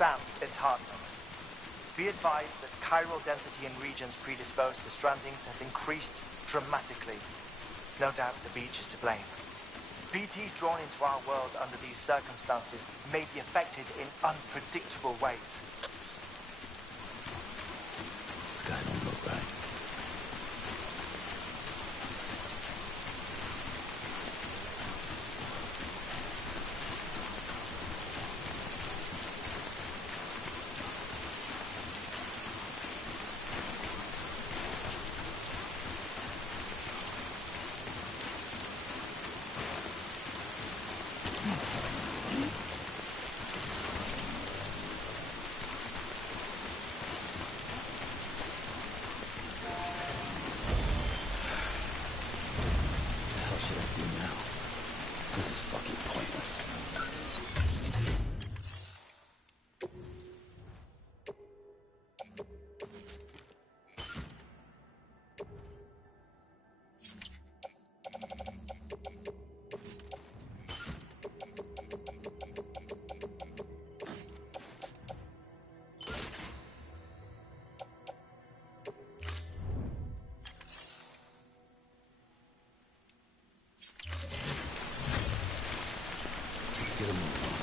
Sam, it's Hartman. Be advised that chiral density in regions predisposed to strandings has increased dramatically. No doubt the beach is to blame. BTs drawn into our world under these circumstances may be affected in unpredictable ways. This guy don't look right. Get a move on.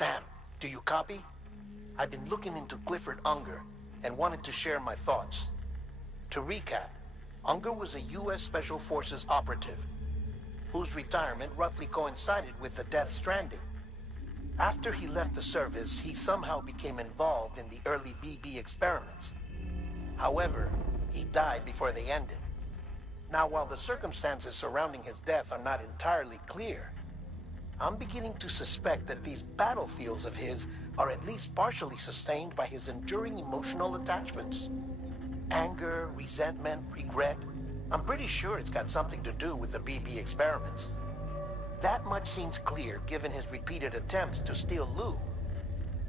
Sam, do you copy? I've been looking into Clifford Unger and wanted to share my thoughts. To recap, Unger was a U.S. Special Forces operative whose retirement roughly coincided with the death Stranding. After he left the service, he somehow became involved in the early BB experiments. However, he died before they ended. Now, while the circumstances surrounding his death are not entirely clear, I'm beginning to suspect that these battlefields of his are at least partially sustained by his enduring emotional attachments. Anger, resentment, regret. I'm pretty sure it's got something to do with the BB experiments. That much seems clear given his repeated attempts to steal Lou.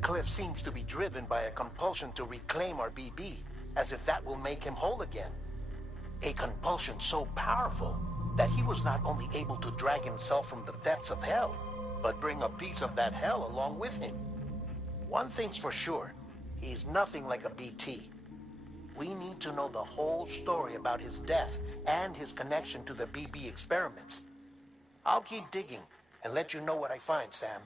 Cliff seems to be driven by a compulsion to reclaim our BB, as if that will make him whole again. A compulsion so powerful that he was not only able to drag himself from the depths of hell, but bring a piece of that hell along with him. One thing's for sure, he's nothing like a BT. We need to know the whole story about his death and his connection to the BB experiments. I'll keep digging and let you know what I find, Sam.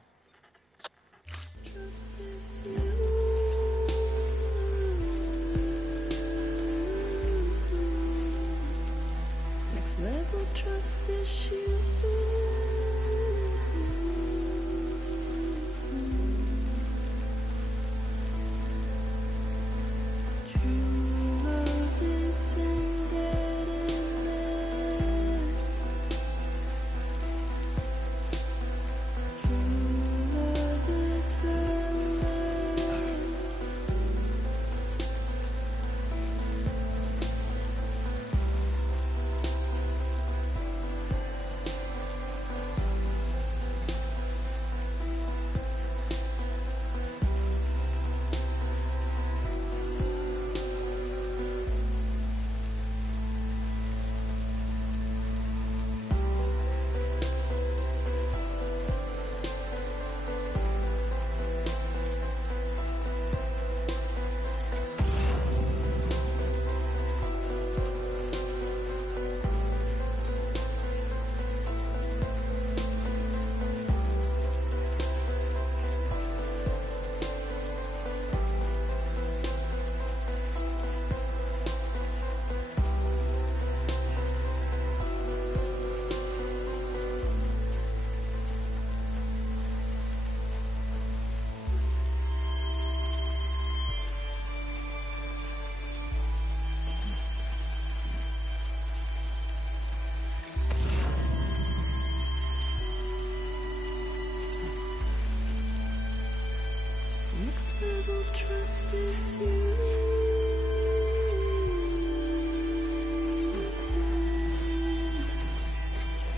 Next level trust issue. True love is embedded in this. True love is endless. Next level trust is you.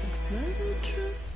Next level trust.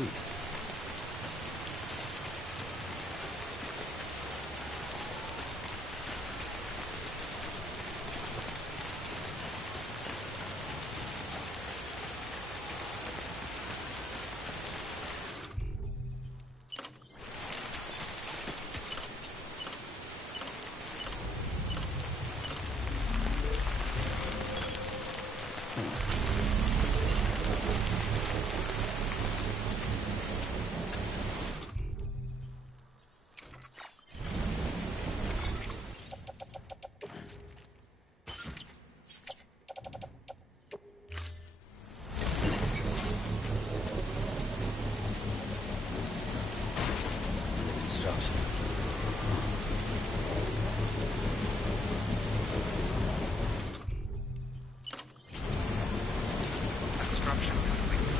see. Instruction. Construction complete.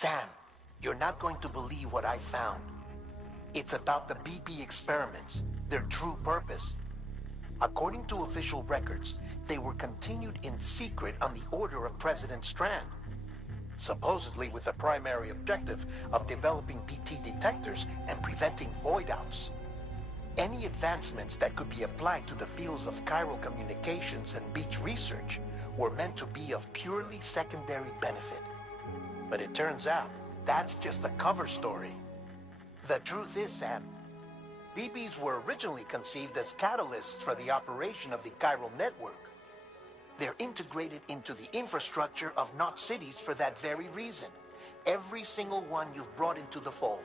Sam, you're not going to believe what I found. It's about the BB experiments, their true purpose. According to official records, they were continued in secret on the order of President Strand, supposedly with the primary objective of developing BT detectors and preventing void-outs. Any advancements that could be applied to the fields of chiral communications and beach research were meant to be of purely secondary benefit. But it turns out, that's just a cover story. The truth is, Sam, BBs were originally conceived as catalysts for the operation of the chiral network. They're integrated into the infrastructure of Knot cities for that very reason. Every single one you've brought into the fold.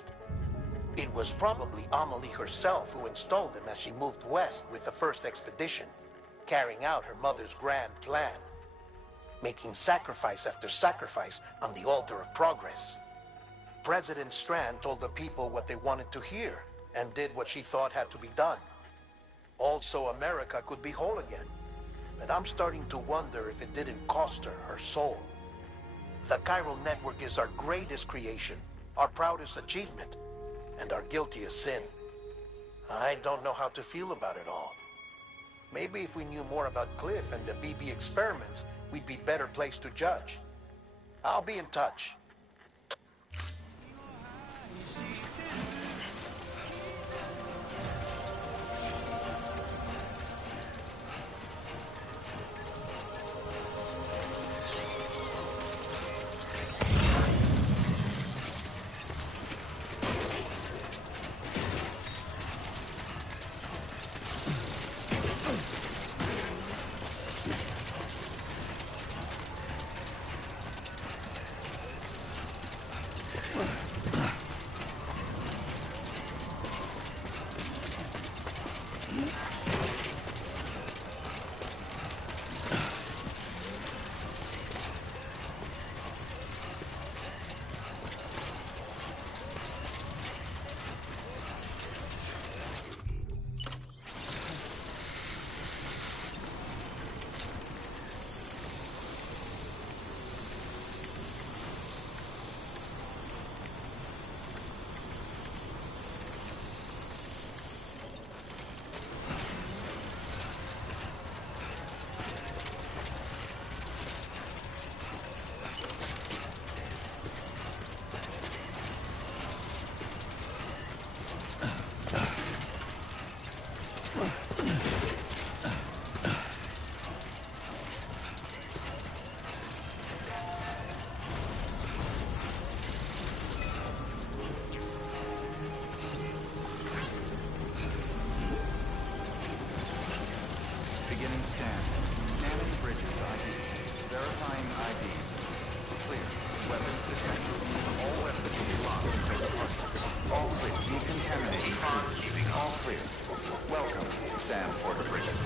It was probably Amelie herself who installed them as she moved west with the first expedition, carrying out her mother's grand plan, making sacrifice after sacrifice on the altar of progress. President Strand told the people what they wanted to hear and did what she thought had to be done. Also, America could be whole again. But I'm starting to wonder if it didn't cost her soul. The chiral network is our greatest creation, our proudest achievement, and our guiltiest sin. I don't know how to feel about it all. Maybe if we knew more about Cliff and the BB experiments, we'd be better placed to judge. I'll be in touch. Beginning scan. Scanning bridges ID. Verifying IDs. Clear. Weapons detected. All weapons will be locked. All clear. Decontaminating sewers. All clear. Welcome, Sam Porter Bridges.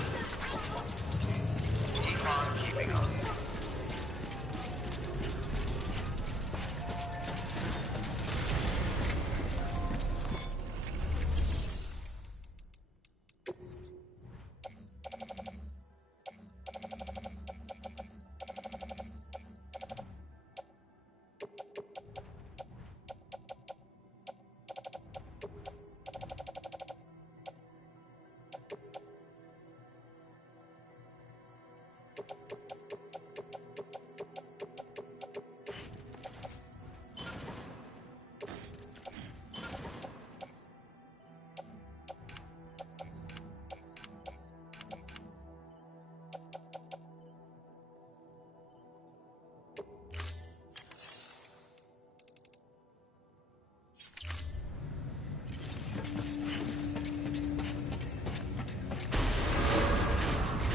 Keep on keeping on.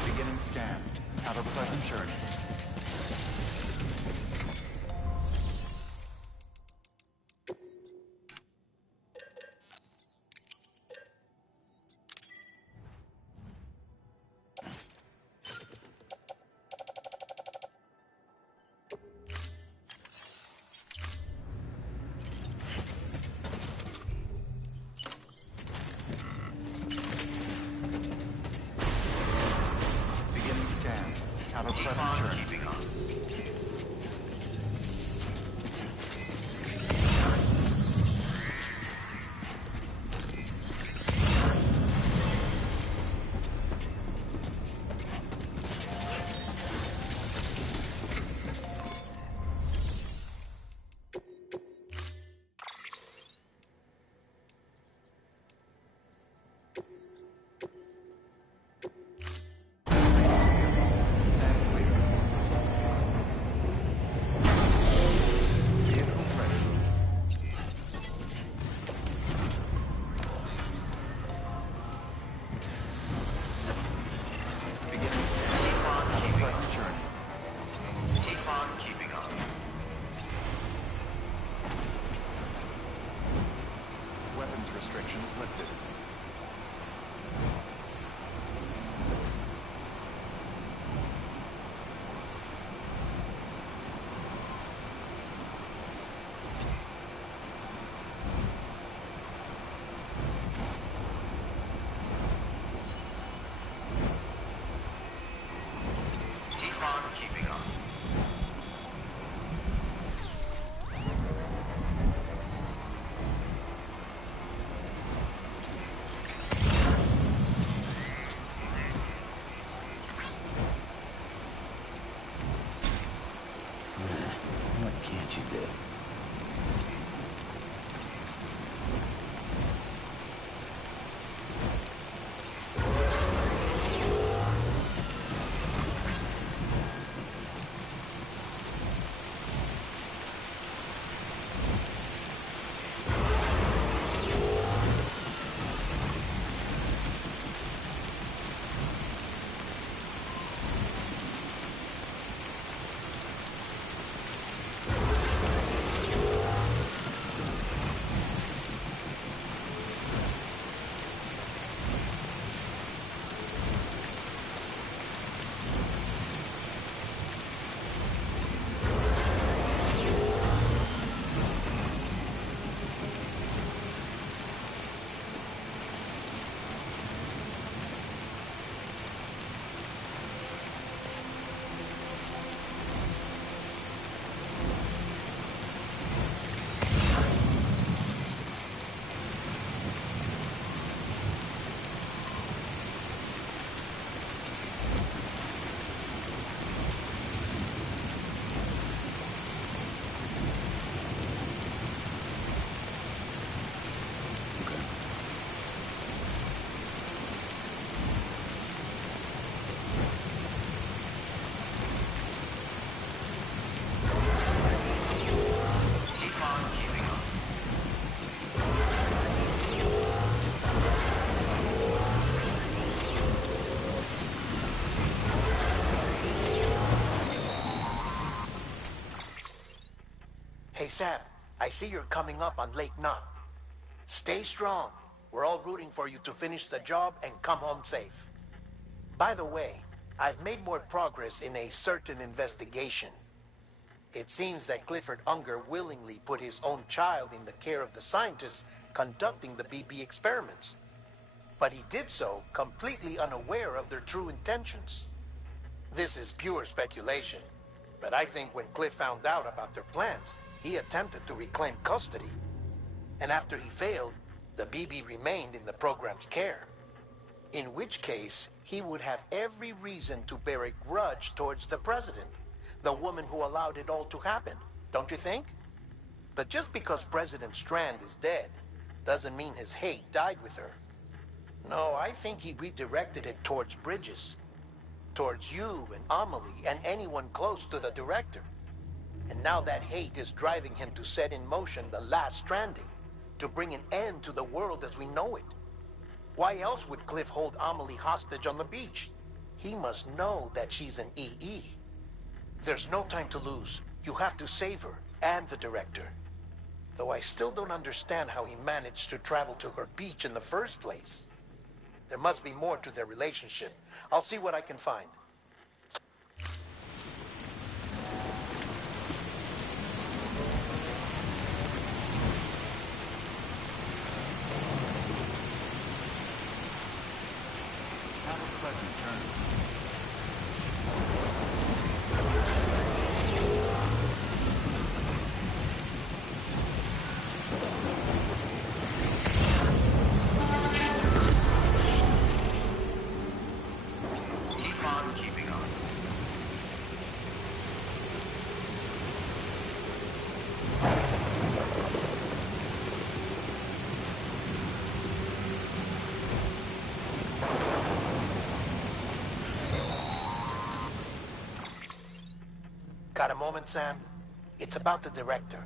Beginning scan. Have a pleasant journey. Beginning scan. Have a pleasant journey. Keeping on. Stand clear. Hey, Sam, I see you're coming up on Lake Knot. Stay strong. We're all rooting for you to finish the job and come home safe. By the way, I've made more progress in a certain investigation. It seems that Clifford Unger willingly put his own child in the care of the scientists conducting the BB experiments. But he did so completely unaware of their true intentions. This is pure speculation, but I think when Cliff found out about their plans, he attempted to reclaim custody. And after he failed, the BB remained in the program's care. In which case, he would have every reason to bear a grudge towards the president, the woman who allowed it all to happen, don't you think? But just because President Strand is dead, doesn't mean his hate died with her. No, I think he redirected it towards Bridges. Towards you and Amelie and anyone close to the director. And now that hate is driving him to set in motion the last Stranding, to bring an end to the world as we know it. Why else would Cliff hold Amelie hostage on the beach? He must know that she's an EE. There's no time to lose. You have to save her and the director. Though I still don't understand how he managed to travel to her beach in the first place. There must be more to their relationship. I'll see what I can find. Have a pleasant journey. Keep on keeping on. Got a moment, Sam? It's about the director.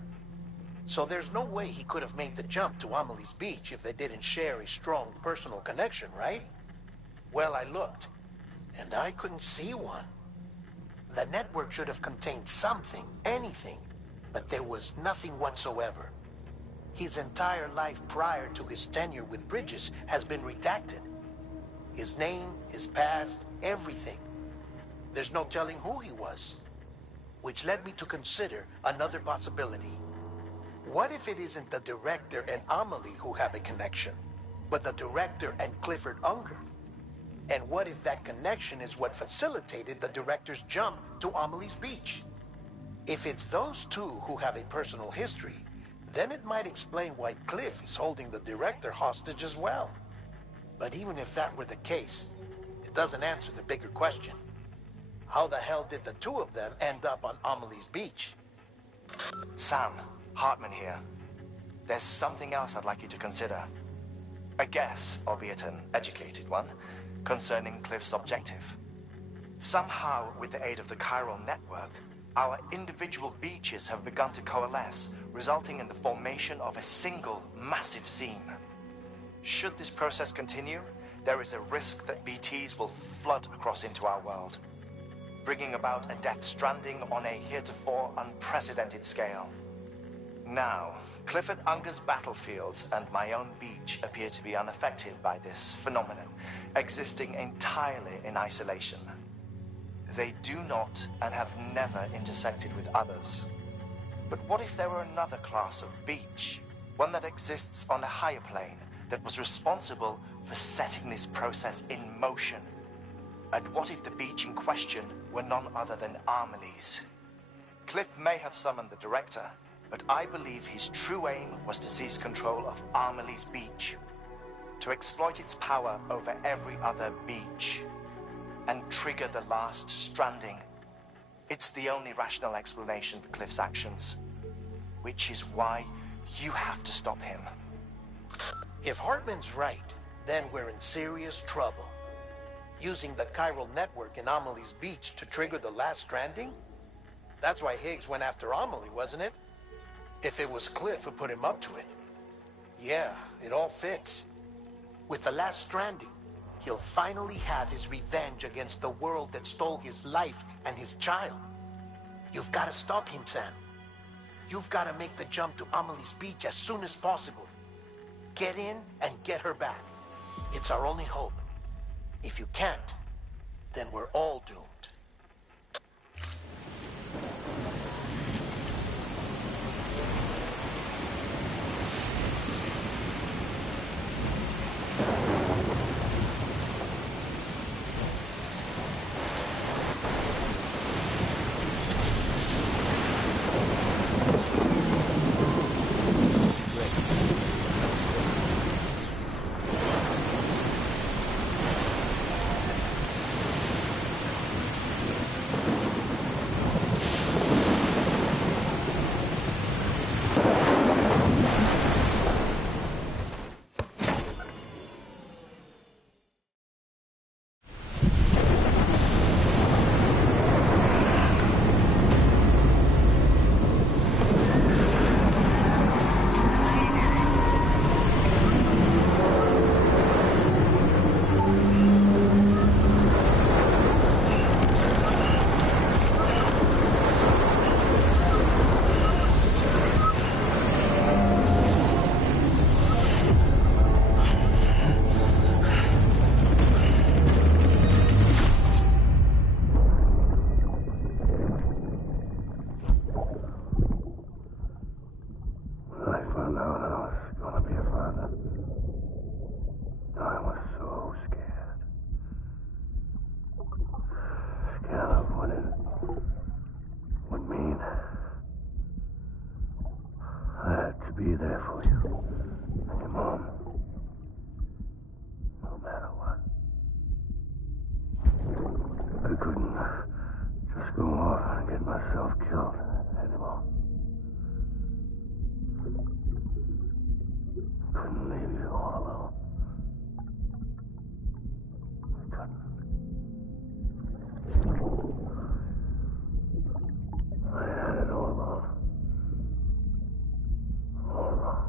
So there's no way he could have made the jump to Amelie's beach if they didn't share a strong personal connection, right? Well, I looked, and I couldn't see one. The network should have contained something, anything, but there was nothing whatsoever. His entire life prior to his tenure with Bridges has been redacted. His name, his past, everything. There's no telling who he was. Which led me to consider another possibility. What if it isn't the director and Amelie who have a connection, but the director and Clifford Unger? And what if that connection is what facilitated the director's jump to Amelie's beach? If it's those two who have a personal history, then it might explain why Cliff is holding the director hostage as well. But even if that were the case, it doesn't answer the bigger question. How the hell did the two of them end up on Amelie's beach? Sam, Hartman here. There's something else I'd like you to consider. A guess, albeit an educated one, concerning Cliff's objective. Somehow, with the aid of the chiral network, our individual beaches have begun to coalesce, resulting in the formation of a single massive seam. Should this process continue, there is a risk that BTs will flood across into our world, bringing about a death stranding on a heretofore unprecedented scale. Now, Clifford Unger's battlefields and my own beach appear to be unaffected by this phenomenon, existing entirely in isolation. They do not and have never intersected with others. But what if there were another class of beach, one that exists on a higher plane, that was responsible for setting this process in motion? And what if the beach in question were none other than Amelie's? Cliff may have summoned the director, but I believe his true aim was to seize control of Amelie's beach, to exploit its power over every other beach, and trigger the last stranding. It's the only rational explanation for Cliff's actions, which is why you have to stop him. If Hartman's right, then we're in serious trouble. Using the chiral network in Amelie's beach to trigger the last stranding? That's why Higgs went after Amelie, wasn't it? If it was Cliff who put him up to it. Yeah, it all fits. With the last stranding, he'll finally have his revenge against the world that stole his life and his child. You've got to stop him, Sam. You've got to make the jump to Amelie's beach as soon as possible. Get in and get her back. It's our only hope. If you can't, then we're all doomed. Be there for you and your mom, no matter what. I couldn't just go off and get myself killed anymore. Couldn't leave you all alone. I couldn't. I had it all wrong. All wrong.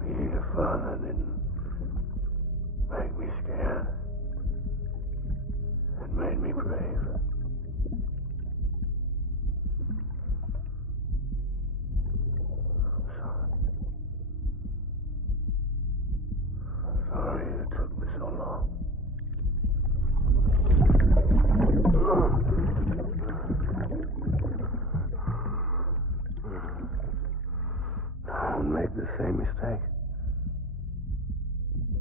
Being a father didn't make me scared. It made me brave. I'm sorry. Sorry it took me so long. Don't make the same mistake.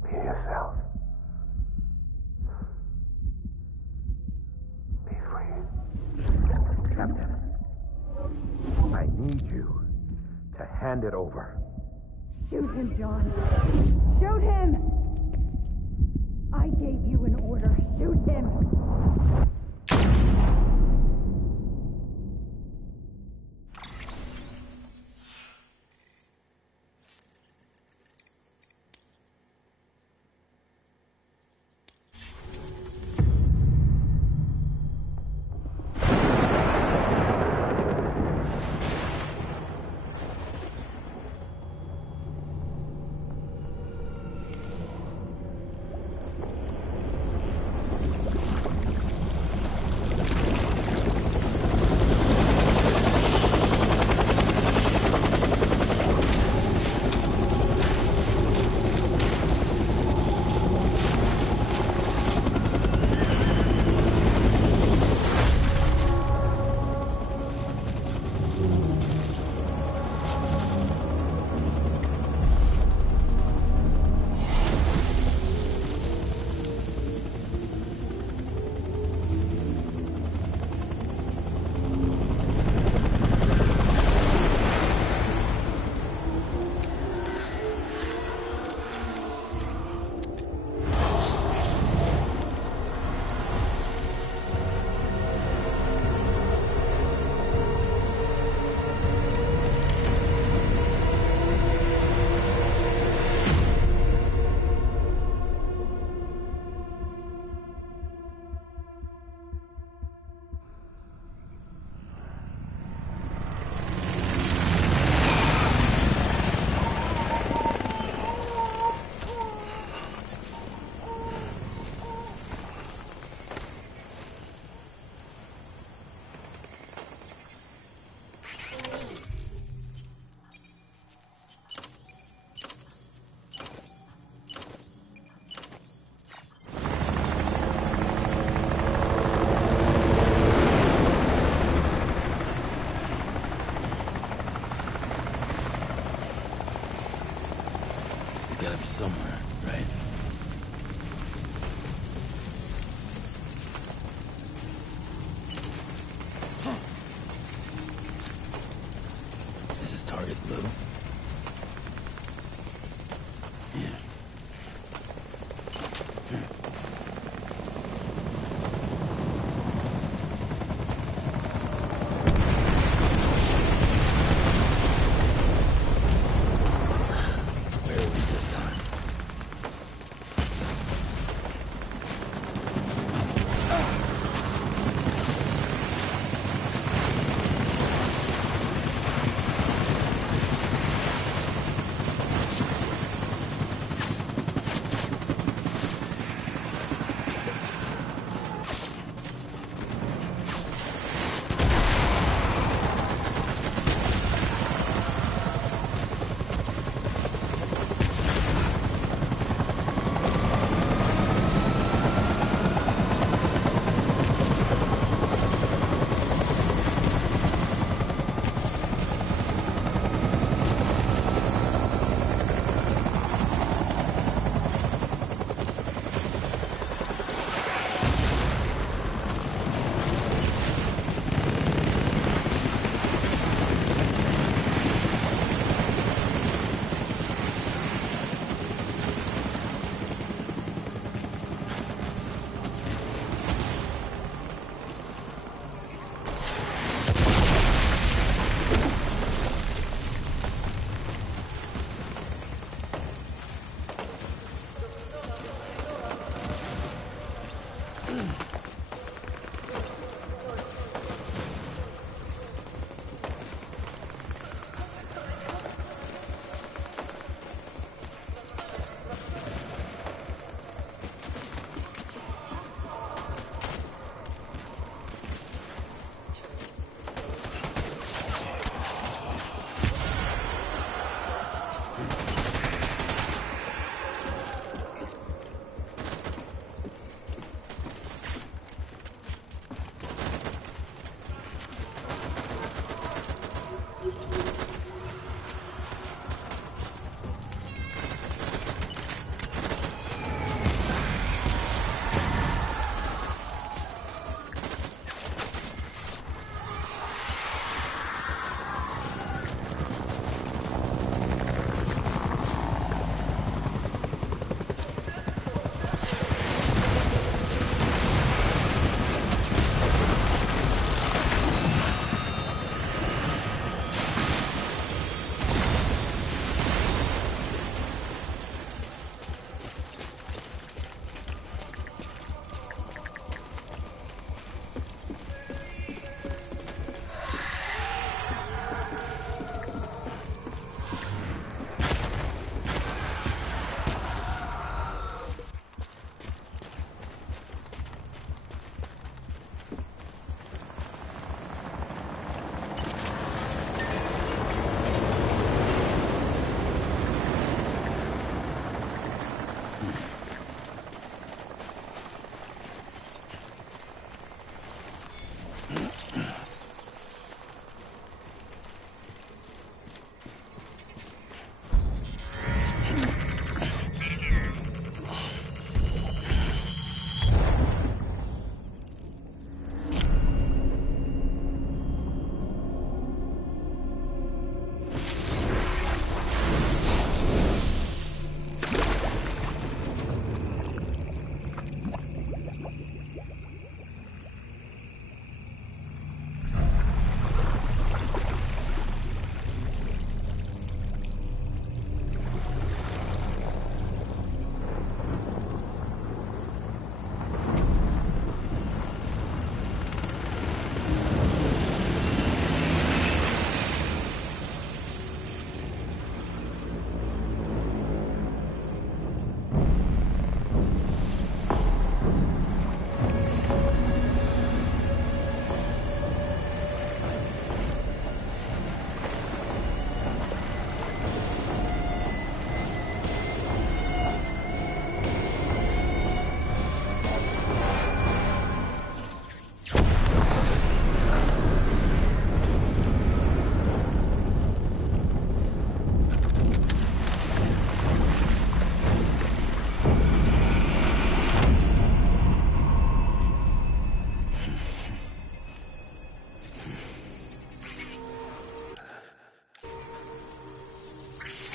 Be yourself. Be free. Captain, I need you to hand it over. Shoot him, John. Shoot him! I gave you an order. Shoot him!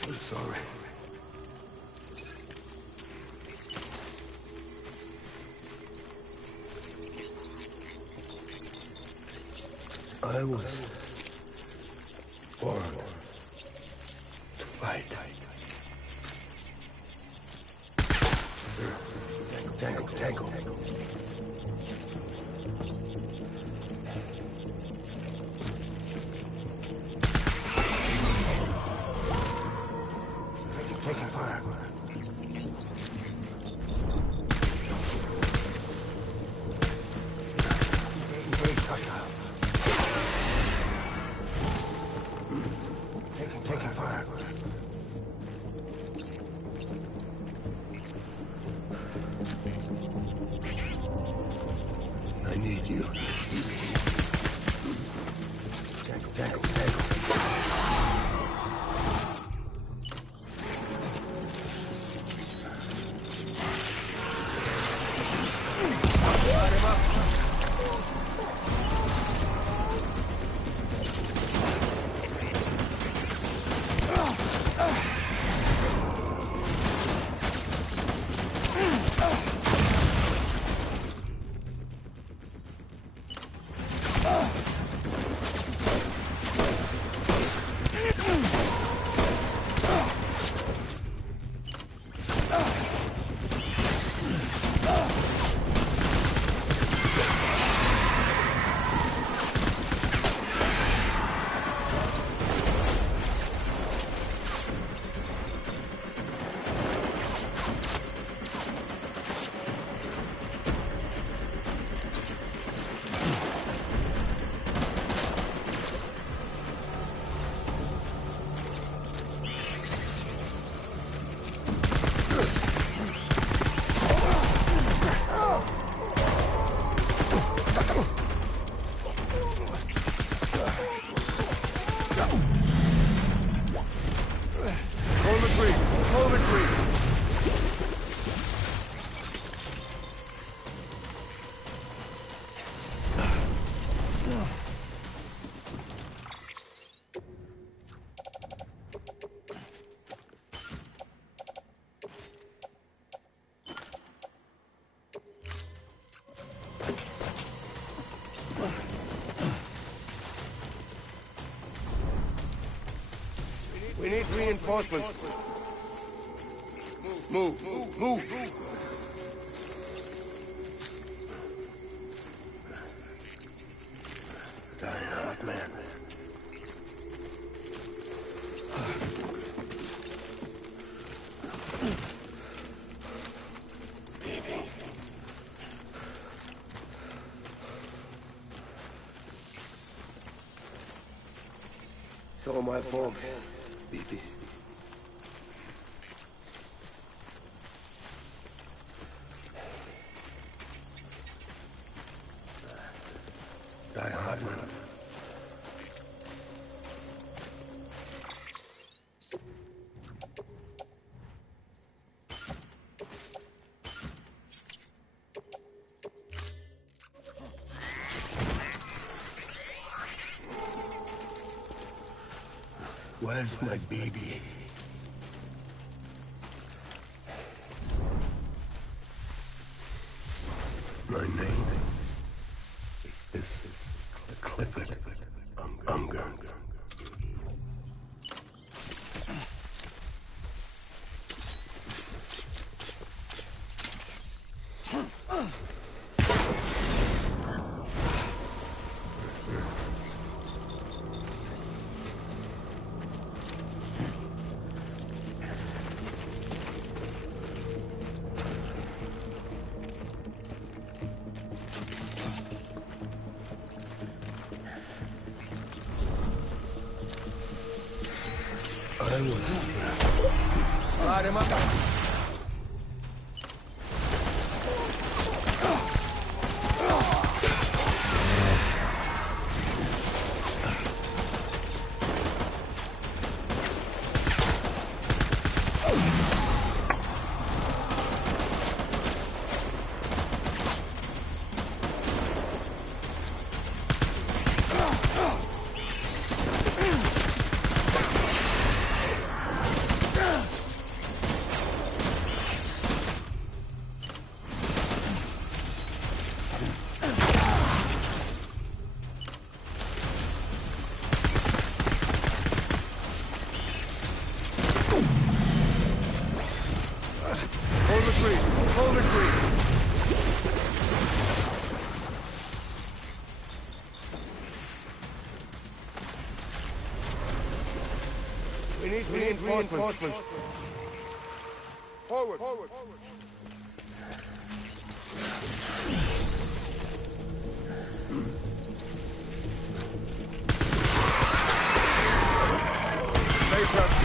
I'm sorry. I was born to fight. Tango, tango, tango. Taking fire. Engage hostile. Taking fire. reinforcements. Move. Die hard, man. Baby. It's all my fault, baby. Die hard, man. Where's my baby? My name is Clifford Unger. Light him up. Hold the tree. We need reinforcements. Forward. Stay pressed.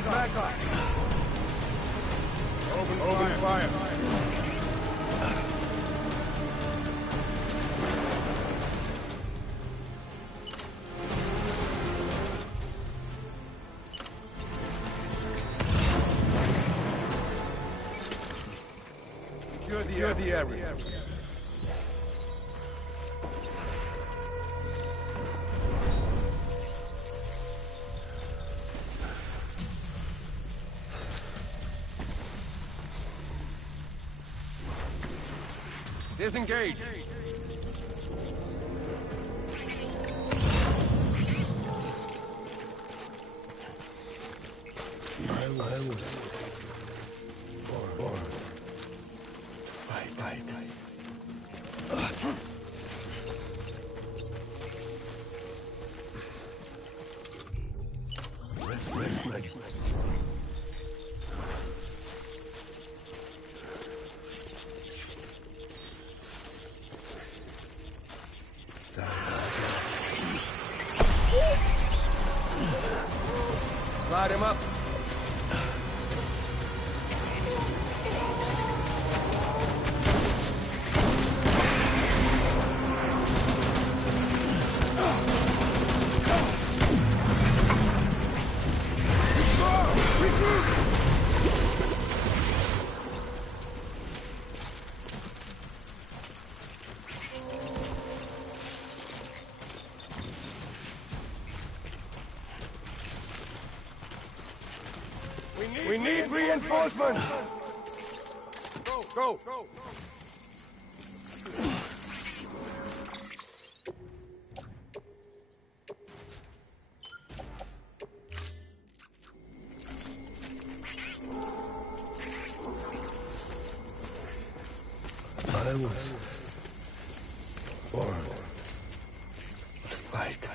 Back up. Open fire. Secure the area. Disengage. I will. Or fight. ready. Light him up. We need reinforcements! Go! I was born to fight.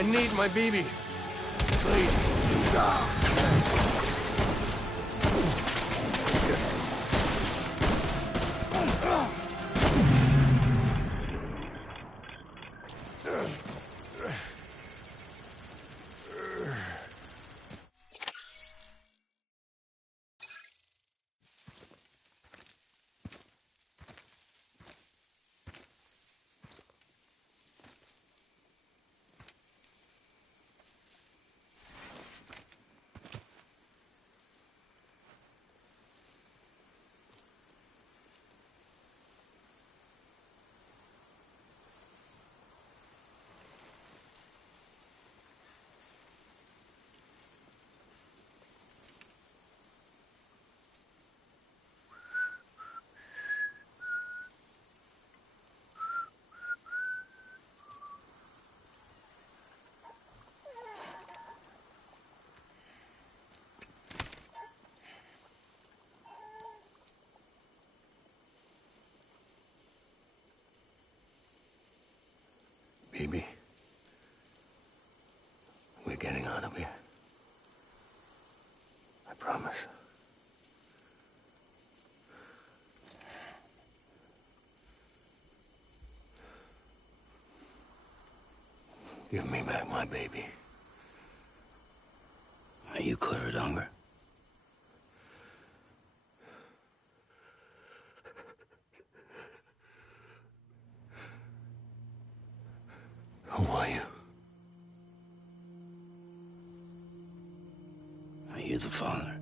I need my BB. Please. BB, we're getting out of here. I promise. Give me back my baby. Are you Clifford Unger? Who are you? Are you the father?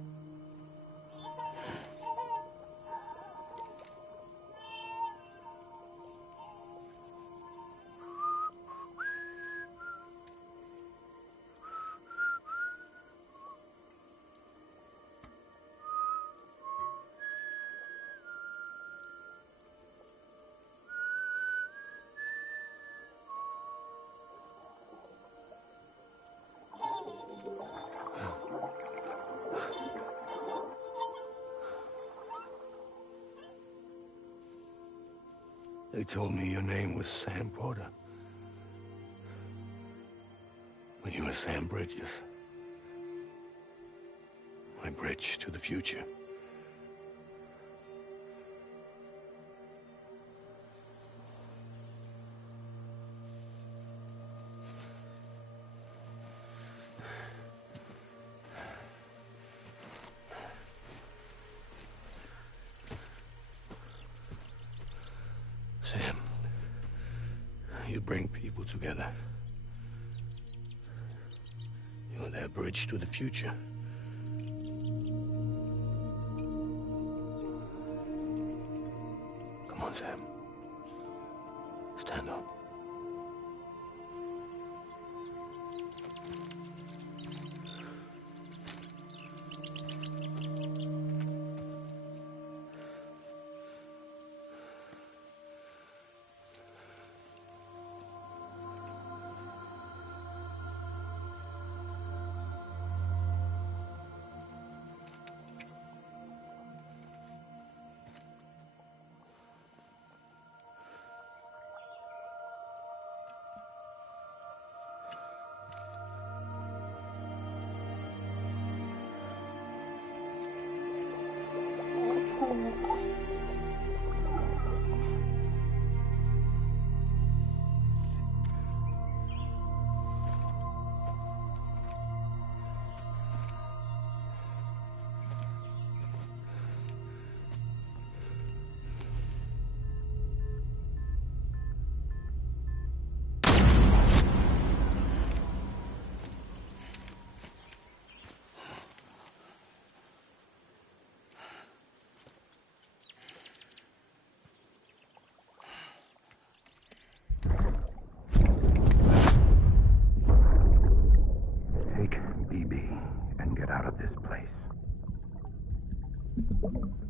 They told me your name was Sam Porter. But you were Sam Bridges. My bridge to the future. Sam, you bring people together. You're their bridge to the future. Come on, Sam. Stand up.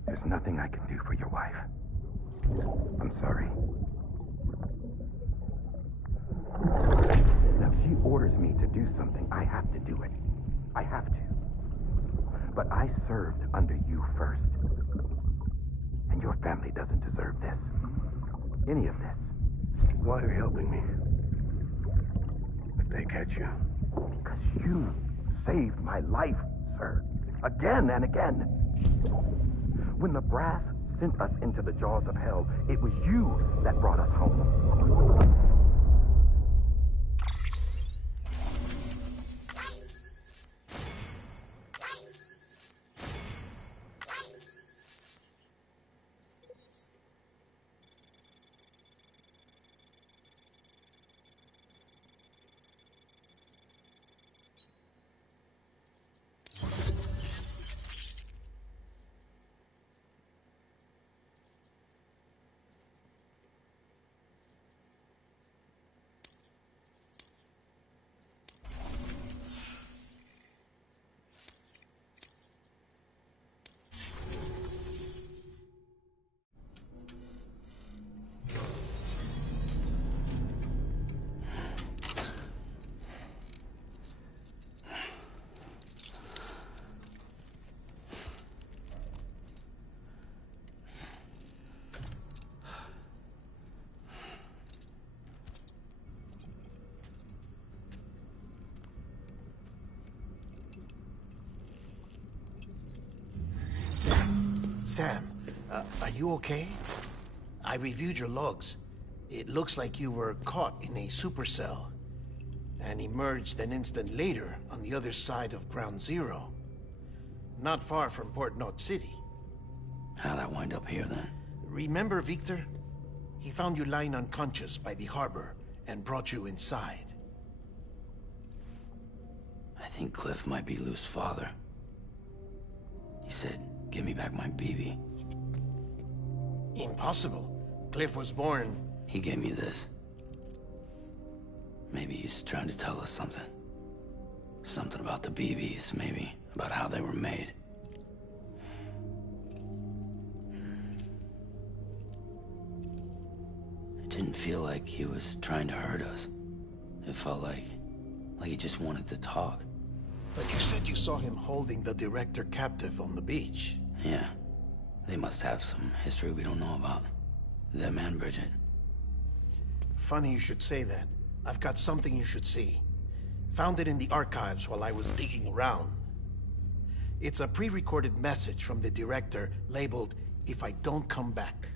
There's nothing I can do for your wife. I'm sorry. Now, if she orders me to do something, I have to do it. I have to. But I served under you first. And your family doesn't deserve this. Any of this. Why are you helping me? If they catch you. Because you saved my life, sir. Again and again. When the brass sent us into the jaws of hell, it was you that brought us home. Sam, are you okay? I reviewed your logs. It looks like you were caught in a supercell. and emerged an instant later on the other side of Ground Zero. Not far from Port Knot City. How'd I wind up here then? Remember Victor? He found you lying unconscious by the harbor and brought you inside. I think Cliff might be Lou's father. He said, give me back my BB. Impossible. Cliff was born... He gave me this. Maybe he's trying to tell us something. Something about the BBs, maybe. About how they were made. It didn't feel like he was trying to hurt us. It felt like he just wanted to talk. But you said you saw him holding the director captive on the beach. Yeah. They must have some history we don't know about. Them and Bridget. Funny you should say that. I've got something you should see. Found it in the archives while I was digging around. It's a pre-recorded message from the director labeled, "If I don't come back."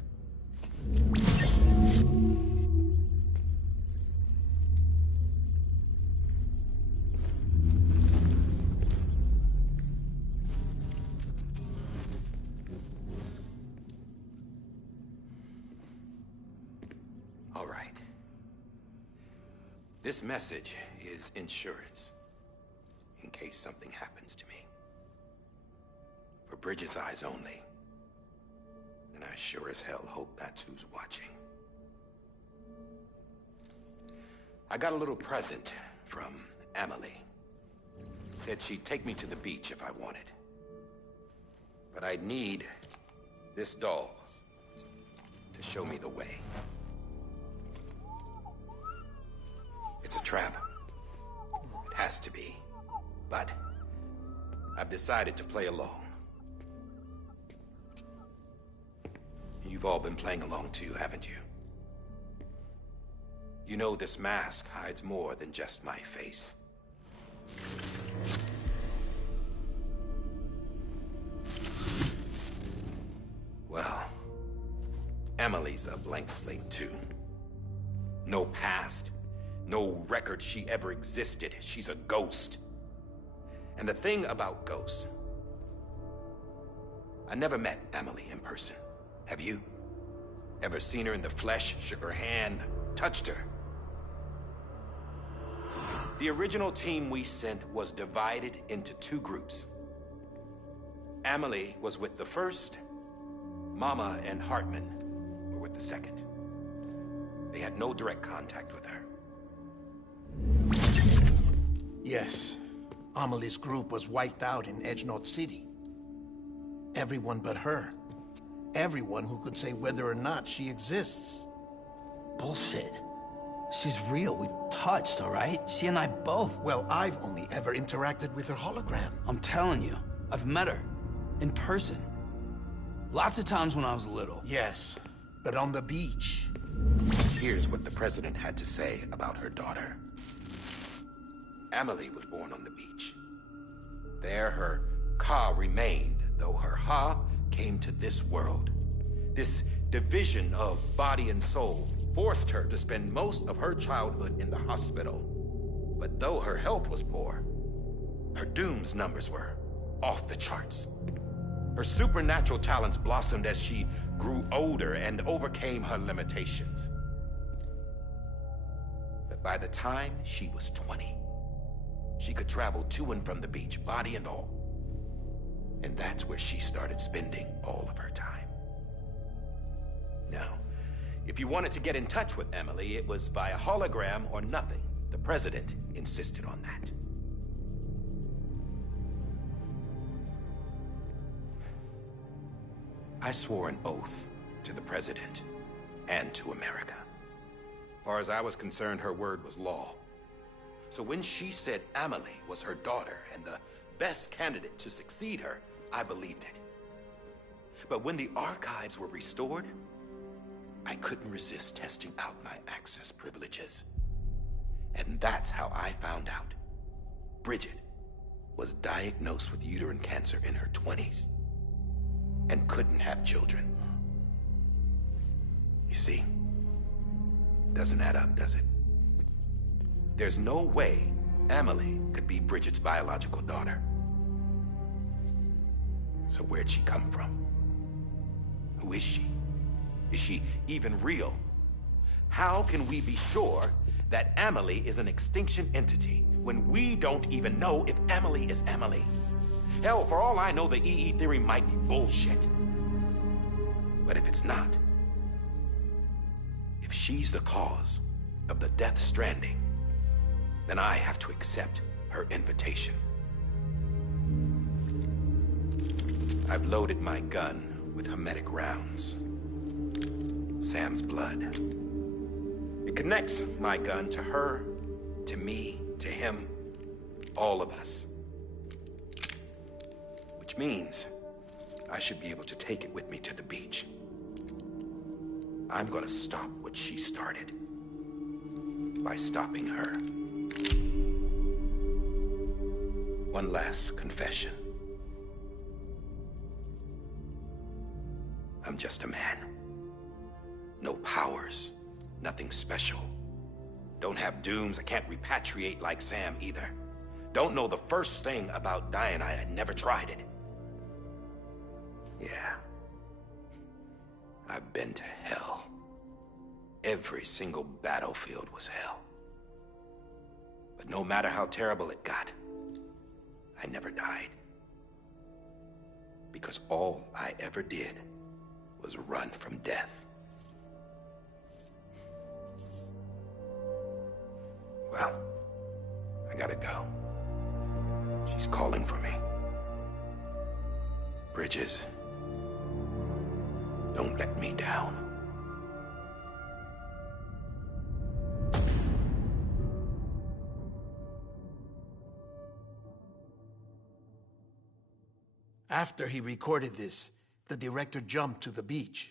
All right. This message is insurance, in case something happens to me. For Bridget's eyes only. And I sure as hell hope that's who's watching. I got a little present from Emily. Said she'd take me to the beach if I wanted. But I'd need this doll to show me the way. It's a trap. It has to be. But I've decided to play along. You've all been playing along too, haven't you? You know this mask hides more than just my face. Well, Emily's a blank slate too. No past. No record she ever existed. She's a ghost. And the thing about ghosts... I never met Emily in person. Have you? Ever seen her in the flesh, shook her hand, touched her? The original team we sent was divided into two groups. Emily was with the first. Mama and Hartman were with the second. They had no direct contact with her. Yes. Amelie's group was wiped out in Edge Knot City. Everyone but her. Everyone who could say whether or not she exists. Bullshit. She's real. We've touched, all right? She and I both. Well, I've only ever interacted with her hologram. I'm telling you, I've met her. In person. Lots of times when I was little. Yes, but on the beach. Here's what the president had to say about her daughter. Emily was born on the beach. There her Ka remained, though her Ha came to this world. This division of body and soul forced her to spend most of her childhood in the hospital. But though her health was poor, her Doom's numbers were off the charts. Her supernatural talents blossomed as she grew older and overcame her limitations. But by the time she was 20, she could travel to and from the beach, body and all. And that's where she started spending all of her time. Now, if you wanted to get in touch with Emily, it was via hologram or nothing. The president insisted on that. I swore an oath to the president and to America. As far as I was concerned, her word was law. So when she said Emily was her daughter and the best candidate to succeed her, I believed it. But when the archives were restored, I couldn't resist testing out my access privileges. And that's how I found out Bridget was diagnosed with uterine cancer in her 20s and couldn't have children. You see, doesn't add up, does it? There's no way Amelie could be Bridget's biological daughter. So where'd she come from? Who is she? Is she even real? How can we be sure that Amelie is an extinction entity when we don't even know if Amelie is Amelie? Hell, for all I know, the EE theory might be bullshit. But if it's not, if she's the cause of the death stranding, then I have to accept her invitation. I've loaded my gun with hermetic rounds. Sam's blood. It connects my gun to her, to me, to him, all of us. Which means I should be able to take it with me to the beach. I'm gonna stop what she started by stopping her. One last confession. I'm just a man. No powers, nothing special. Don't have dooms, I can't repatriate like Sam either. Don't know the first thing about dying, I had never tried it. Yeah. I've been to hell. Every single battlefield was hell. But no matter how terrible it got, I never died. Because all I ever did was run from death. Well, I gotta go. She's calling for me. Bridges, don't let me down. After he recorded this, the director jumped to the beach.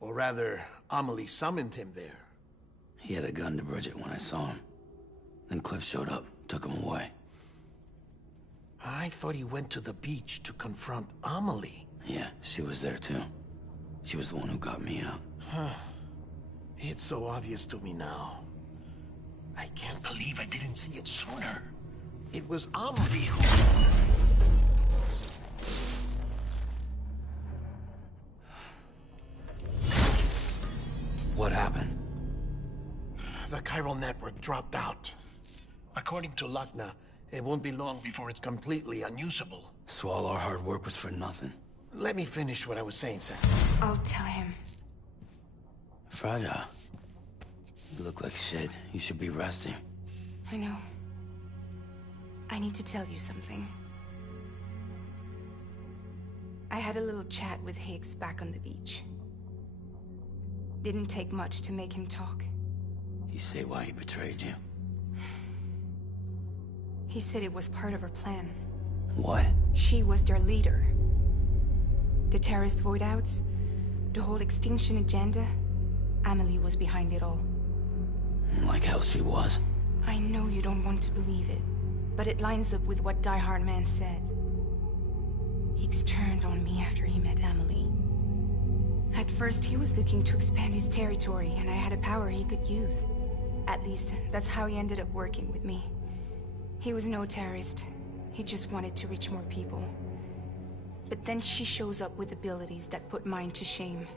Or rather, Amelie summoned him there. He had a gun to Bridget when I saw him. Then Cliff showed up, took him away. I thought he went to the beach to confront Amelie. Yeah, she was there too. She was the one who got me out. It's so obvious to me now. I can't believe I didn't see it sooner. It was Amelie who... What happened? The chiral network dropped out. According to Lakna, it won't be long before it's completely unusable. So all our hard work was for nothing. Let me finish what I was saying, Sam. I'll tell him. Fragile. You look like shit. You should be resting. I know. I need to tell you something. I had a little chat with Higgs back on the beach. Didn't take much to make him talk. You say why he betrayed you? He said it was part of her plan. What? She was their leader. The terrorist void-outs, the whole extinction agenda, Amelie was behind it all. Like hell she was. I know you don't want to believe it, but it lines up with what Die Hard Man said. Higgs turned on me after he met Amelie. At first, he was looking to expand his territory, and I had a power he could use. At least, that's how he ended up working with me. He was no terrorist. He just wanted to reach more people. But then she shows up with abilities that put mine to shame.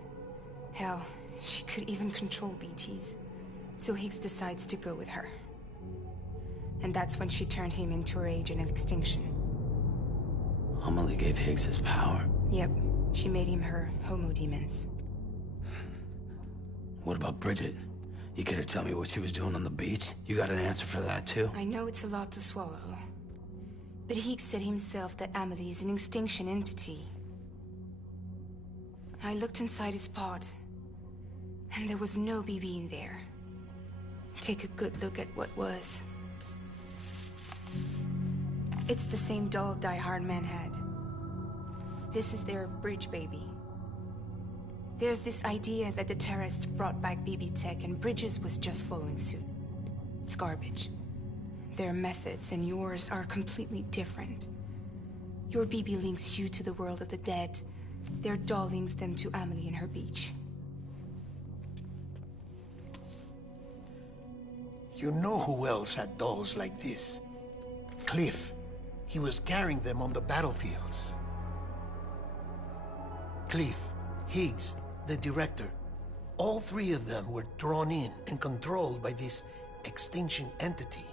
Hell, she could even control BTs. So Higgs decides to go with her. And that's when she turned him into her agent of extinction. Amelie gave Higgs his power? Yep. She made him her homo demons. What about Bridget? You care to tell me what she was doing on the beach? You got an answer for that too? I know it's a lot to swallow. But Higgs said himself that Amelie is an extinction entity. I looked inside his pod, and there was no BB in there. Take a good look at what was. It's the same doll Die Hard Man had. This is their bridge baby. There's this idea that the terrorists brought back BB tech and Bridges was just following suit. It's garbage. Their methods and yours are completely different. Your BB links you to the world of the dead. Their doll links them to Amelie and her beach. You know who else had dolls like this? Cliff. He was carrying them on the battlefields. Cliff, Higgs, the director. All three of them were drawn in and controlled by this extinction entity.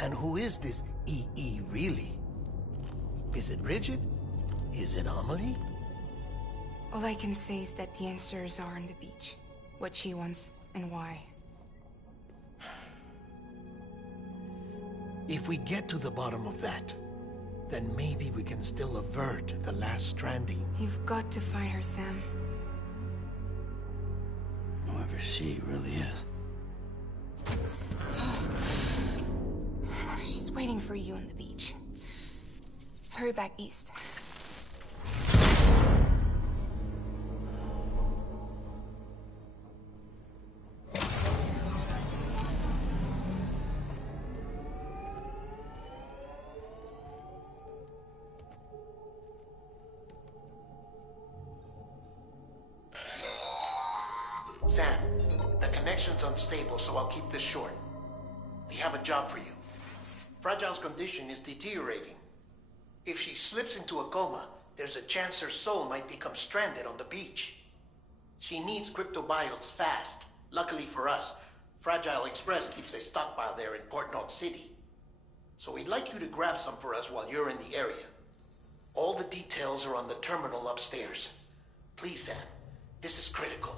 And who is this EE really? Is it Bridget? Is it Amelie? All I can say is that the answers are on the beach. What she wants and why. If we get to the bottom of that, then maybe we can still avert the last stranding. You've got to find her, Sam. Whoever she really is. She's waiting for you on the beach. Hurry back east. Sam, the connection's unstable, so I'll keep this short. We have a job for you. Fragile's condition is deteriorating. If she slips into a coma, there's a chance her soul might become stranded on the beach. She needs cryptobiotes fast. Luckily for us, Fragile Express keeps a stockpile there in Port North City. So we'd like you to grab some for us while you're in the area. All the details are on the terminal upstairs. Please, Sam, this is critical.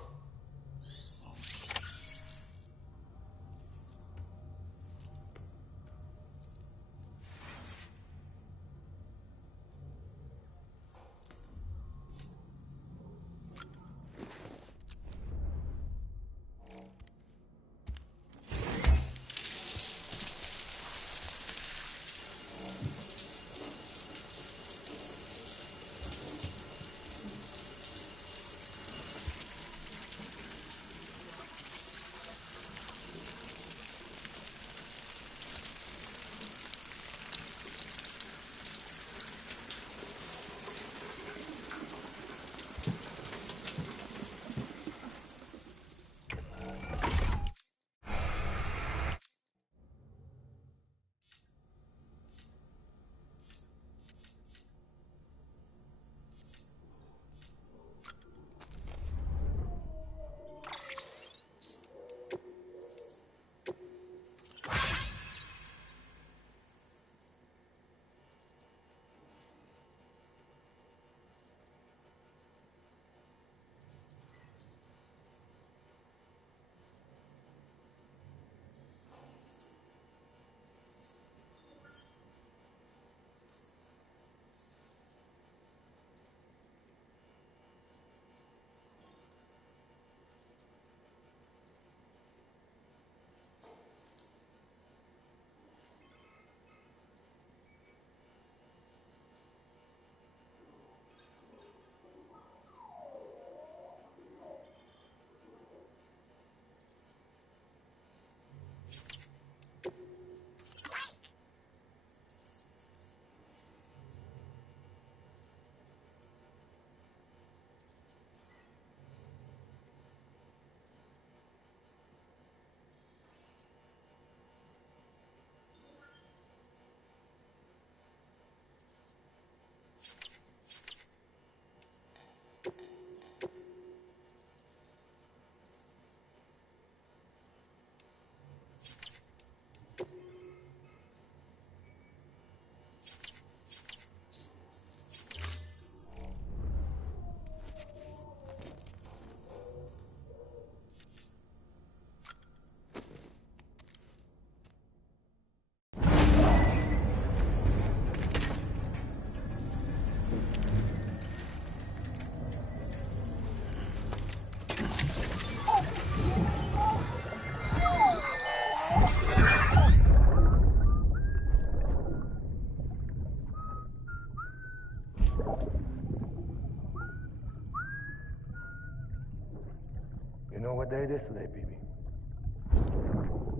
You know what day it is today, baby?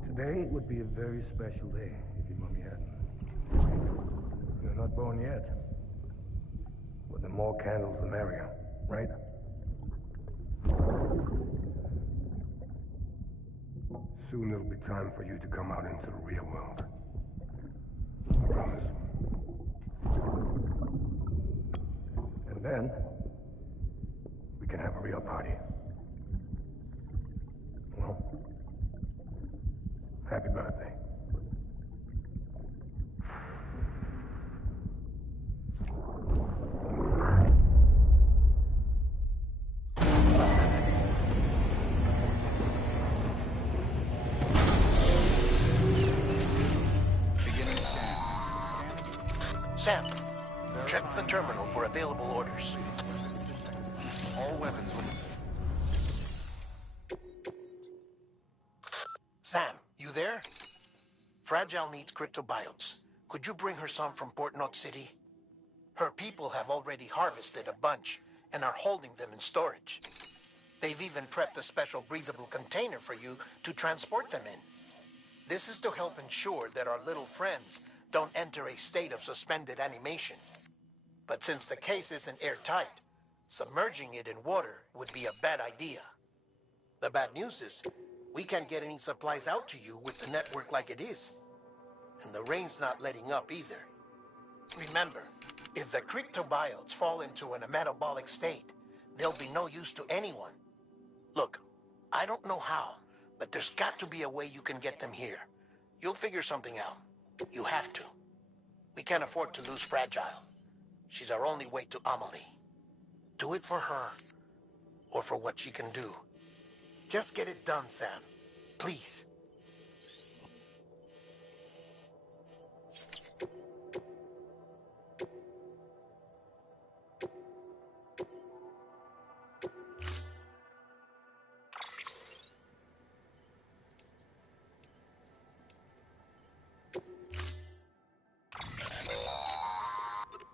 Today would be a very special day if your mommy hadn't. You're not born yet. But the more candles, the merrier, right? Soon there'll be time for you to come out into the real world. I promise. And then, we can have a real party. Well, happy birthday. Sam, check the terminal for available orders. All weapons will... Sam, you there? Fragile needs cryptobiotes. Could you bring her some from Port Knot City? Her people have already harvested a bunch and are holding them in storage. They've even prepped a special breathable container for you to transport them in. This is to help ensure that our little friends don't enter a state of suspended animation. But since the case isn't airtight, submerging it in water would be a bad idea. The bad news is, we can't get any supplies out to you with the network like it is. And the rain's not letting up either. Remember, if the cryptobiotes fall into a metabolic state, they'll be no use to anyone. Look, I don't know how, but there's got to be a way you can get them here. You'll figure something out. You have to. We can't afford to lose Fragile. She's our only way to Amelie. Do it for her, or for what she can do. Just get it done, Sam. Please.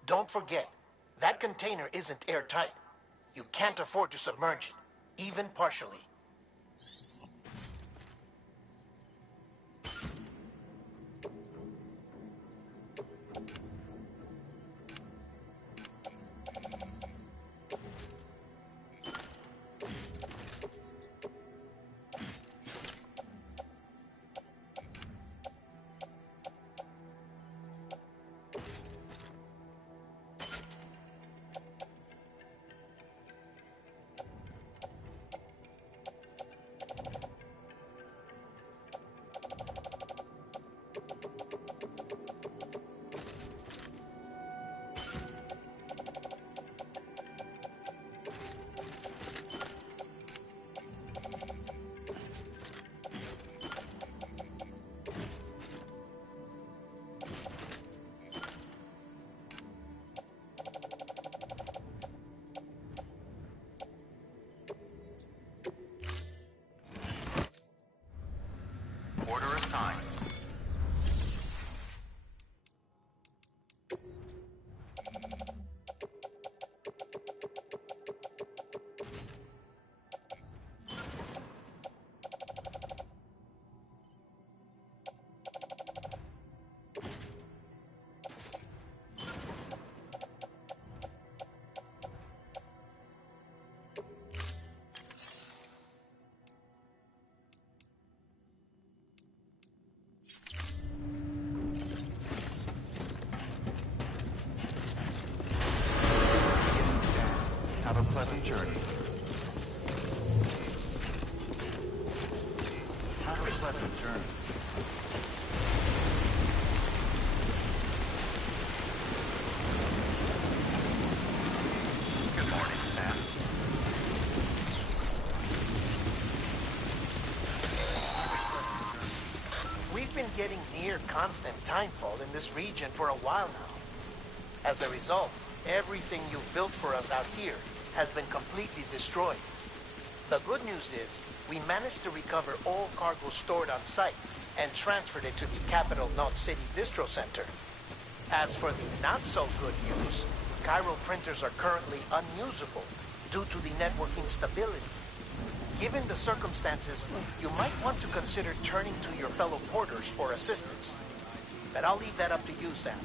Don't forget, that container isn't airtight. You can't afford to submerge it, even partially. Order assigned. Have a pleasant journey. Have a pleasant journey. Good morning, Sam. We've been getting near constant timefall in this region for a while now. As a result, everything you've built for us out here has been completely destroyed. The good news is, we managed to recover all cargo stored on site and transferred it to the Capital Knot City Distro Center. As for the not-so-good news, chiral printers are currently unusable due to the network instability. Given the circumstances, you might want to consider turning to your fellow porters for assistance. But I'll leave that up to you, Sam.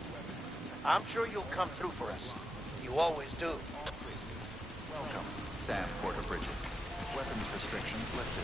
I'm sure you'll come through for us. You always do. Welcome, Sam Porter Bridges. Weapons restrictions lifted.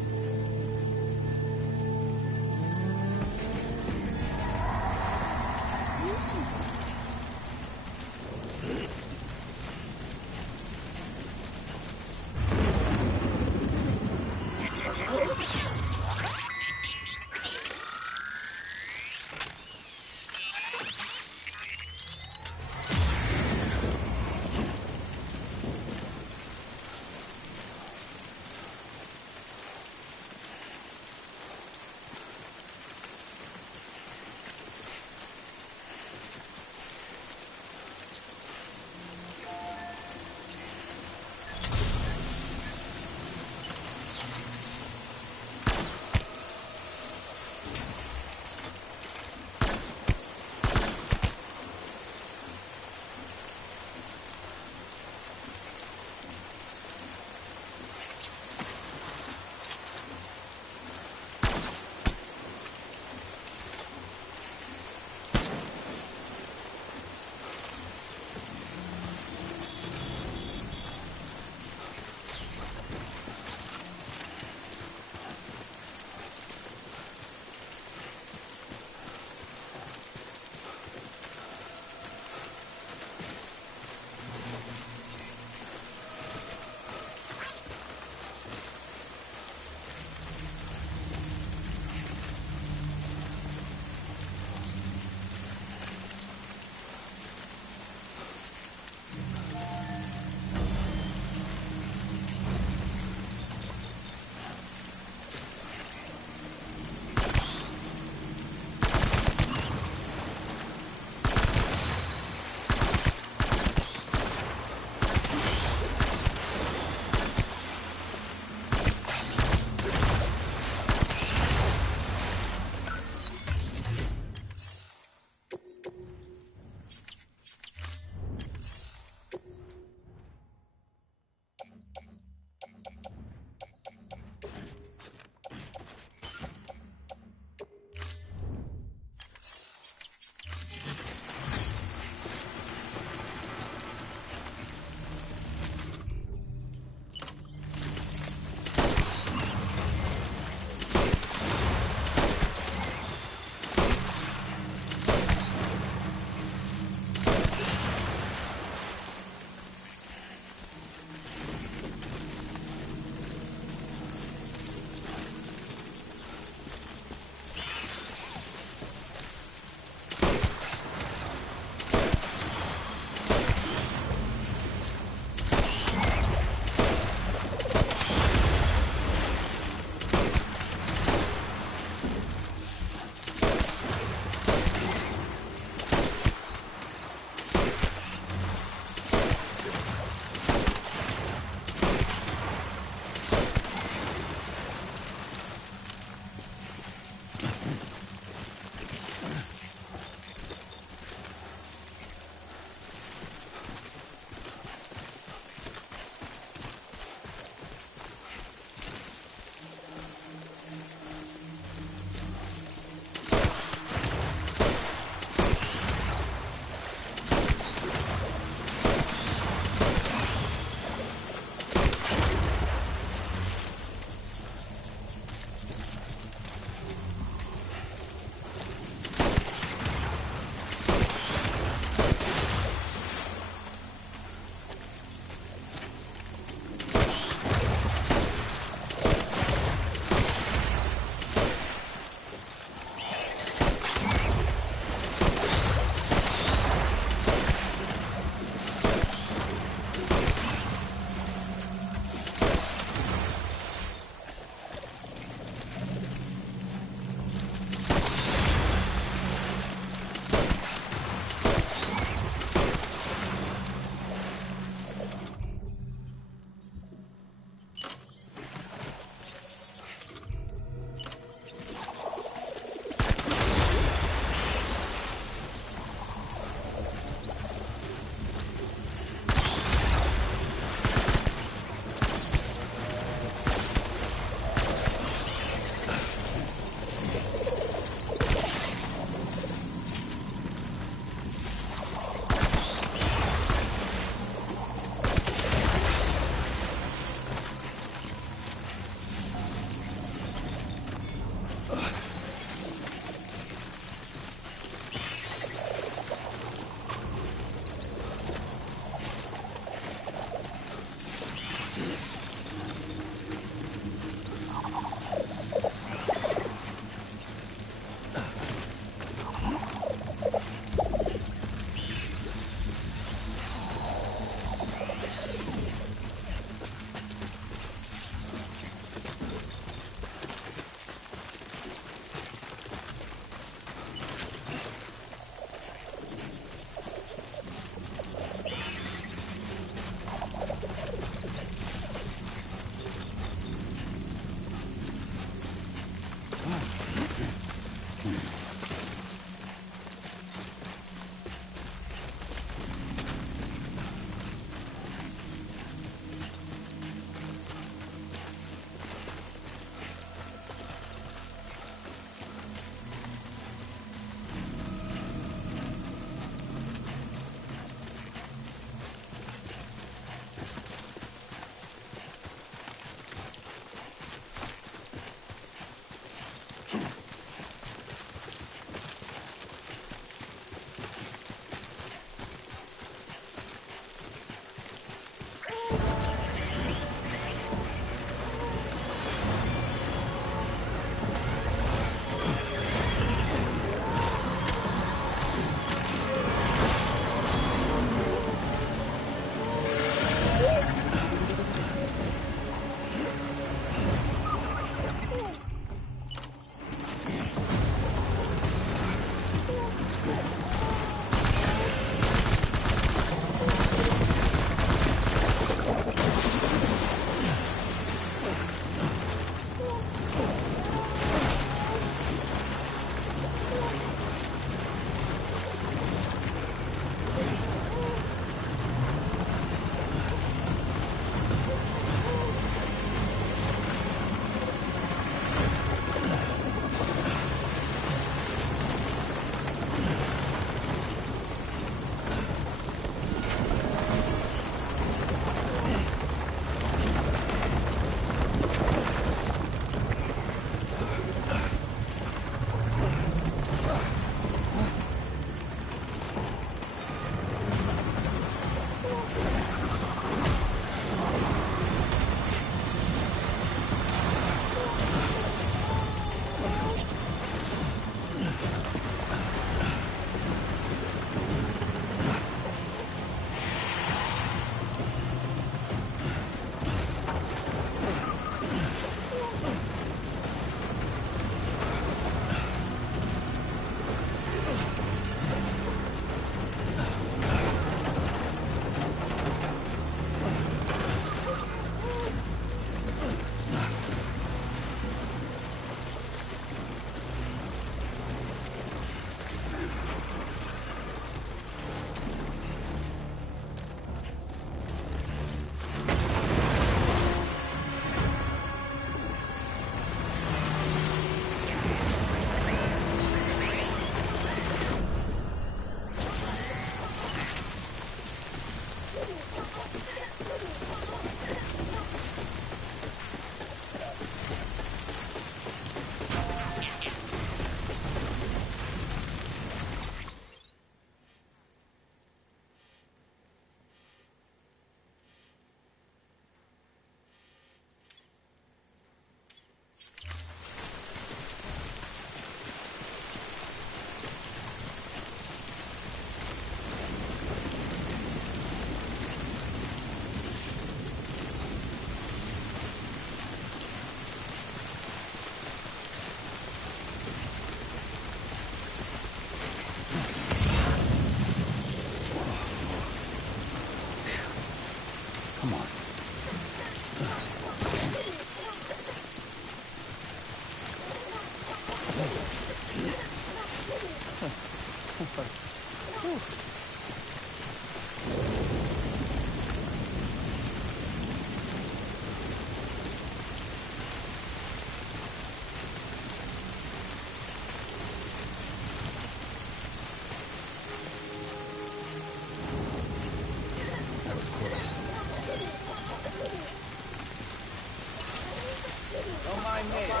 Beginning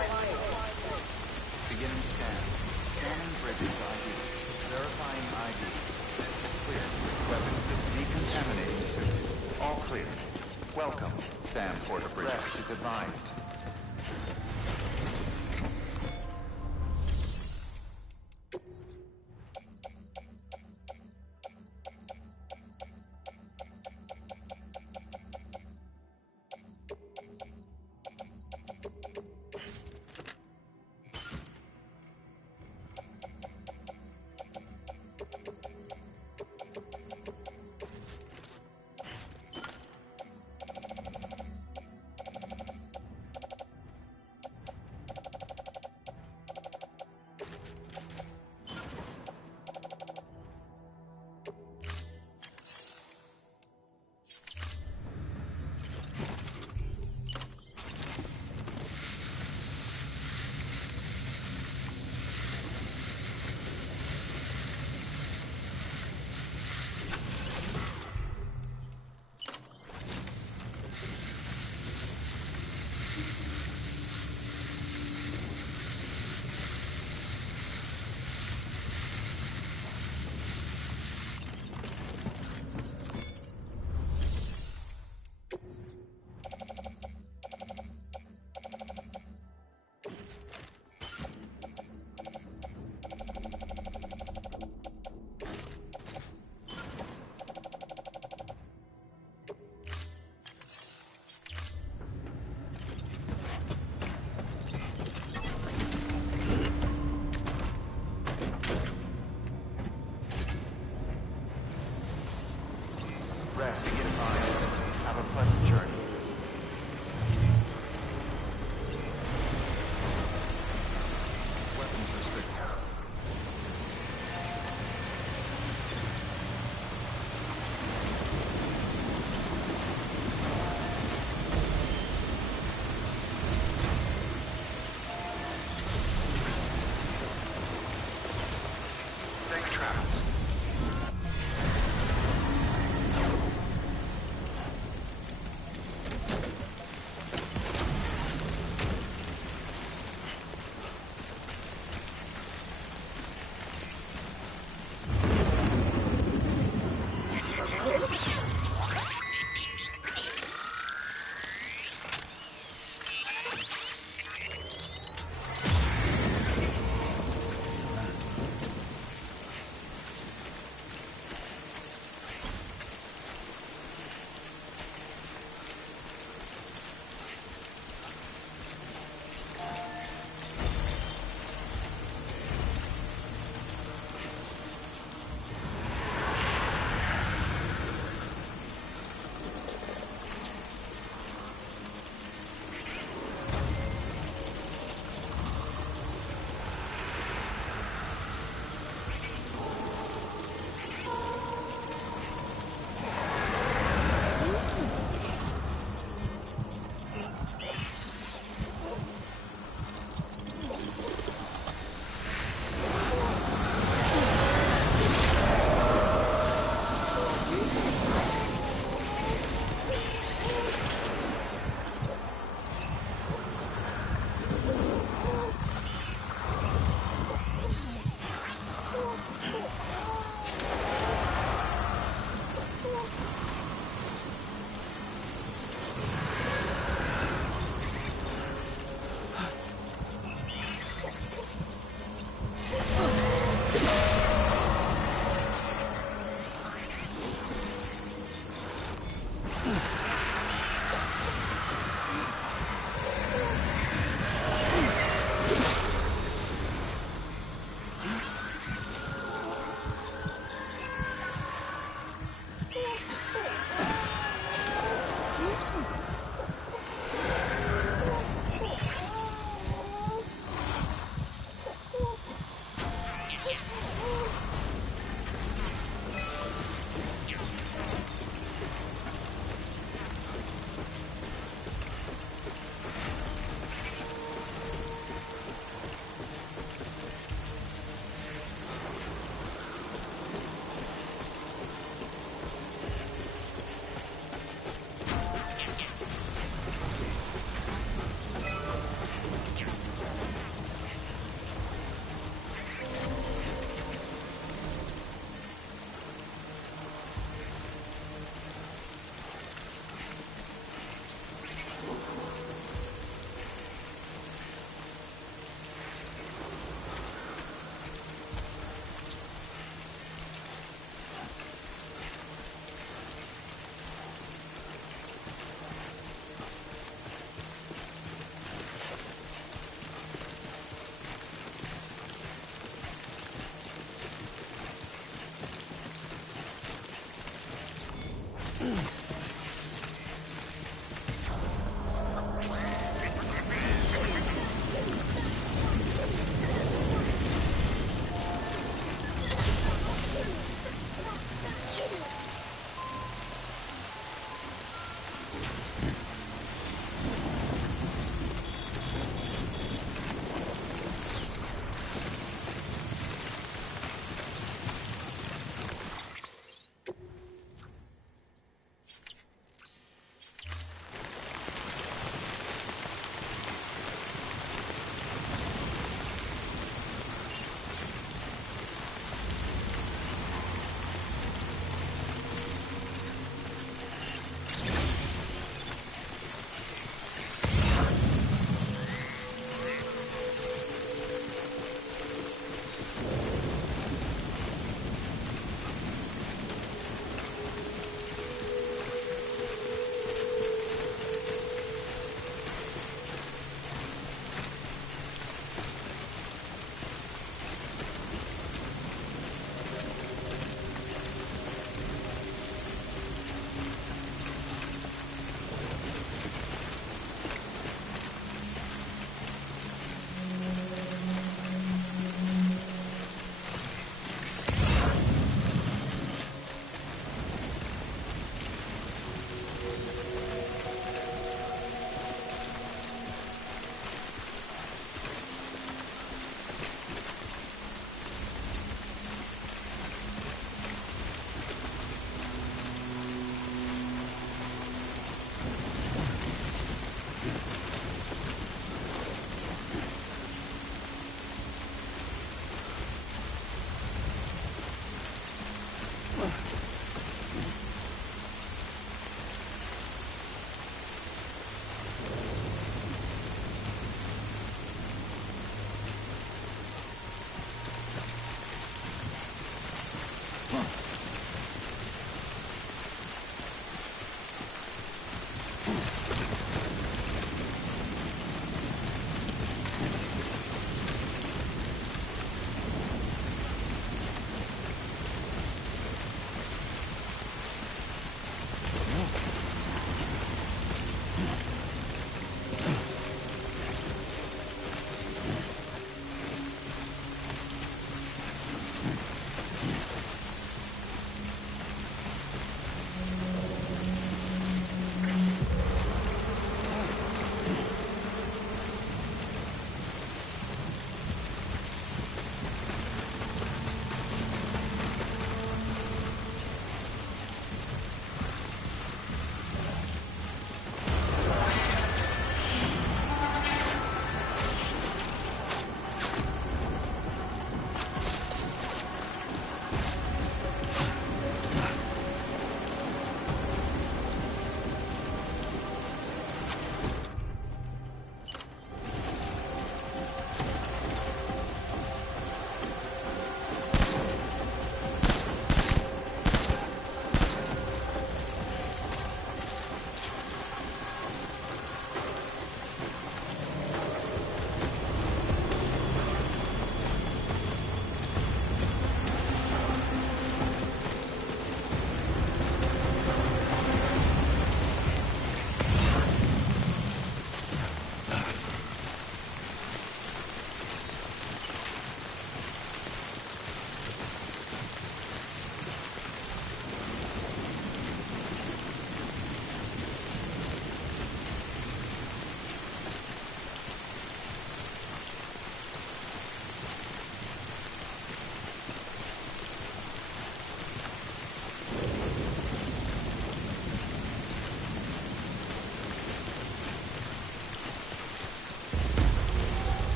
scan. Scanning bridges ID. Verifying ID. Clear. Weapons decontaminating suit. All clear. Welcome, Sam Porter Bridges. Rest is advised.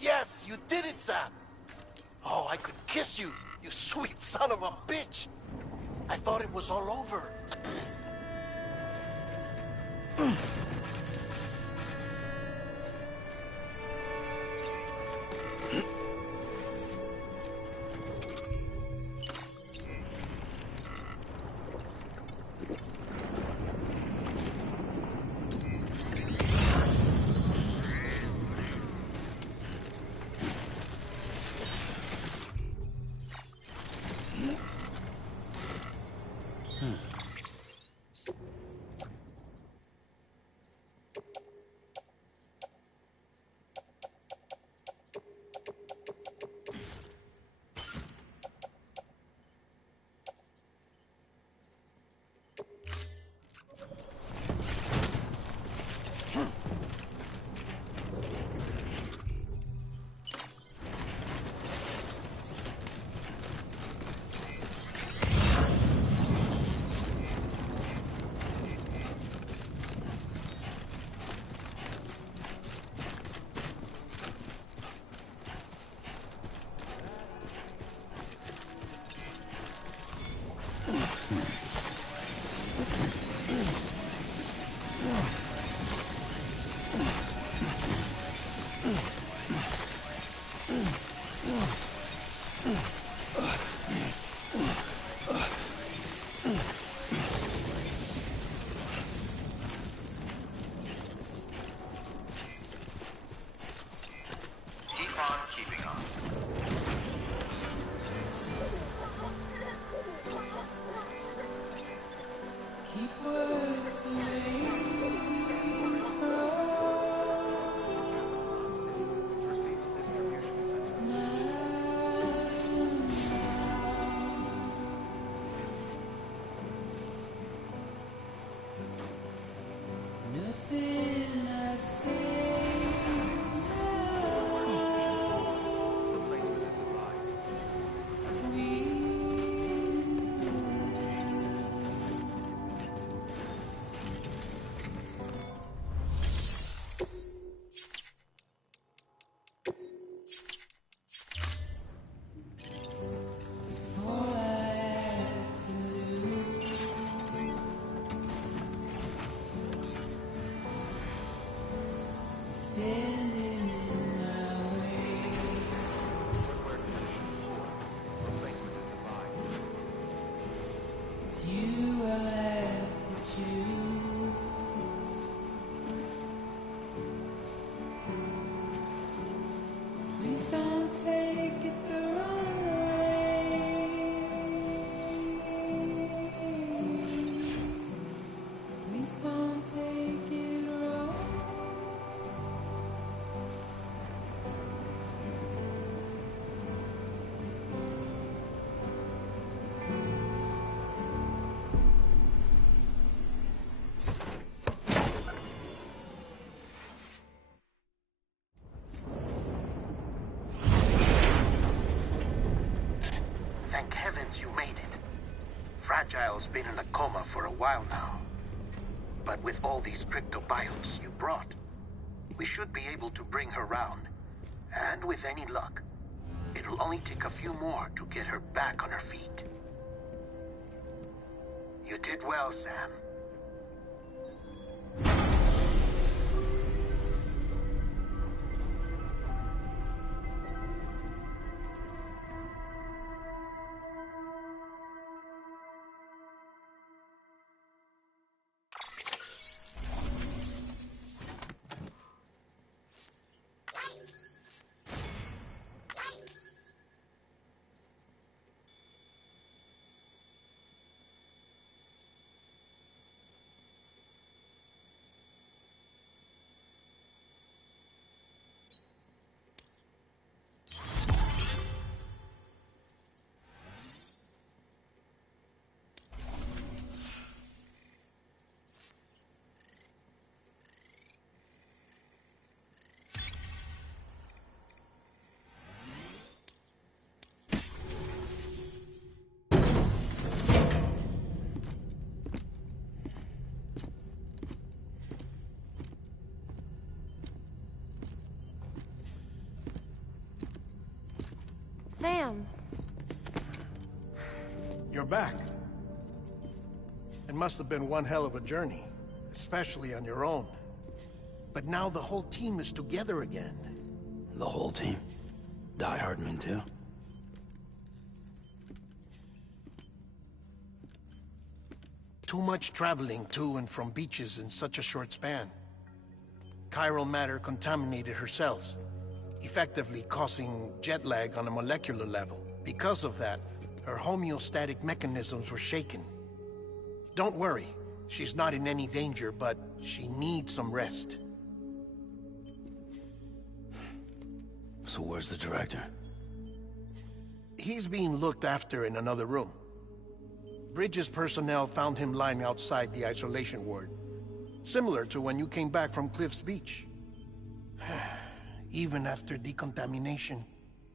Yes, you did it, Sam! Oh, I could kiss you, you sweet son of a bitch! I thought it was all over. Thank heavens you made it. Fragile's been in a coma for a while now. But with all these cryptobiotes you brought, we should be able to bring her round. And with any luck, it'll only take a few more to get her back on her feet. You did well, Sam. back. It must have been one hell of a journey, especially on your own. But now the whole team is together again. The whole team? Die Hardman too? Too much traveling to and from beaches in such a short span. Chiral matter contaminated her cells, effectively causing jet lag on a molecular level. Because of that, her homeostatic mechanisms were shaken. Don't worry, she's not in any danger, but she needs some rest. So where's the director? He's being looked after in another room. Bridges personnel found him lying outside the isolation ward. Similar to when you came back from Cliff's Beach. Even after decontamination,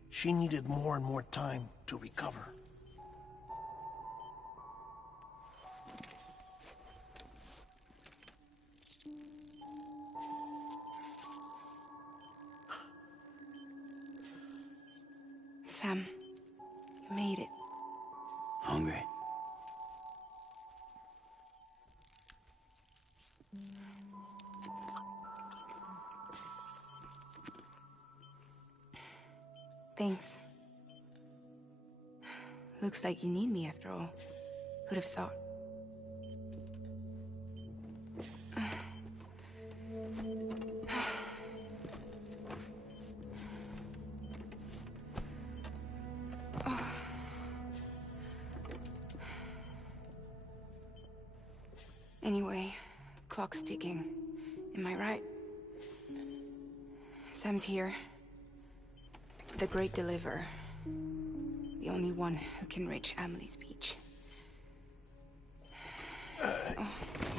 she needed more and more time to recover. Sam, you made it. Hungry? Thanks. Looks like you need me after all. Who'd have thought? Anyway, clock's ticking. Am I right? Sam's here. The Great Deliverer. The only one who can reach Amelie's Beach.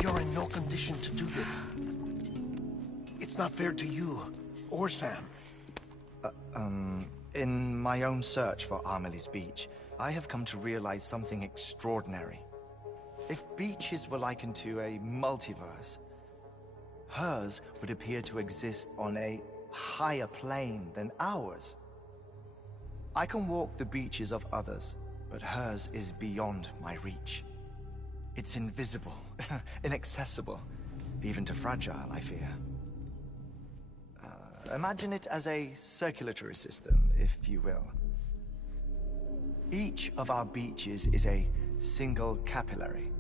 You're in no condition to do this. It's not fair to you, or Sam. In my own search for Amelie's Beach, I have come to realize something extraordinary. If beaches were likened to a multiverse, hers would appear to exist on a higher plane than ours. I can walk the beaches of others, but hers is beyond my reach. It's invisible, inaccessible, even to fragile, I fear. Imagine it as a circulatory system, if you will. Each of our beaches is a single capillary.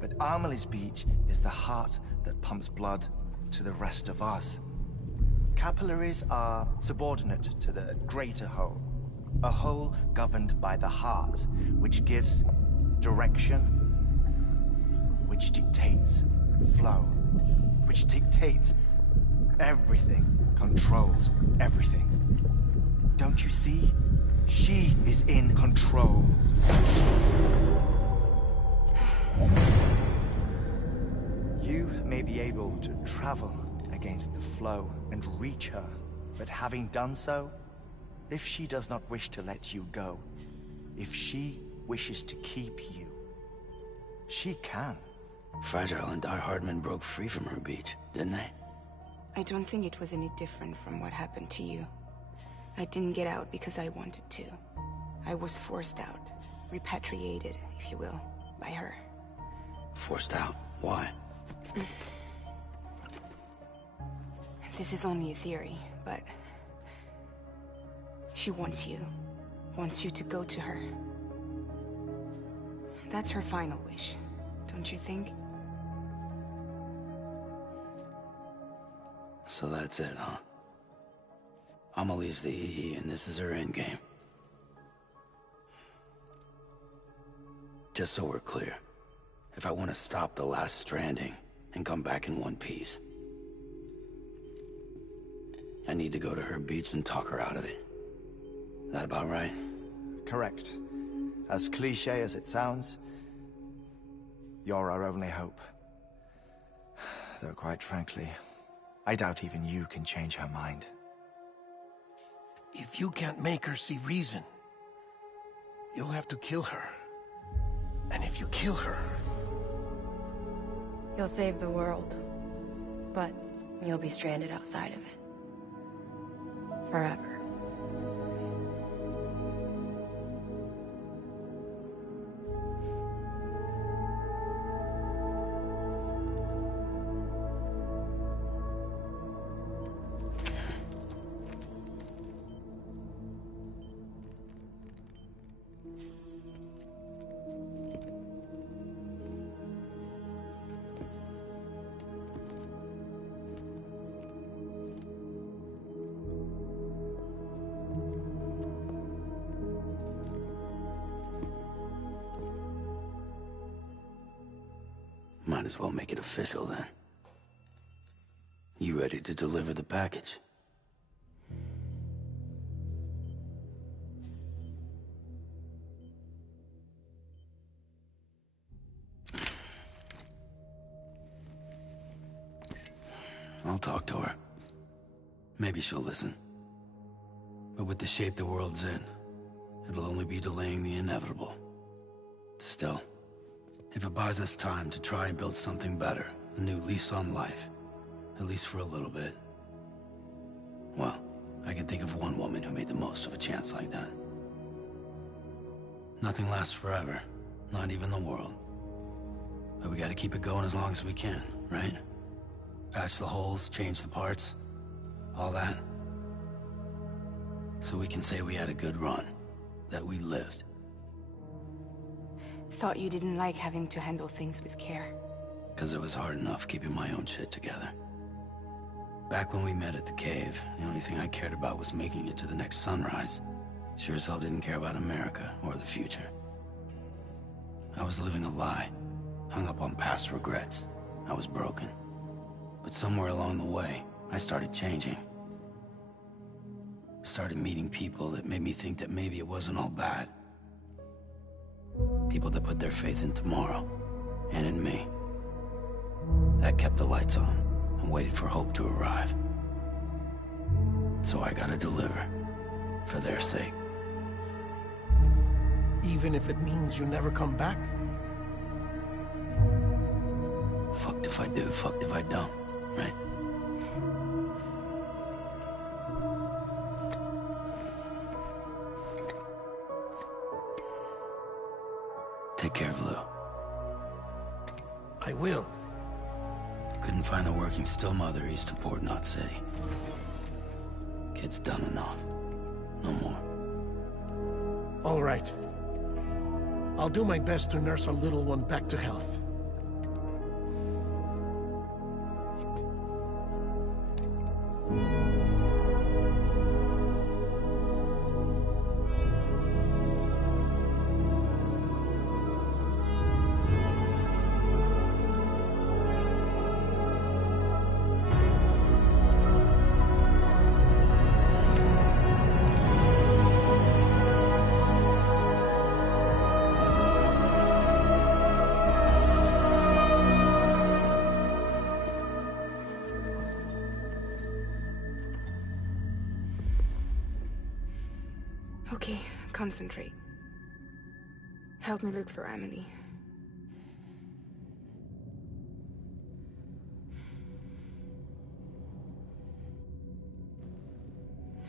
But Amelie's Beach is the heart that pumps blood to the rest of us. Capillaries are subordinate to the greater whole. A whole governed by the heart, which gives direction, which dictates flow, which dictates everything, controls everything. Don't you see? She is in control. You may be able to travel against the flow and reach her, but having done so, if she does not wish to let you go, if she wishes to keep you, she can. Fragile and Die Hardman broke free from her beach, didn't they? I don't think it was any different from what happened to you. I didn't get out because I wanted to. I was forced out. Repatriated, if you will, by her. Forced out? Why? This is only a theory, but... she wants you. Wants you to go to her. That's her final wish, don't you think? So that's it, huh? Amelie's the EE, and this is her endgame. Just so we're clear, if I want to stop the last Stranding and come back in one piece, I need to go to her beach and talk her out of it. That about right? Correct. As cliché as it sounds, you're our only hope. Though quite frankly, I doubt even you can change her mind. If you can't make her see reason, you'll have to kill her. And if you kill her... You'll save the world, but you'll be stranded outside of it. Forever. Might as well make it official then. You ready to deliver the package? I'll talk to her. Maybe she'll listen. But with the shape the world's in, it'll only be delaying the inevitable. Still, if it buys us time to try and build something better, a new lease on life, at least for a little bit, well, I can think of one woman who made the most of a chance like that. Nothing lasts forever, not even the world. But we gotta keep it going as long as we can, right? Patch the holes, change the parts, all that. So we can say we had a good run, that we lived. Thought you didn't like having to handle things with care. 'Cause it was hard enough keeping my own shit together. Back when we met at the cave, the only thing I cared about was making it to the next sunrise. Sure as hell didn't care about America or the future. I was living a lie, hung up on past regrets. I was broken. But somewhere along the way, I started changing. Started meeting people that made me think that maybe it wasn't all bad. People that put their faith in tomorrow, and in me. That kept the lights on, and waited for hope to arrive. So I gotta deliver, for their sake. Even if it means you never come back? Fucked if I do, fucked if I don't, right? Take care of Lou. I will. Couldn't find a working still mother east of Port Knot City. Kid's done enough. No more. All right. I'll do my best to nurse our little one back to health. Okay, concentrate. Help me look for Emily.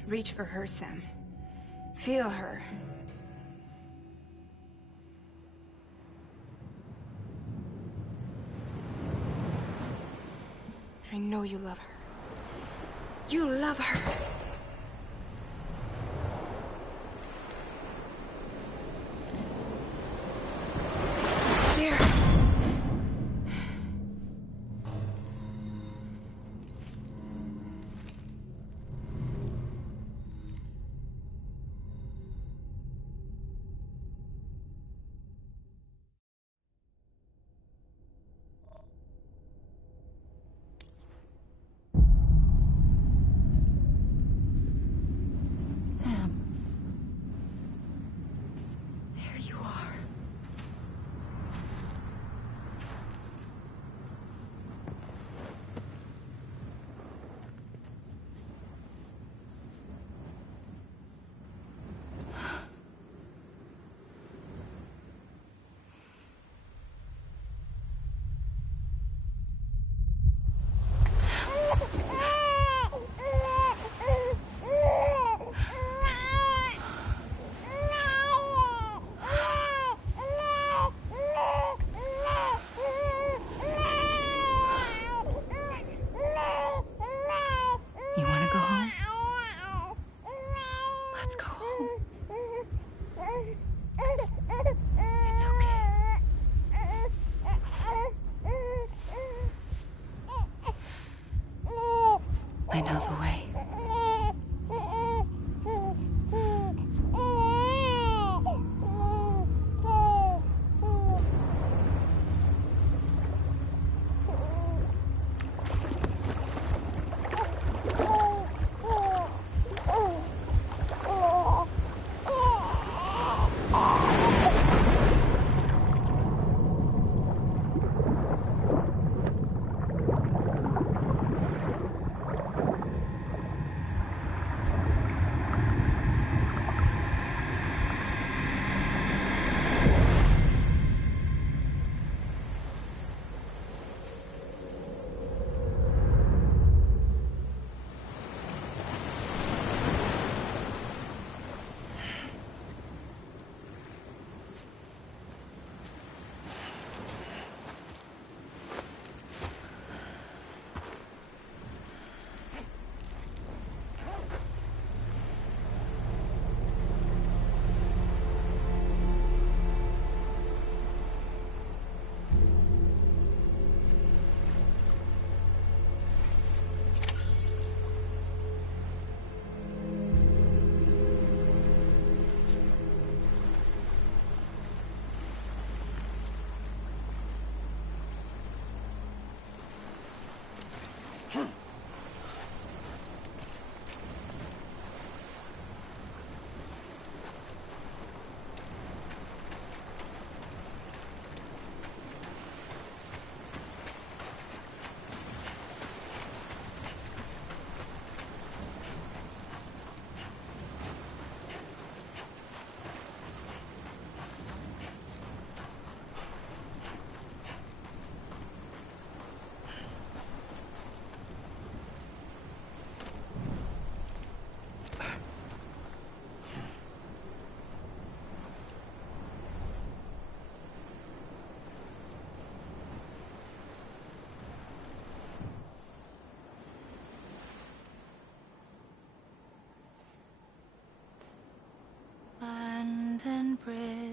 Reach for her, Sam. Feel her. I know you love her. You love her! There!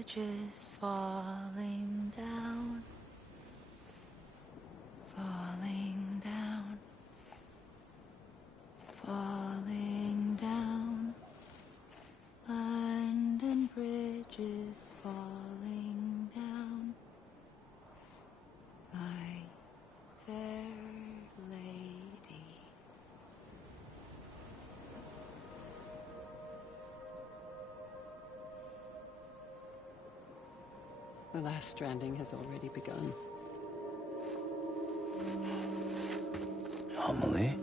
bridges falling down, falling down, falling down. London Bridge is falling down, my fair lady. The last stranding has already begun. Amelie?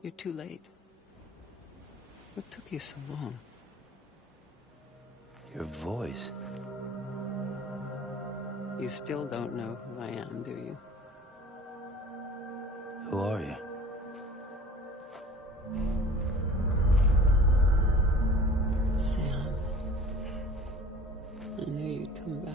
You're too late. What took you so long? Your voice. You still don't know who I am, do you? Who are you? Sam. I knew you'd come back.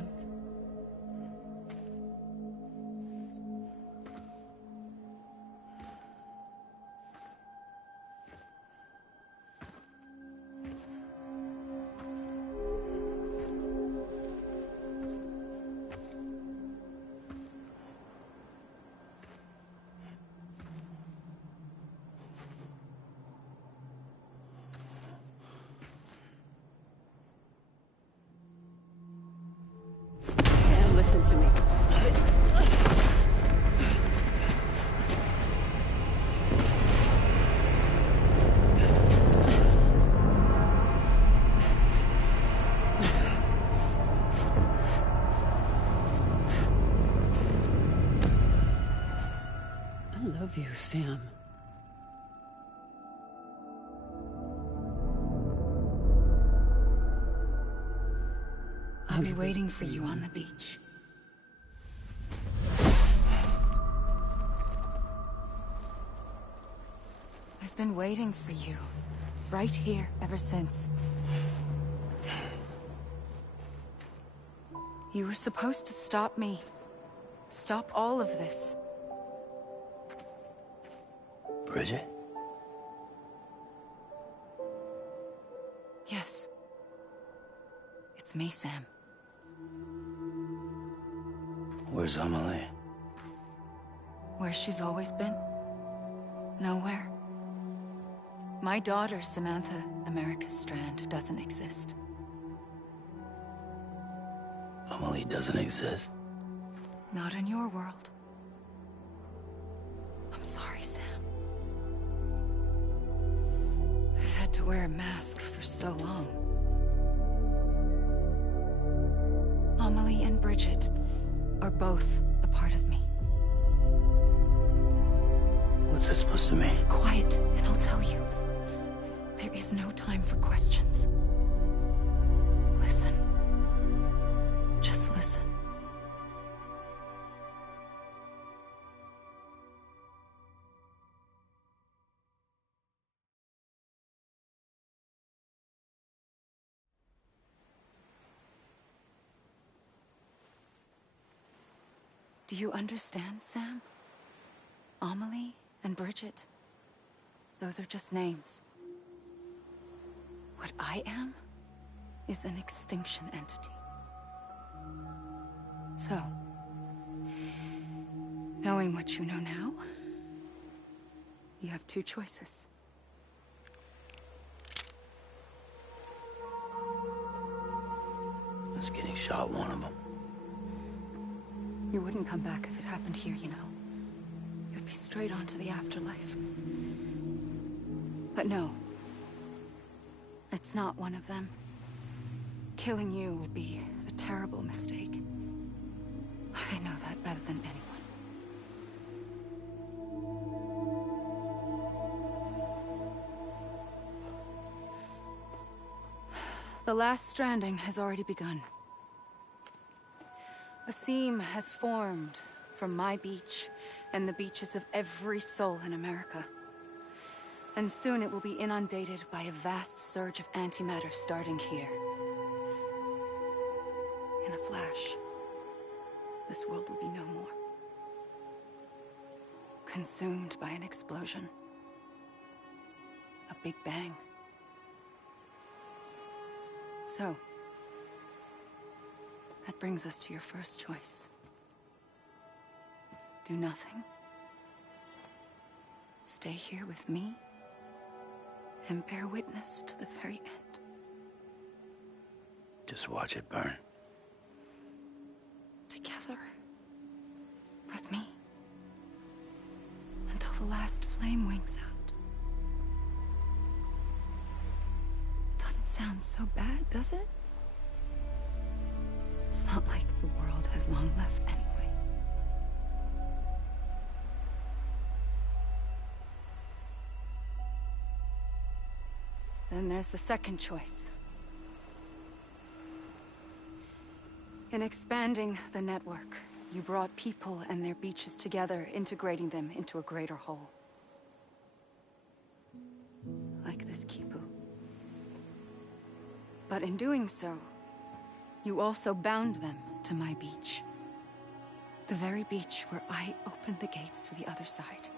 Sam, listen to me. I love you, Sam. I'll be waiting for you on the beach. I've been waiting for you, right here, ever since. You were supposed to stop me. Stop all of this. Bridget? Yes. It's me, Sam. Where's Amelie? Where she's always been. Nowhere. My daughter, Samantha America Strand, doesn't exist. Amelie doesn't exist? Not in your world. I'm sorry, Sam. I've had to wear a mask for so long. Amelie and Bridget are both a part of me. What's that supposed to mean? Quiet, and I'll tell you. There is no time for questions. Listen. Just listen. Do you understand, Sam? Amelie and Bridget. Those are just names. What I am is an extinction entity. So, knowing what you know now, you have two choices. Is getting shot one of them? You wouldn't come back if it happened here, you know. You'd be straight on to the afterlife. But no. It's not one of them. Killing you would be a terrible mistake. I know that better than anyone. The last stranding has already begun. A seam has formed from my beach and the beaches of every soul in America. And soon it will be inundated by a vast surge of antimatter starting here. In a flash, this world will be no more. Consumed by an explosion. A big bang. So, that brings us to your first choice. Do nothing. Stay here with me and bear witness to the very end. Just watch it burn. Together. With me. Until the last flame winks out. Doesn't sound so bad, does it? It's not like the world has long left anyway. Then there's the second choice. In expanding the network, you brought people and their beaches together, integrating them into a greater whole. Like this Kipu. But in doing so, you also bound them to my beach. The very beach where I opened the gates to the other side.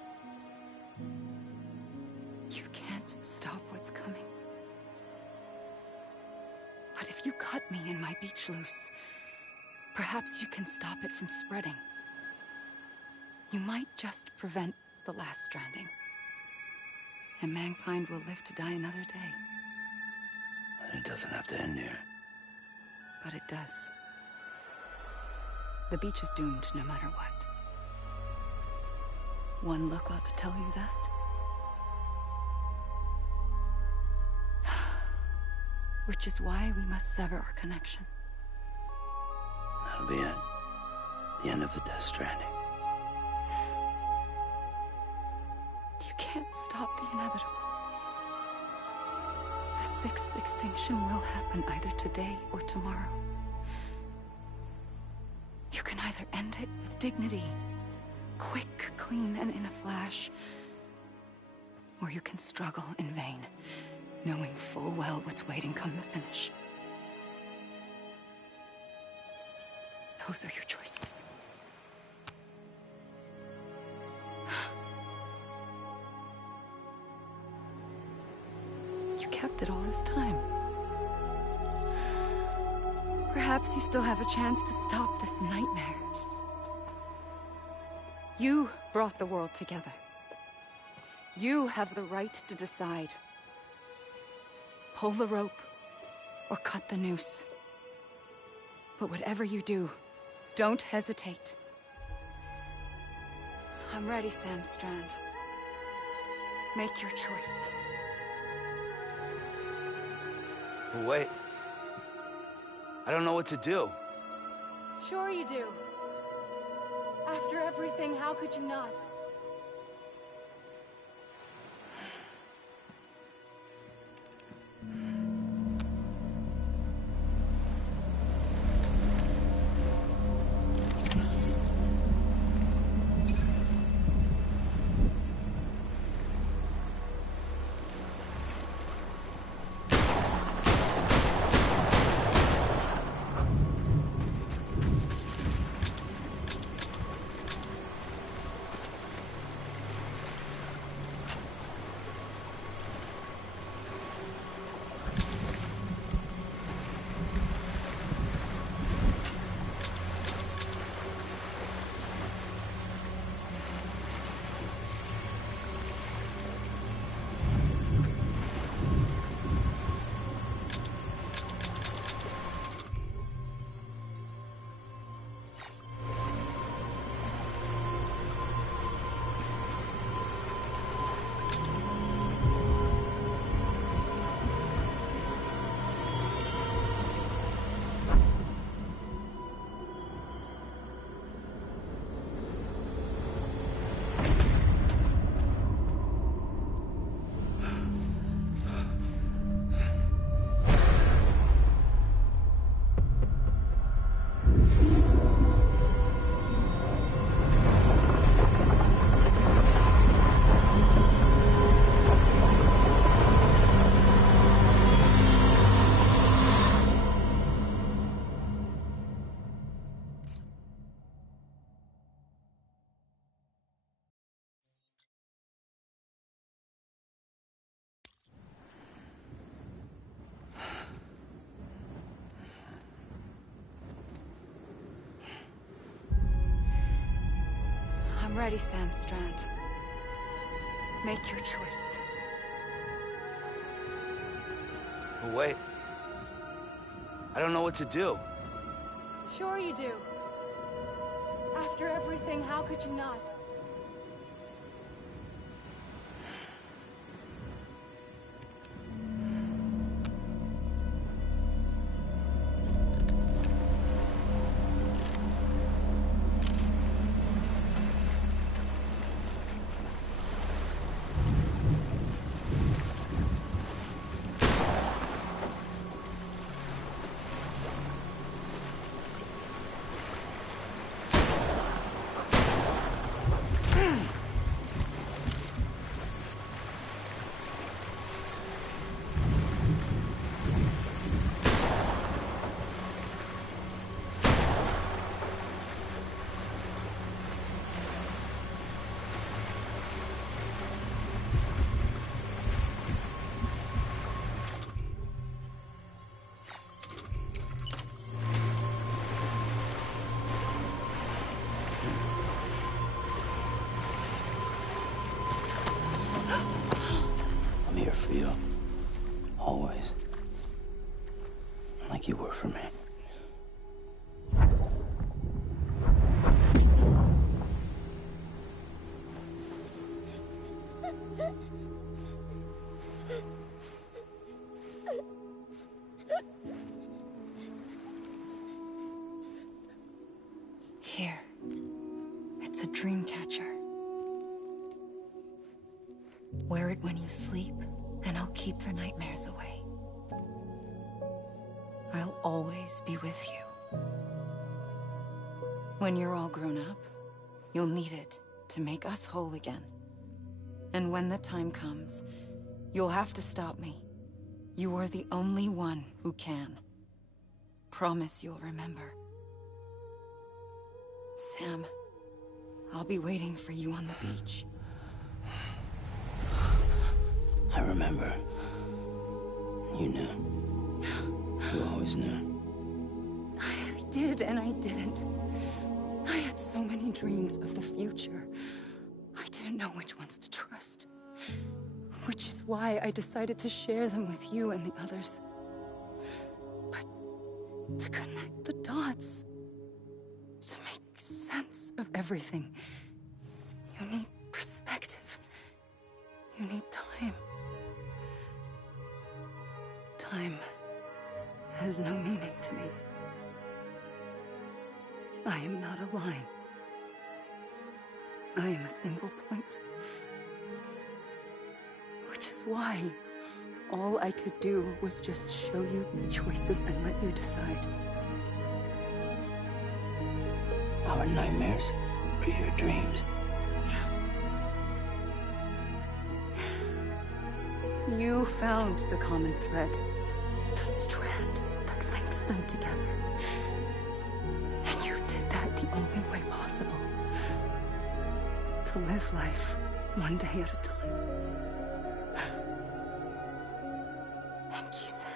You can't stop what's coming. But if you cut me and my beach loose, perhaps you can stop it from spreading. You might just prevent the last stranding. And mankind will live to die another day. And it doesn't have to end here. But it does. The beach is doomed no matter what. One look ought to tell you that. Which is why we must sever our connection. That'll be it. The end of the Death Stranding. You can't stop the inevitable. The sixth extinction will happen either today or tomorrow. You can either end it with dignity, quick, clean, and in a flash, or you can struggle in vain, knowing full well what's waiting come the finish. Those are your choices. You kept it all this time. Perhaps you still have a chance to stop this nightmare. You brought the world together. You have the right to decide. Pull the rope or cut the noose. But whatever you do, don't hesitate. I'm ready, Sam Strand. Make your choice. Wait. I don't know what to do. Sure you do. After everything, how could you not? I'm ready, Sam Strand. Make your choice. But wait. I don't know what to do. Sure you do. After everything, how could you not? I'm here for you. Always. Like you were for me. Here. It's a dream catcher. Wear it when you sleep, and I'll keep the nightmares away. I'll always be with you. When you're all grown up, you'll need it to make us whole again. And when the time comes, you'll have to stop me. You are the only one who can. Promise you'll remember. Sam, I'll be waiting for you on the beach. I remember. You knew. You always knew. I did and I didn't. I had so many dreams of the future. I didn't know which ones to trust. Which is why I decided to share them with you and the others. But to connect the dots, to make sense of everything, you need perspective. You need time. Time has no meaning to me. I am not a line. I am a single point. Which is why all I could do was just show you the choices and let you decide. Our nightmares are your dreams. You found the common thread, the strand that links them together. And you did that the only way possible. To live life one day at a time. Thank you, Sam.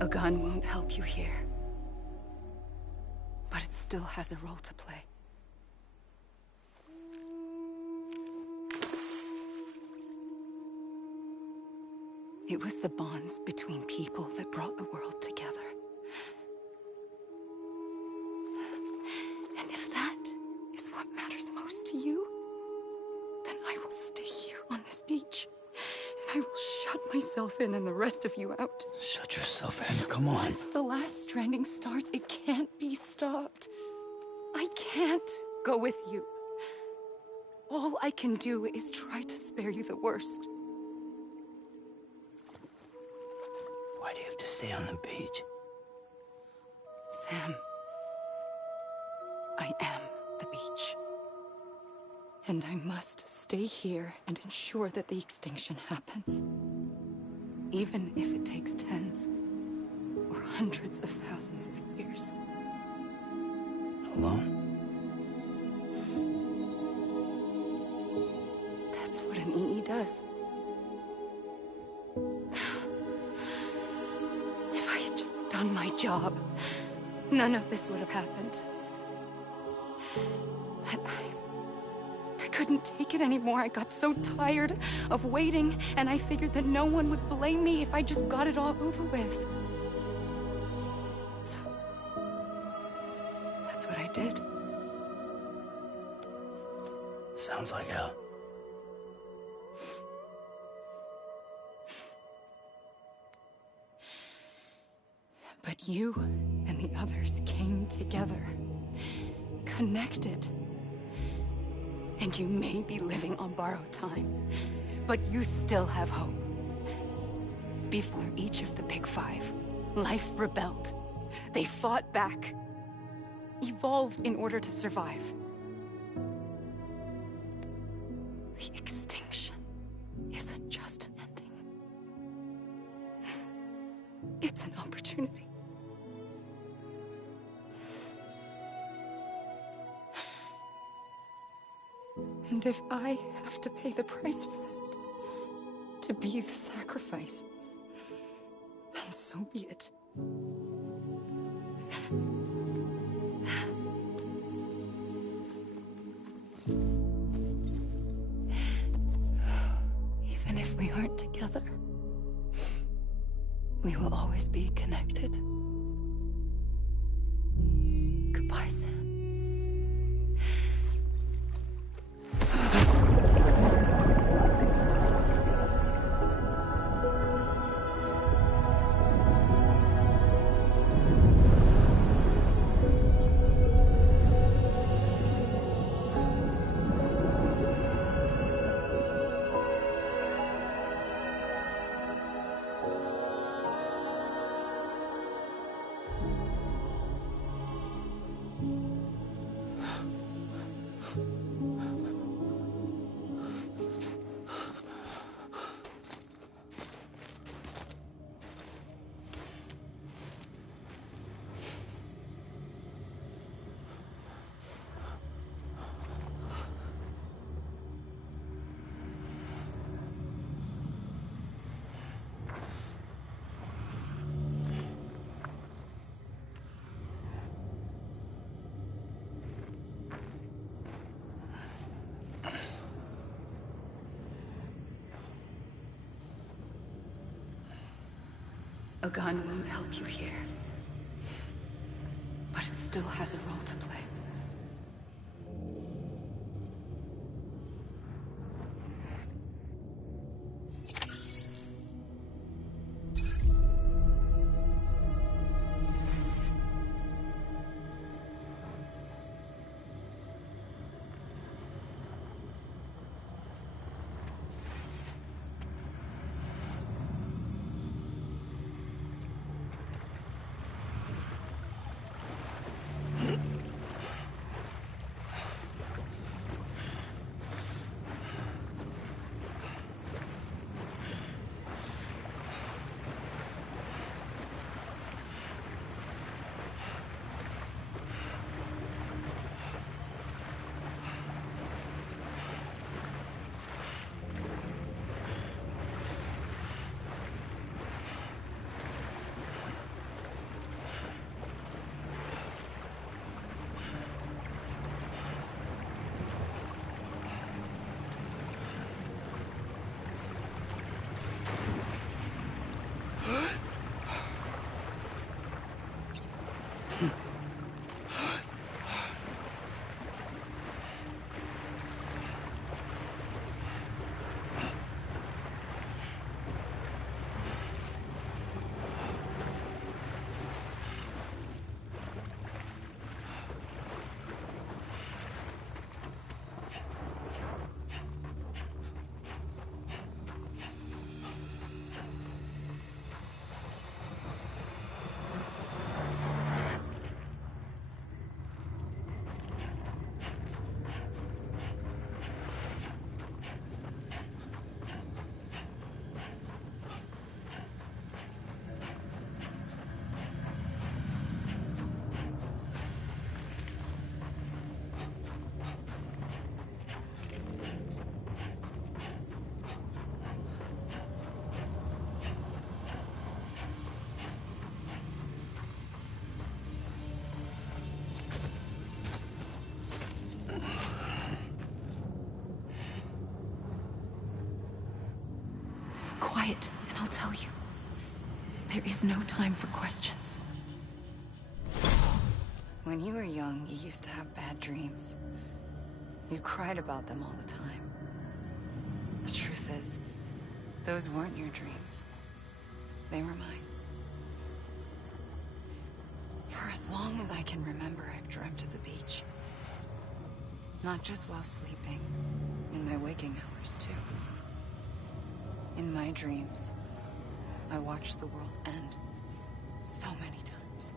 A gun won't help you here. But it still has a role to play. It was the bonds between people that brought the world together. And if that is what matters most to you, then I will stay here on this beach. And I will shut myself in and the rest of you out. Shut yourself in, come on. Once the last stranding starts, it can't be stopped. I can't go with you. All I can do is try to spare you the worst. Why do you have to stay on the beach? Sam, I am the beach. And I must stay here and ensure that the extinction happens. Even if it takes tens or hundreds of thousands of years. Alone? That's what an EE does. done my job, none of this would have happened. But I couldn't take it anymore. I got so tired of waiting, and I figured that no one would blame me if I just got it all over with. So, that's what I did. Sounds like hell. But you and the others came together, connected. And you may be living on borrowed time, but you still have hope. Before each of the Big Five, life rebelled. They fought back, evolved in order to survive. The extinction isn't just an ending. It's an opportunity. And if I have to pay the price for that, to be the sacrifice, then so be it. Even if we aren't together, we will always be connected. Goodbye, Sam. A gun won't help you here, but it still has a role to play. quiet, and I'll tell you. There is no time for questions. When you were young, you used to have bad dreams. You cried about them all the time. The truth is, those weren't your dreams. They were mine. For as long as I can remember, I've dreamt of the beach. Not just while sleeping, in my waking hours, too. In my dreams, I watched the world end so many times.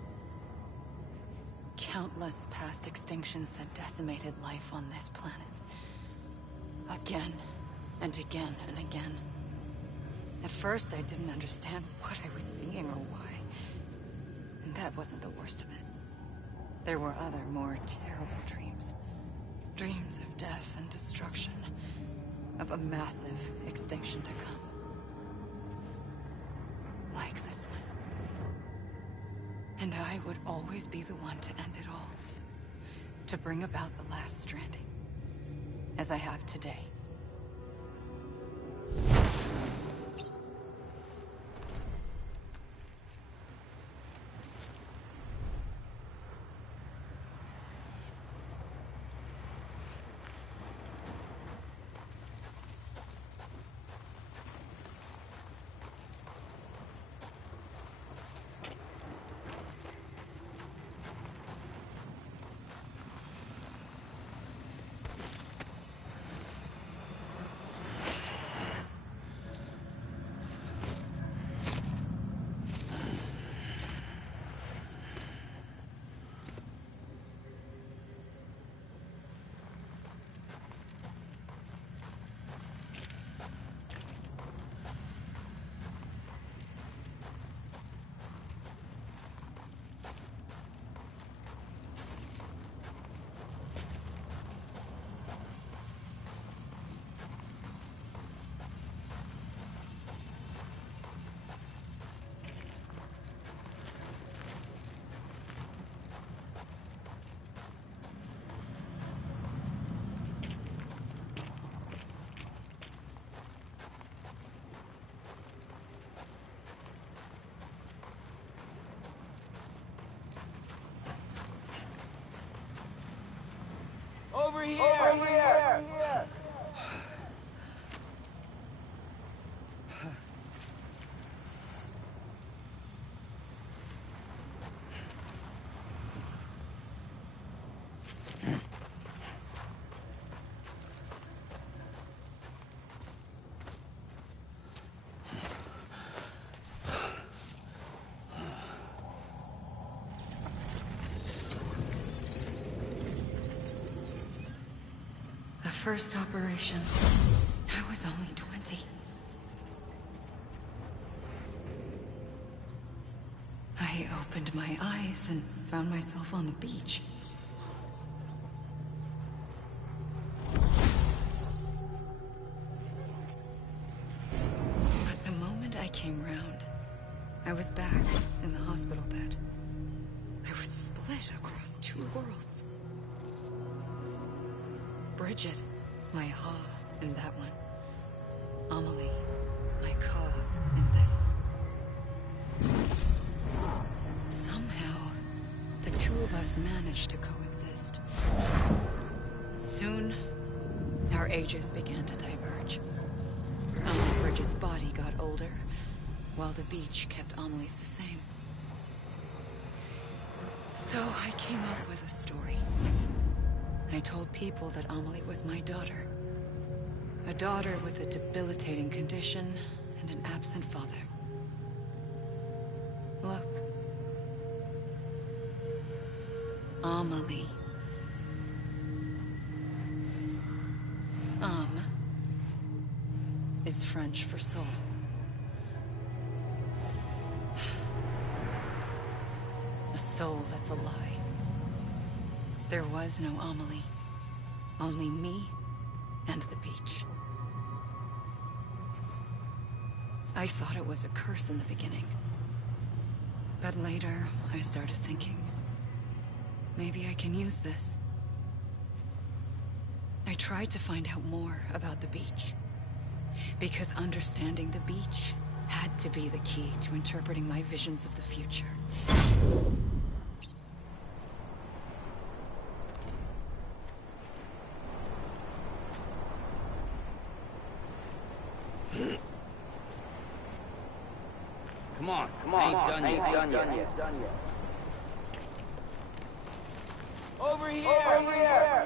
Countless past extinctions that decimated life on this planet. Again, and again, and again. At first, I didn't understand what I was seeing or why. And that wasn't the worst of it. There were other, more terrible dreams. Dreams of death and destruction. Of a massive extinction to come. Like this one. And I would always be the one to end it all. To bring about the last stranding. As I have today. Over here! Over here! First operation, I was only 20. I opened my eyes and found myself on the beach. But the moment I came round, I was back in the hospital bed. I was split across two worlds. Bridget, my Ha in that one. Amelie, my Ka in this. Somehow, the two of us managed to coexist. Soon, our ages began to diverge. Bridget's body got older, while the beach kept Amelie's the same. So I came up with a story. I told people that Amelie was my daughter. A daughter with a debilitating condition and an absent father. Look. Amelie. Is French for soul. A soul that's a lie. There was no Amelie. Only me and the beach. I thought it was a curse in the beginning. But later, I started thinking, maybe I can use this. I tried to find out more about the beach. Because understanding the beach had to be the key to interpreting my visions of the future. Come on, ain't done yet. Over here!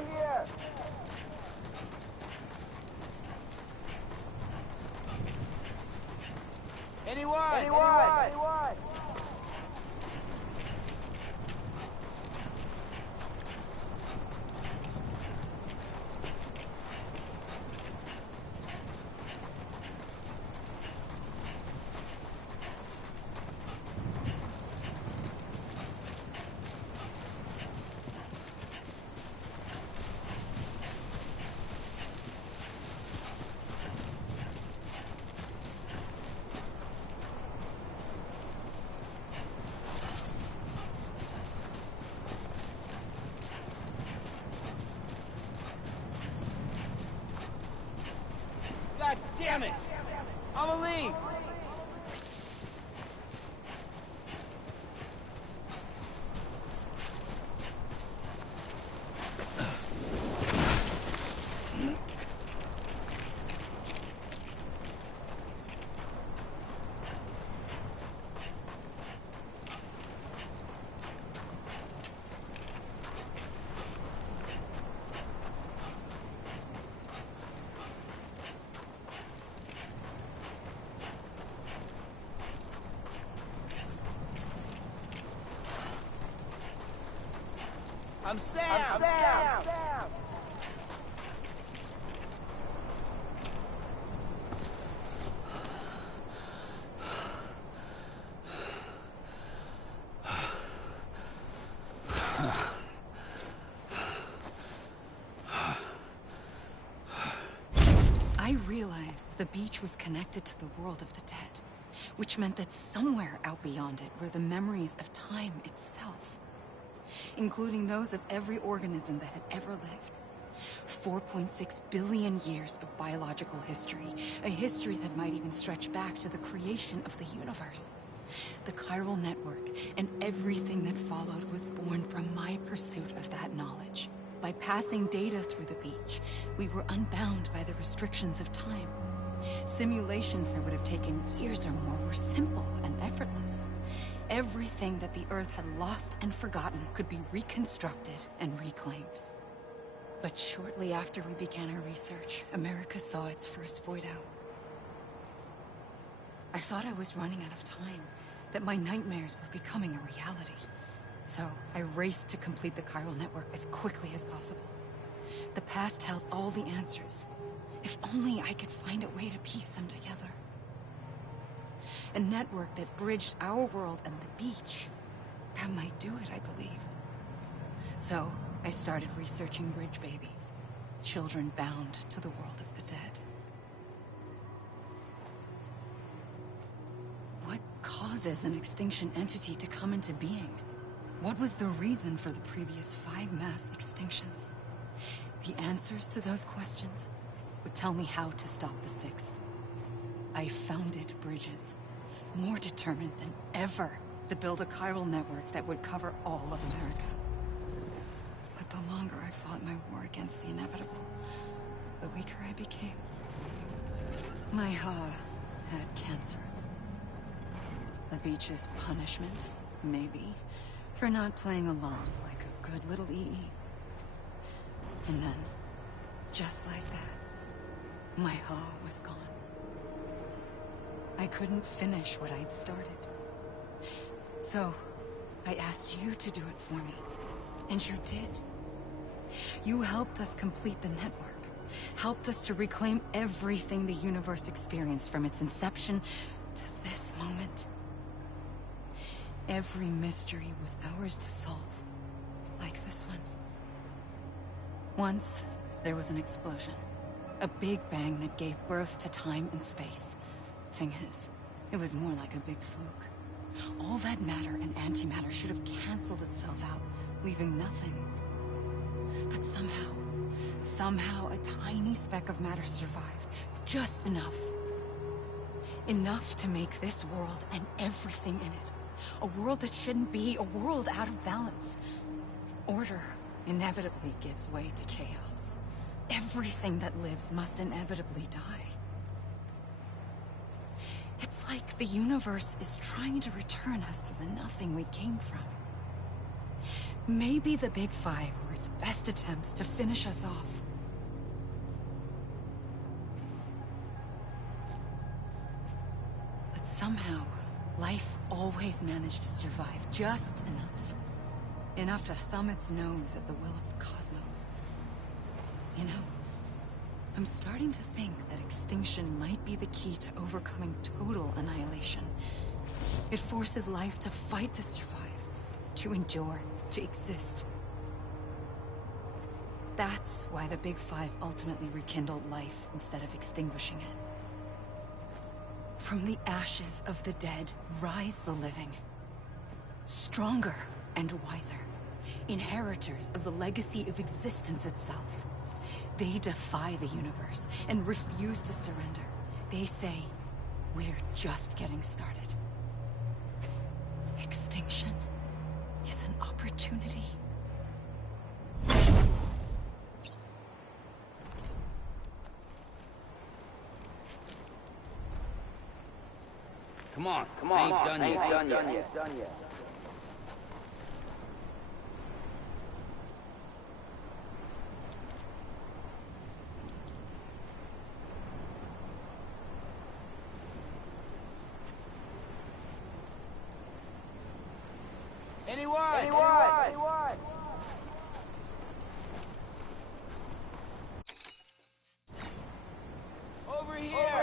Anyone? God damn it! Amelie! I'm Sam! I realized the beach was connected to the world of the dead, which meant that somewhere out beyond it were the memories of time itself, including those of every organism that had ever lived. 4.6 billion years of biological history, a history that might even stretch back to the creation of the universe. The chiral network and everything that followed was born from my pursuit of that knowledge. By passing data through the beach, we were unbound by the restrictions of time. Simulations that would have taken years or more were simple and effortless. Everything that the Earth had lost and forgotten could be reconstructed and reclaimed. But shortly after we began our research, America saw its first void out. I thought I was running out of time, that my nightmares were becoming a reality. So I raced to complete the chiral network as quickly as possible. The past held all the answers. If only I could find a way to piece them together. A network that bridged our world and the beach. That might do it, I believed. So I started researching bridge babies, children bound to the world of the dead. What causes an extinction entity to come into being? What was the reason for the previous 5 mass extinctions? The answers to those questions would tell me how to stop the 6th. I founded bridges, more determined than ever to build a chiral network that would cover all of America. But the longer I fought my war against the inevitable, the weaker I became. My Ha had cancer. The beach's punishment, maybe, for not playing along like a good little EE. And then, just like that, my Ha was gone. I couldn't finish what I'd started. So, I asked you to do it for me. And you did. You helped us complete the network. Helped us to reclaim everything the universe experienced from its inception to this moment. Every mystery was ours to solve. Like this one. Once, there was an explosion. A big bang that gave birth to time and space. Thing is, it was more like a big fluke. All that matter and antimatter should have canceled itself out, leaving nothing. But somehow a tiny speck of matter survived, just enough Enough to make this world and everything in it a world that shouldn't be, a world out of balance. Order inevitably gives way to chaos. Everything that lives must inevitably die. It's like the universe is trying to return us to the nothing we came from. Maybe the Big Five were its best attempts to finish us off. But somehow, life always managed to survive just enough. Enough to thumb its nose at the will of the cosmos. You know, I'm starting to think that extinction might be the key to overcoming total annihilation. It forces life to fight to survive, to endure, to exist. That's why the Big Five ultimately rekindled life instead of extinguishing it. From the ashes of the dead rise the living. Stronger and wiser. Inheritors of the legacy of existence itself. They defy the universe and refuse to surrender. They say, we're just getting started. Extinction is an opportunity. Come on, I ain't done yet. Anyone? Over here!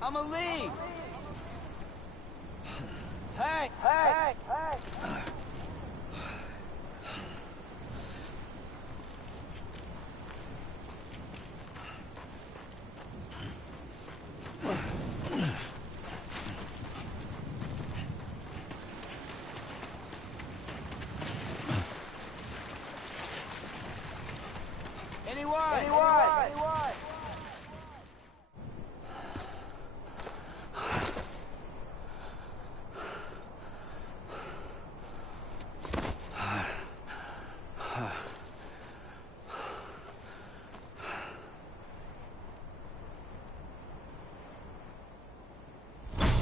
I'm a lead! Hey! Anyone?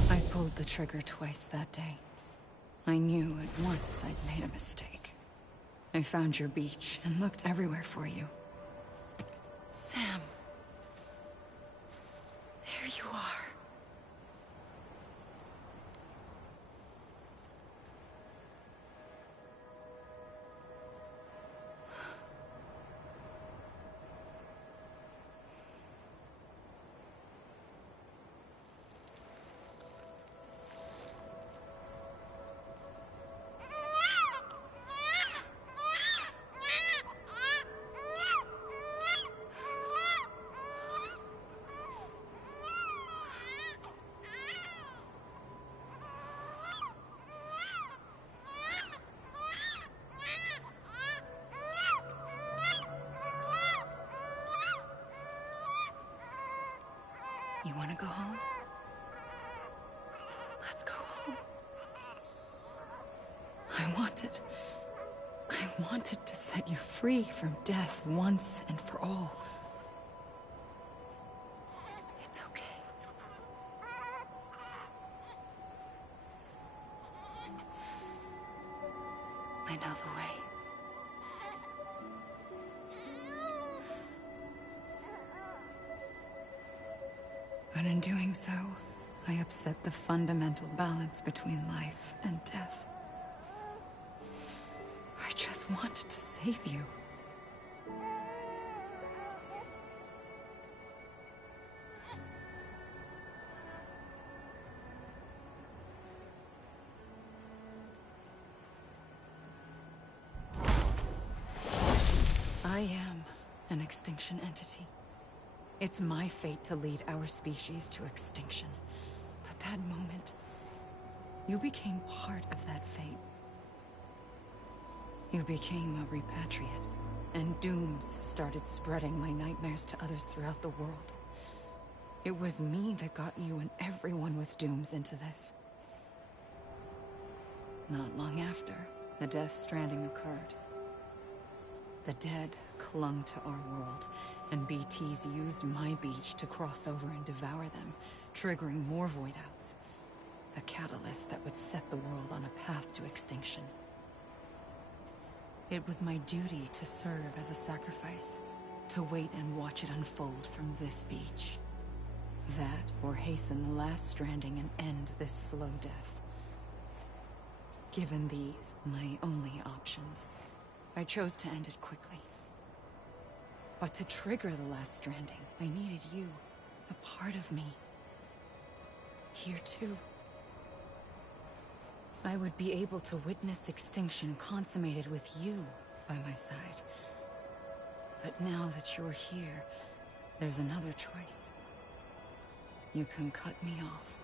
I pulled the trigger twice that day. I knew at once I'd made a mistake. I found your beach and looked everywhere for you. Sam. There you are. You want to go home? Let's go home. I wanted to set you free from death once and for all. It's okay. I know the way. But in doing so, I upset the fundamental balance between life and death. I just wanted to save you. I am an extinction entity. It's my fate to lead our species to extinction. But that moment, you became part of that fate. You became a repatriate, and dooms started spreading my nightmares to others throughout the world. It was me that got you and everyone with dooms into this. Not long after, the Death Stranding occurred. The dead clung to our world, and BTs used my beach to cross over and devour them, triggering more void outs. A catalyst that would set the world on a path to extinction. It was my duty to serve as a sacrifice, to wait and watch it unfold from this beach. That, or hasten the last stranding and end this slow death. Given these, my only options, I chose to end it quickly. But to trigger the last stranding, I needed you, a part of me. Here too. I would be able to witness extinction consummated with you by my side. But now that you're here, there's another choice. You can cut me off.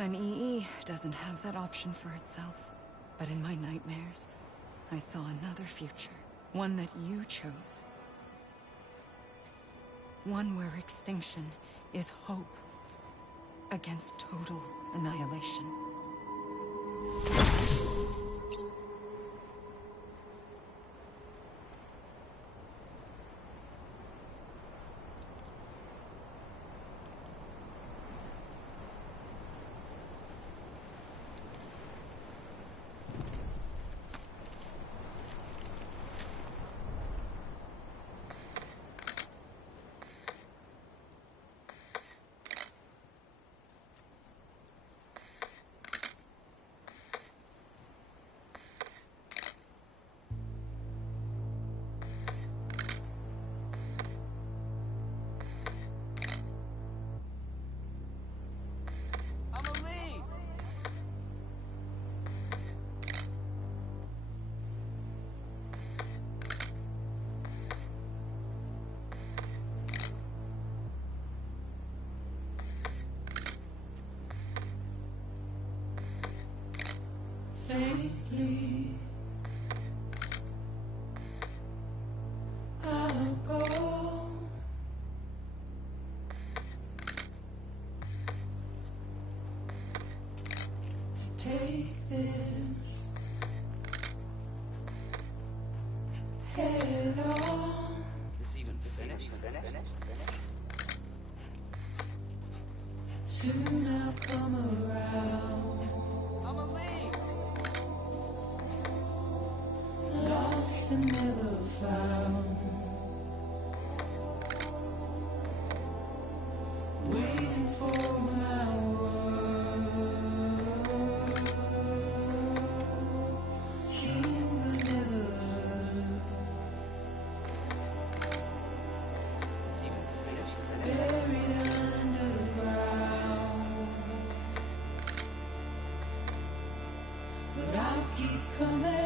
An EE doesn't have that option for itself. But in my nightmares, I saw another future. One that you chose. One where extinction is hope against total annihilation. Faintly, I'll go. Take this head on. This even finished? Soon I'll come around. Lost and never found. Waiting for my words. Seen but never heard. This even finished? Buried underground. But I'll keep coming.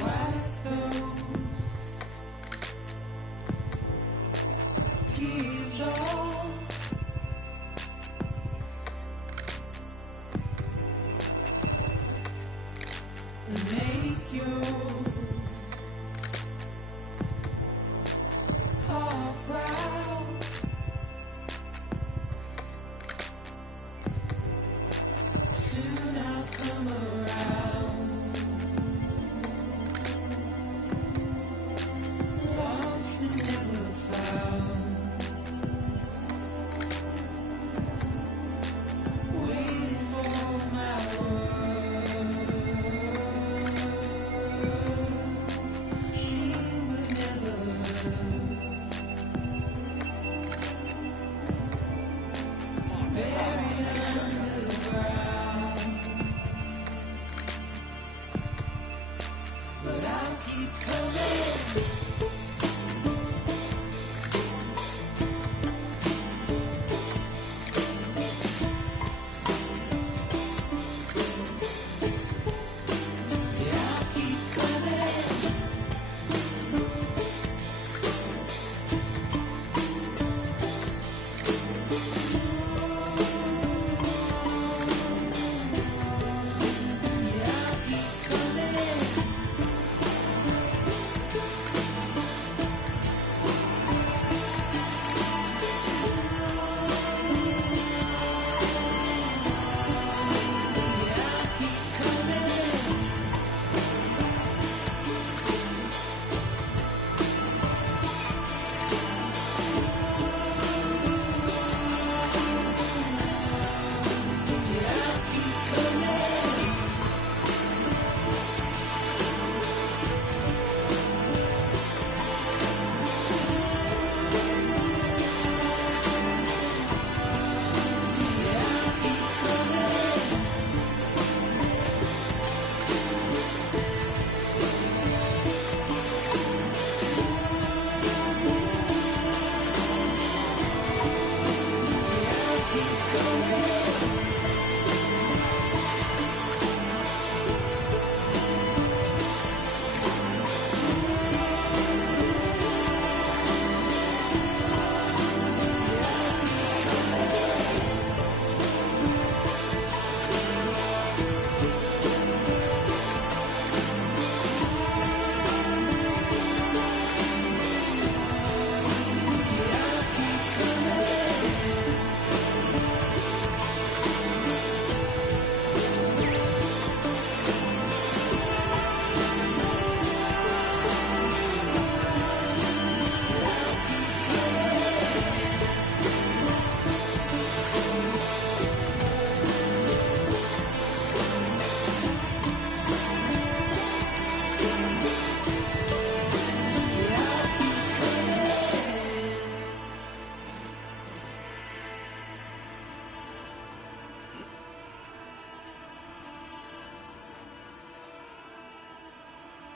Wipe those tears off. And make your heart proud. Soon I'll come around. Lost and never found. Waiting for my words. Seen but never heard.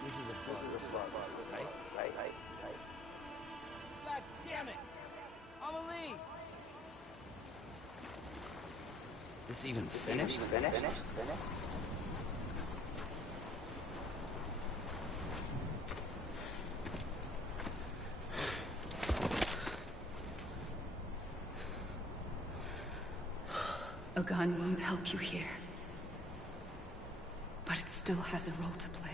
This is a bug, right? God damn it! Amelie! This even finished? A gun won't help you here. But it still has a role to play.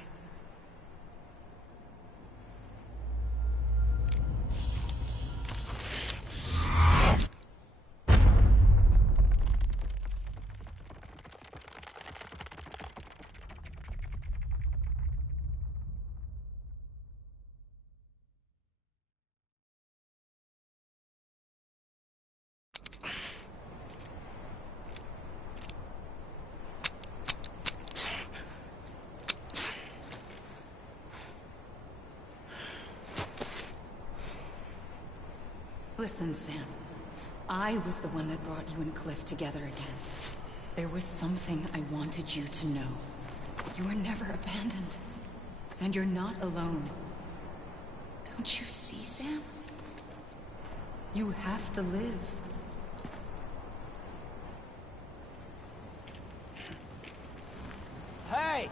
Listen, Sam. I was the one that brought you and Cliff together again. There was something I wanted you to know. You were never abandoned. And you're not alone. Don't you see, Sam? You have to live. Hey!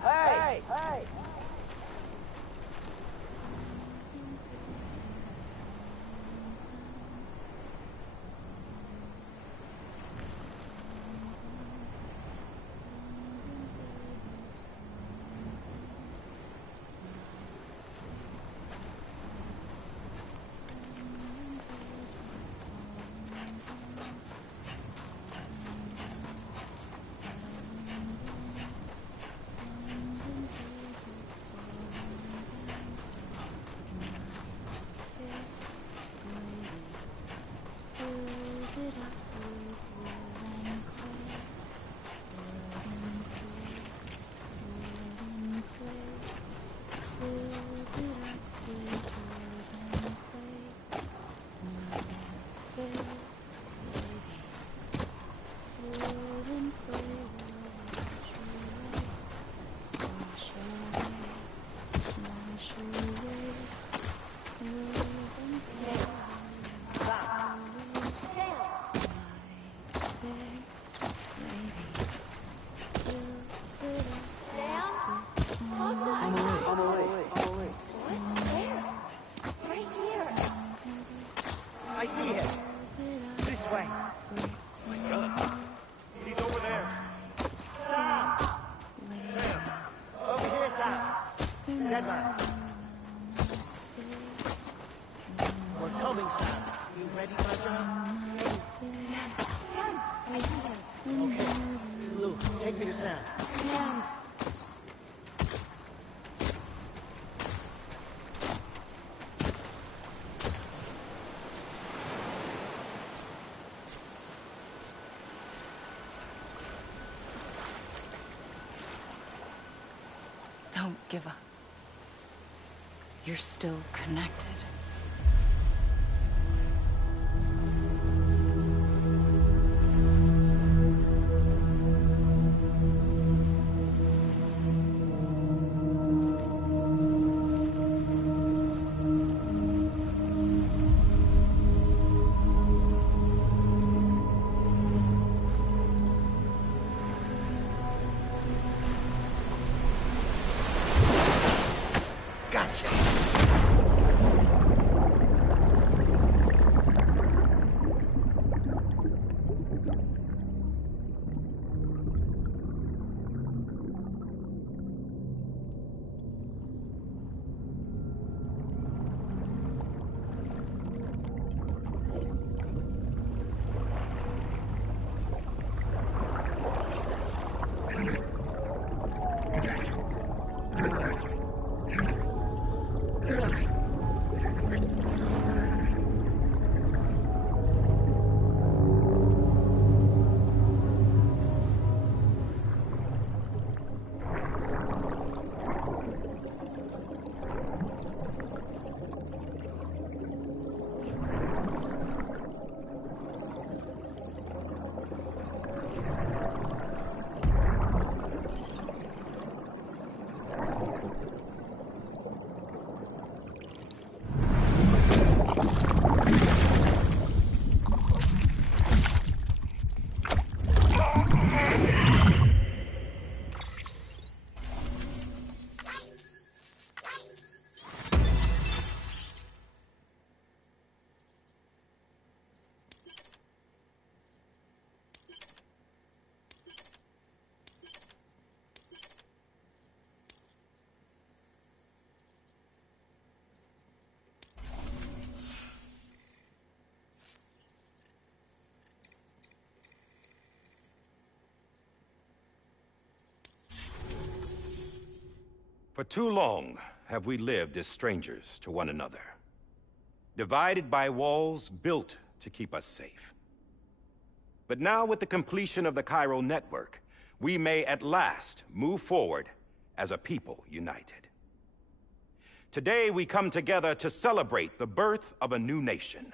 Don't give up. You're still connected. For too long have we lived as strangers to one another, divided by walls built to keep us safe. But now, with the completion of the Chiral network, we may at last move forward as a people united. Today, we come together to celebrate the birth of a new nation.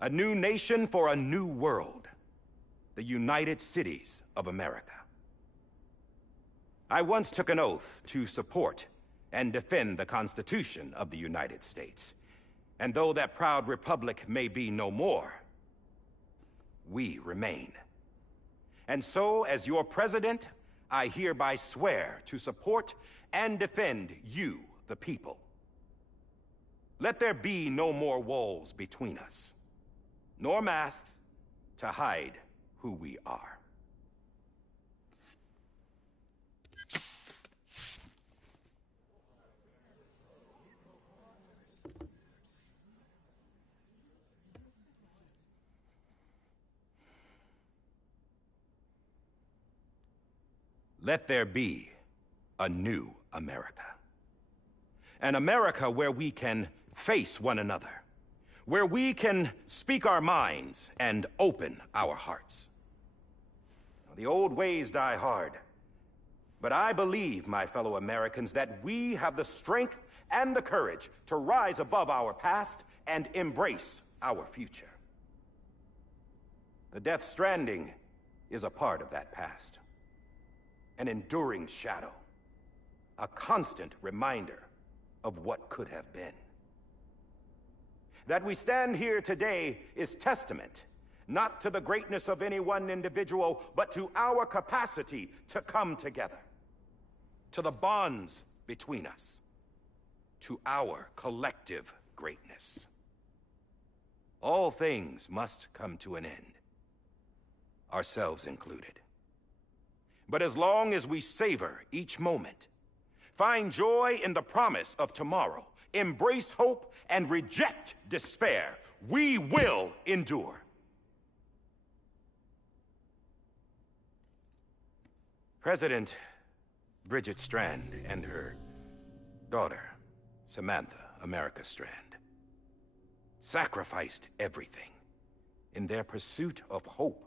A new nation for a new world. The United Cities of America. I once took an oath to support and defend the Constitution of the United States. And though that proud republic may be no more, we remain. And so, as your president, I hereby swear to support and defend you, the people. Let there be no more walls between us, nor masks to hide who we are. Let there be a new America. An America where we can face one another, where we can speak our minds and open our hearts. The old ways die hard, but I believe, my fellow Americans, that we have the strength and the courage to rise above our past and embrace our future. The Death Stranding is a part of that past. An enduring shadow, a constant reminder of what could have been. That we stand here today is testament, not to the greatness of any one individual, but to our capacity to come together, to the bonds between us, to our collective greatness. All things must come to an end, ourselves included. But as long as we savor each moment, find joy in the promise of tomorrow, embrace hope, and reject despair, we will endure. President Bridget Strand and her daughter, Samantha America Strand, sacrificed everything in their pursuit of hope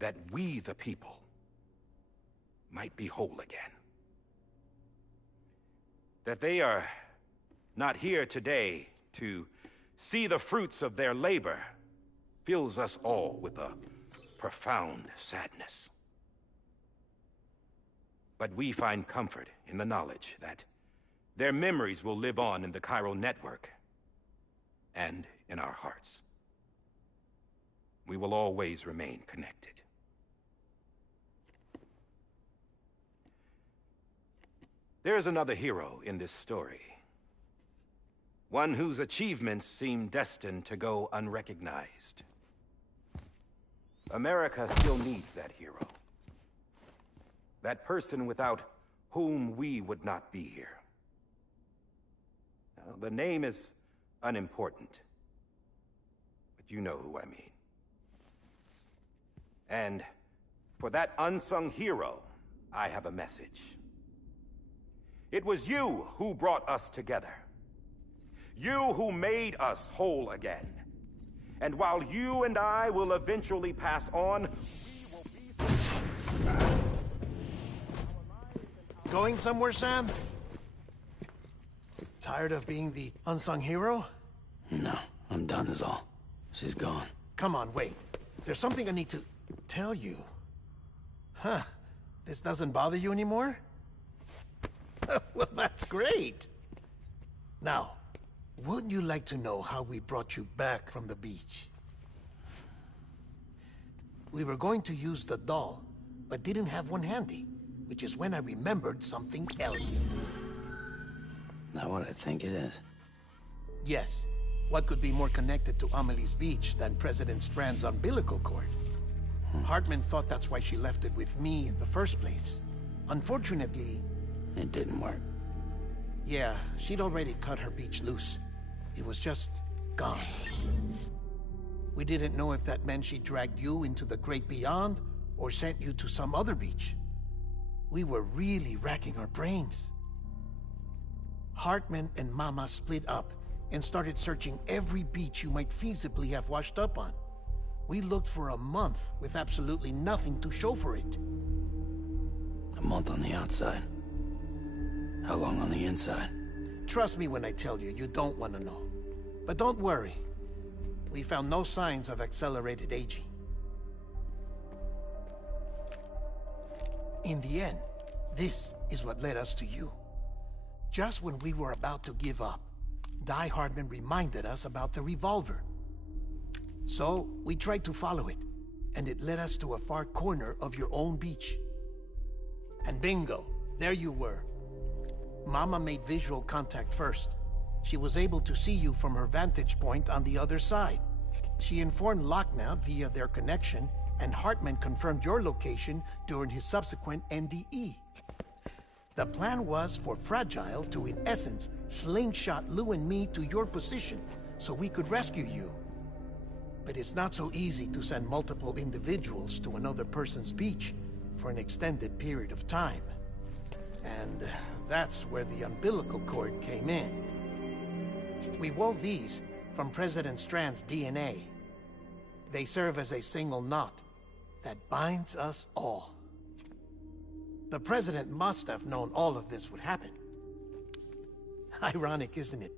that we, the people, might be whole again. That they are not here today to see the fruits of their labor fills us all with a profound sadness. But we find comfort in the knowledge that their memories will live on in the Chiral network and in our hearts. We will always remain connected. There is another hero in this story. One whose achievements seem destined to go unrecognized. America still needs that hero. That person without whom we would not be here. Now, the name is unimportant, but you know who I mean. And for that unsung hero, I have a message. It was you who brought us together. You who made us whole again. And while you and I will eventually pass on, we will be... Going somewhere, Sam? Tired of being the unsung hero? No, I'm done is all. She's gone. Come on, wait. There's something I need to tell you. Huh. This doesn't bother you anymore? Well, that's great. Now, wouldn't you like to know how we brought you back from the beach? We were going to use the doll, but didn't have one handy, which is when I remembered something else. Not what I think it is. Yes. What could be more connected to Amelie's beach than President Strand's umbilical cord? Hartman thought that's why she left it with me in the first place. Unfortunately... It didn't work. Yeah, she'd already cut her beach loose. It was just gone. We didn't know if that meant she dragged you into the great beyond, or sent you to some other beach. We were really racking our brains. Hartman and Mama split up and started searching every beach you might feasibly have washed up on. We looked for a month with absolutely nothing to show for it. A month on the outside. How long on the inside? Trust me when I tell you, you don't want to know. But don't worry. We found no signs of accelerated aging. In the end, this is what led us to you. Just when we were about to give up, Die Hardman reminded us about the revolver. So, we tried to follow it, and it led us to a far corner of your own beach. And bingo, there you were. Mama made visual contact first. She was able to see you from her vantage point on the other side. She informed Lochna via their connection, and Hartman confirmed your location during his subsequent NDE. The plan was for Fragile to, in essence, slingshot Lou and me to your position so we could rescue you. But it's not so easy to send multiple individuals to another person's beach for an extended period of time. And that's where the umbilical cord came in. We wove these from President Strand's DNA. They serve as a single knot that binds us all. The President must have known all of this would happen. Ironic, isn't it?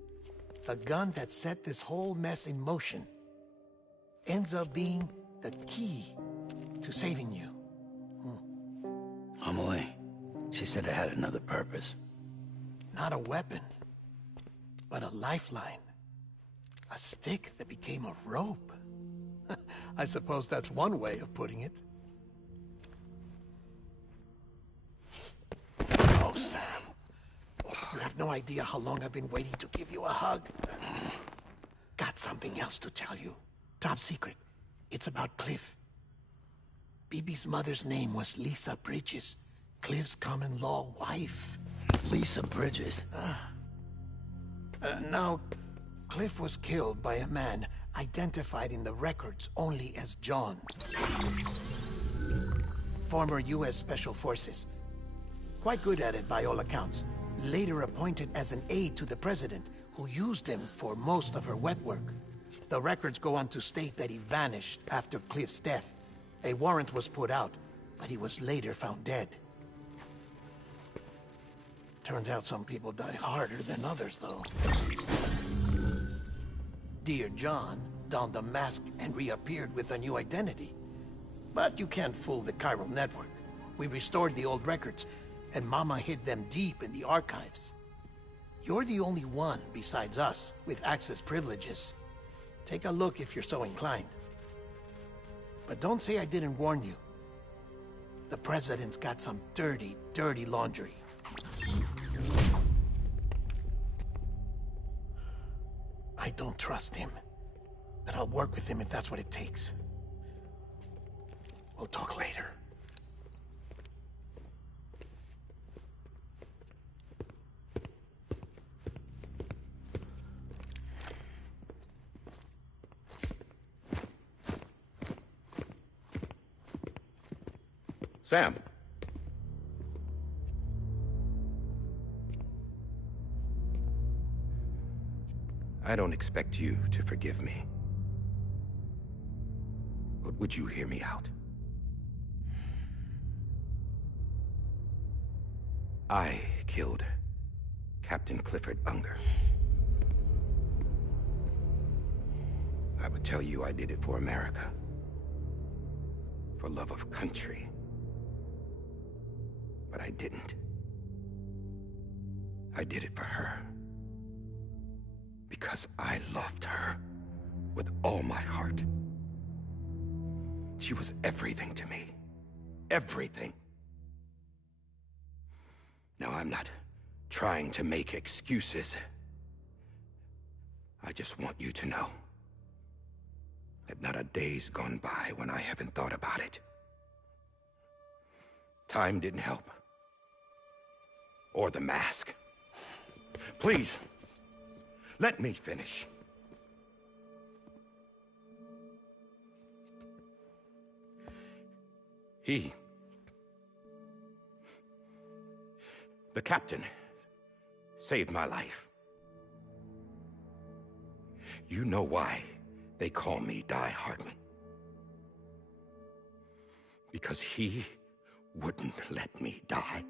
The gun that set this whole mess in motion ends up being the key to saving you. Amelie, she said it had another purpose. Not a weapon, but a lifeline. A stick that became a rope. I suppose that's one way of putting it. Oh, Sam. You have no idea how long I've been waiting to give you a hug. Got something else to tell you. Top secret. It's about Cliff. BB's mother's name was Lisa Bridges, Cliff's common-law wife. Lisa Bridges? Now, Cliff was killed by a man identified in the records only as John. Former U.S. Special Forces. Quite good at it by all accounts. Later appointed as an aide to the president, who used him for most of her wet work. The records go on to state that he vanished after Cliff's death. A warrant was put out, but he was later found dead. Turns out some people die harder than others, though. Dear John donned a mask and reappeared with a new identity. But you can't fool the chiral network. We restored the old records, and Mama hid them deep in the archives. You're the only one, besides us, with access privileges. Take a look if you're so inclined. But don't say I didn't warn you. The President's got some dirty, dirty laundry. I don't trust him, but I'll work with him if that's what it takes. We'll talk later. Sam. I don't expect you to forgive me. But would you hear me out? I killed Captain Clifford Unger. I would tell you I did it for America. For love of country. But I didn't. I did it for her. Because I loved her with all my heart. She was everything to me. Everything. Now, I'm not trying to make excuses. I just want you to know that not a day's gone by when I haven't thought about it. Time didn't help. Or the mask. Please, let me finish. The captain saved my life. You know why they call me Die Hardman? Because he wouldn't let me die.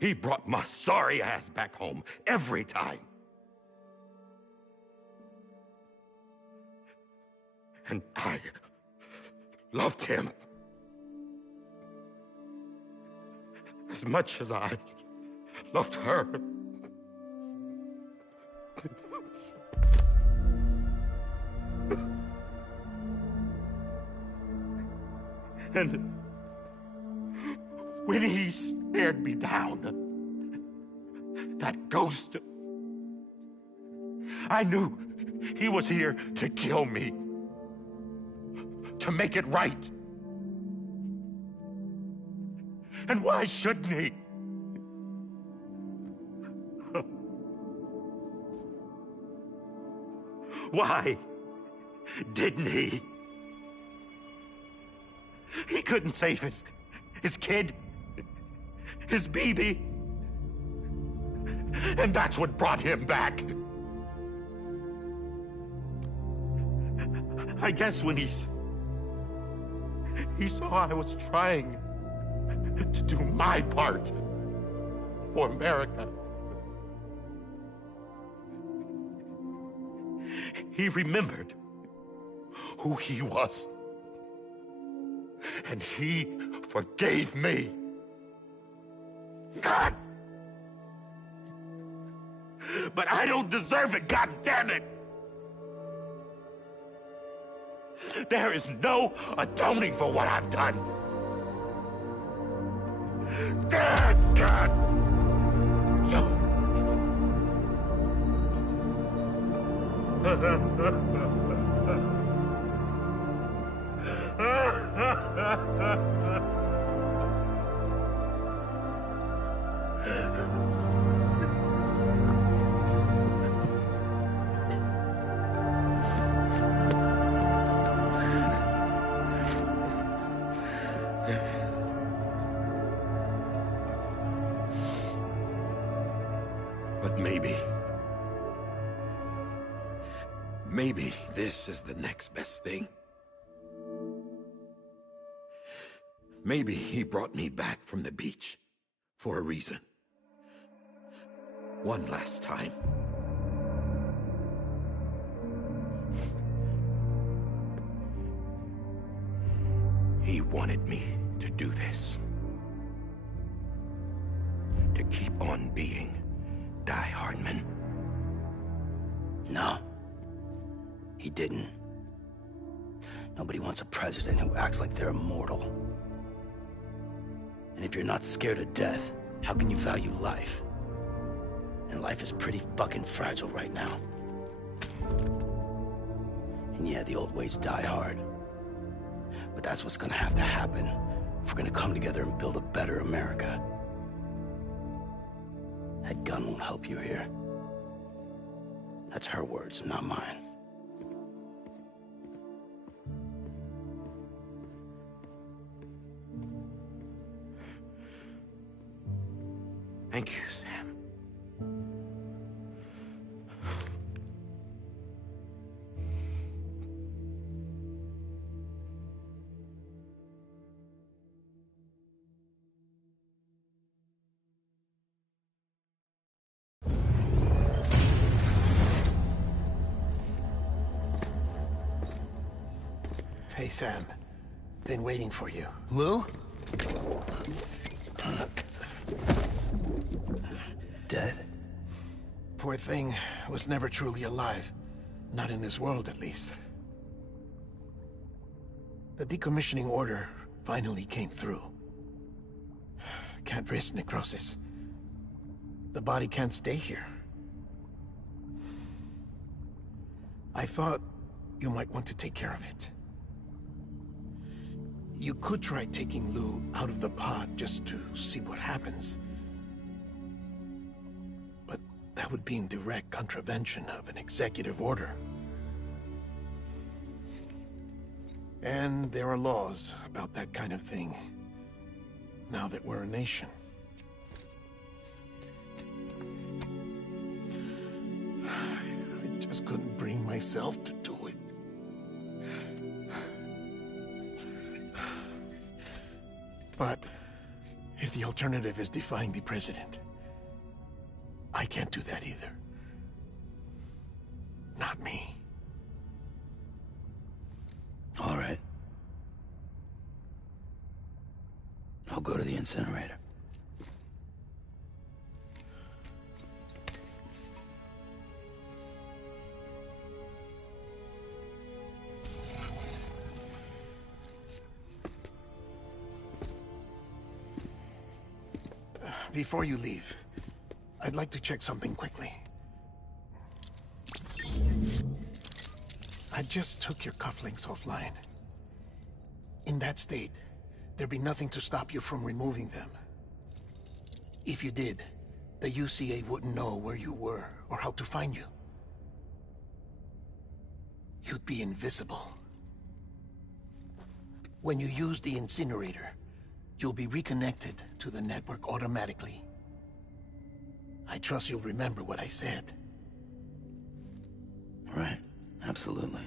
He brought my sorry ass back home every time. And I loved him as much as I loved her. And when he stared me down, that ghost, I knew he was here to kill me, to make it right. And why shouldn't he? Why didn't he? He couldn't save his kid, his baby. And that's what brought him back. I guess when he saw I was trying to do my part for America, he remembered who he was. And he forgave me. God! But I don't deserve it, God damn it! There is no atoning for what I've done. God! But maybe this is the next best thing. Maybe he brought me back from the beach for a reason. One last time. He wanted me to do this. To keep on being Die Hardman. No. He didn't. Nobody wants a president who acts like they're immortal. And if you're not scared of death, how can you value life? And life is pretty fucking fragile right now. And yeah, the old ways die hard. But that's what's gonna have to happen if we're gonna come together and build a better America. That gun won't help you here. That's her words, not mine. Thank you, Sam. Hey, Sam. Been waiting for you. Lou? Dead? Poor thing was never truly alive. Not in this world, at least. The decommissioning order finally came through. Can't risk necrosis. The body can't stay here. I thought you might want to take care of it. You could try taking Lou out of the pod just to see what happens. But that would be in direct contravention of an executive order. And there are laws about that kind of thing, now that we're a nation. just couldn't bring myself to do it. But if the alternative is defying the president, I can't do that either. Not me. All right. I'll go to the incinerator. Before you leave, I'd like to check something quickly. I just took your cufflinks offline. In that state, there'd be nothing to stop you from removing them. If you did, the UCA wouldn't know where you were or how to find you. You'd be invisible. When you use the incinerator, you'll be reconnected to the network automatically. I trust you'll remember what I said. Right. Absolutely.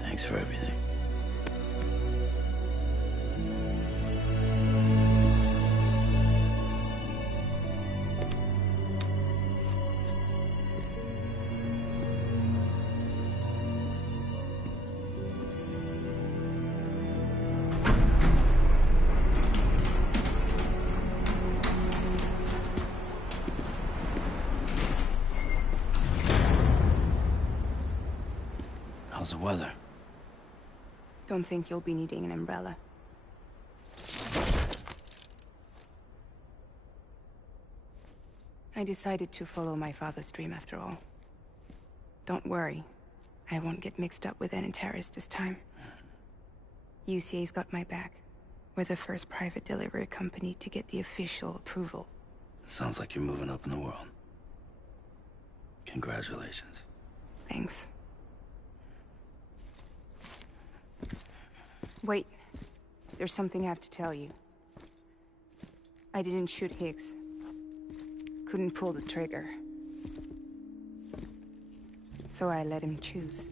Thanks for everything. How's the weather? Don't think you'll be needing an umbrella. I decided to follow my father's dream after all. Don't worry. I won't get mixed up with any terrorists this time. UCA's got my back. We're the first private delivery company to get the official approval. Sounds like you're moving up in the world. Congratulations. Thanks. Wait. There's something I have to tell you. I didn't shoot Higgs. Couldn't pull the trigger. So I let him choose.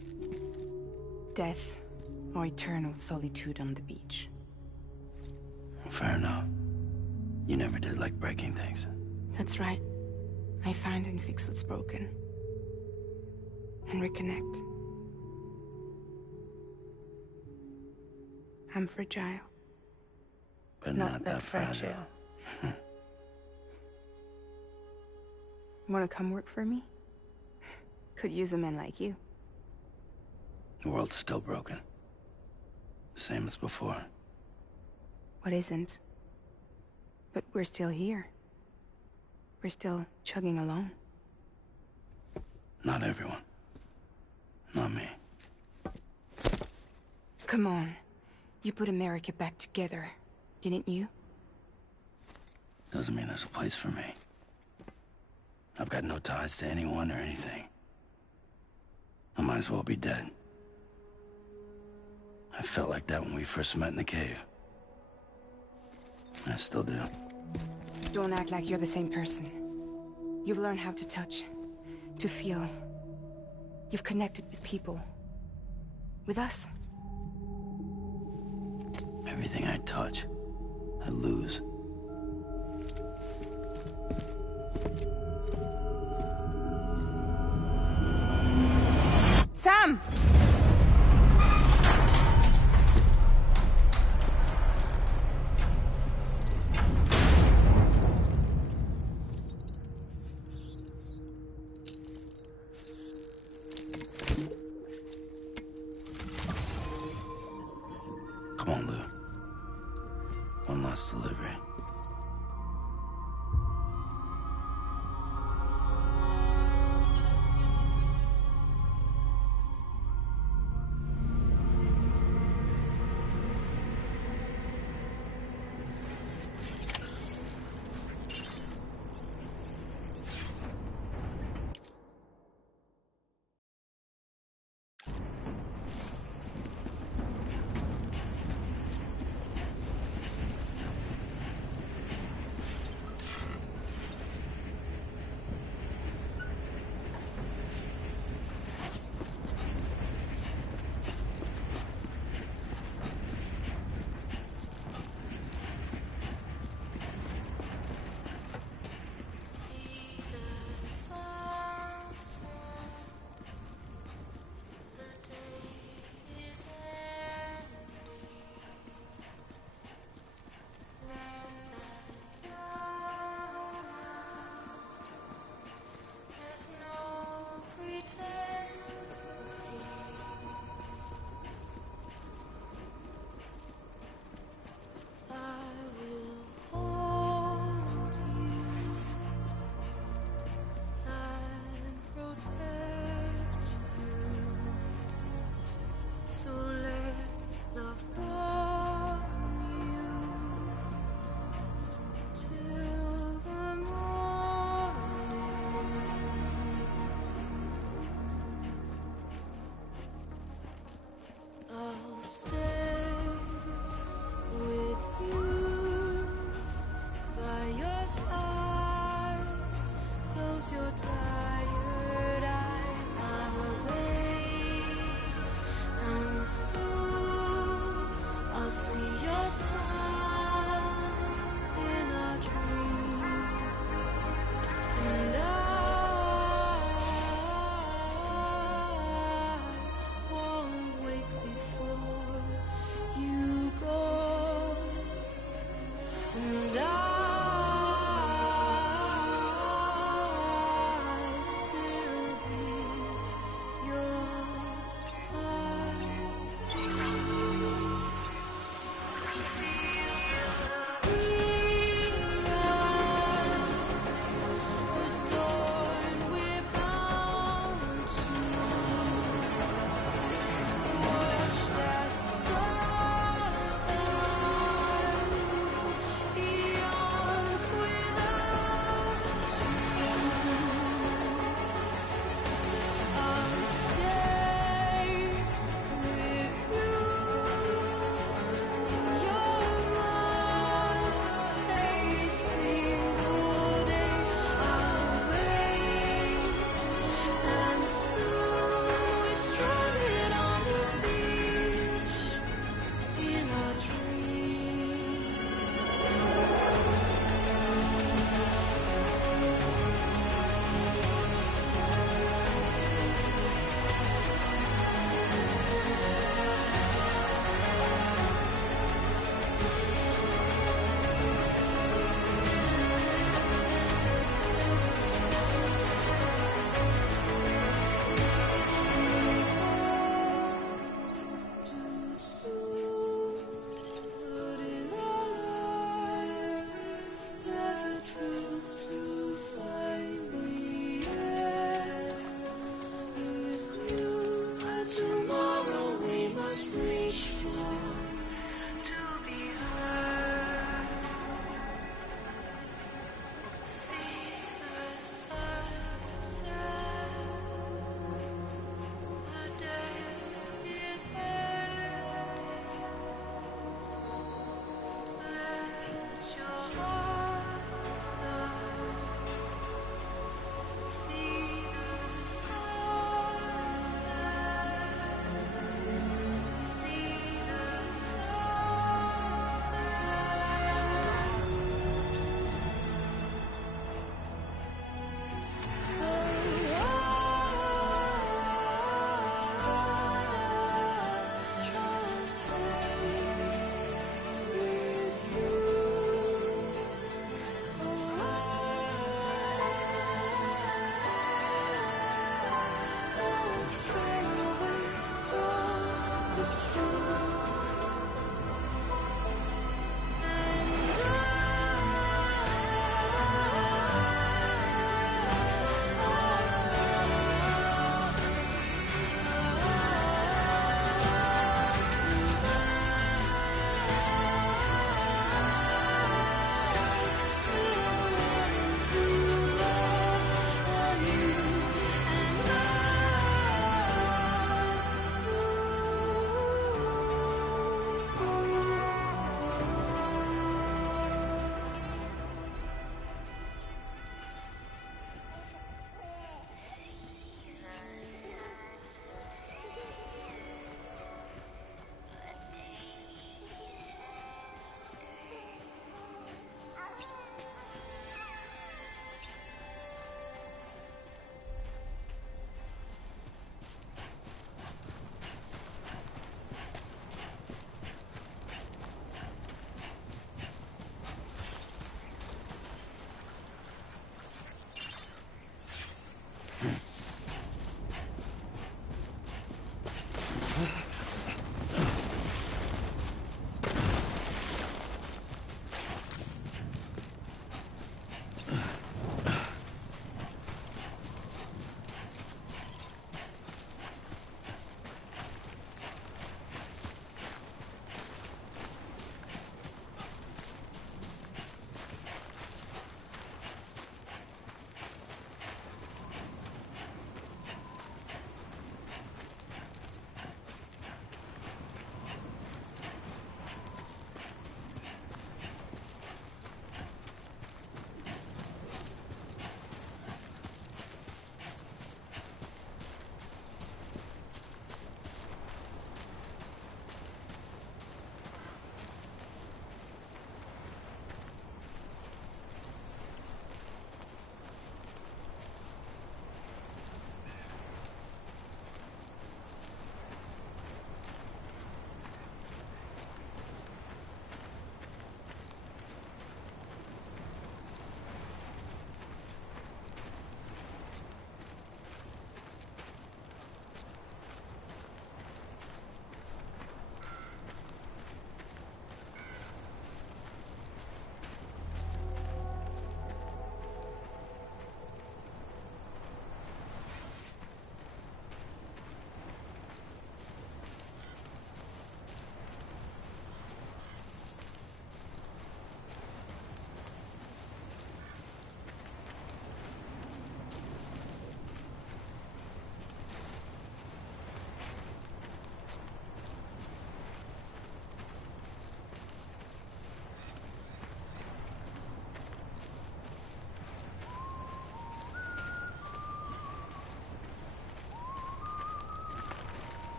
Death or eternal solitude on the beach. Fair enough. You never did like breaking things. That's right. I find and fix what's broken. And reconnect. I'm fragile. But not that fragile. Wanna come work for me? Could use a man like you. The world's still broken. Same as before. What isn't? But we're still here. We're still chugging along. Not everyone. Not me. Come on. You put America back together, didn't you? Doesn't mean there's a place for me. I've got no ties to anyone or anything. I might as well be dead. I felt like that when we first met in the cave. I still do. Don't act like you're the same person. You've learned how to touch, to feel. You've connected with people. With us. Everything I touch, I lose. Sam! Come on, Lou. One last delivery. side. Close your tired eyes. I'll wait, and soon I'll see your smile in a dream. And I won't wake before you go. And I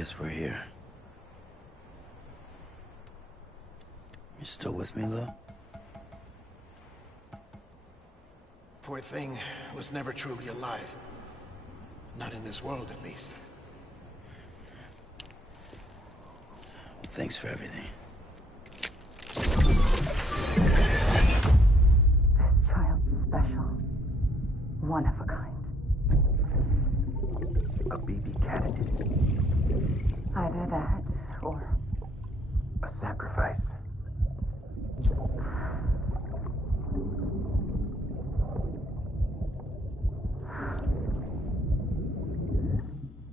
guess we're here. You still with me, Lou? Poor thing was never truly alive. Not in this world, at least. Well, thanks for everything. Child's special. One of a kind. A BB candidate. Either that, or... A sacrifice.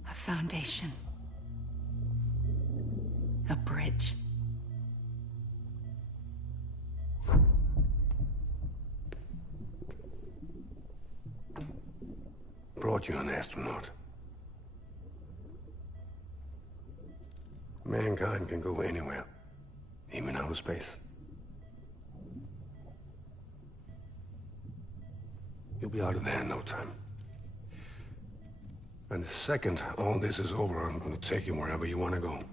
A foundation. A bridge. Brought you an astronaut. Mankind can go anywhere, even outer space. You'll be out of there in no time. And the second all this is over, I'm gonna take you wherever you want to go.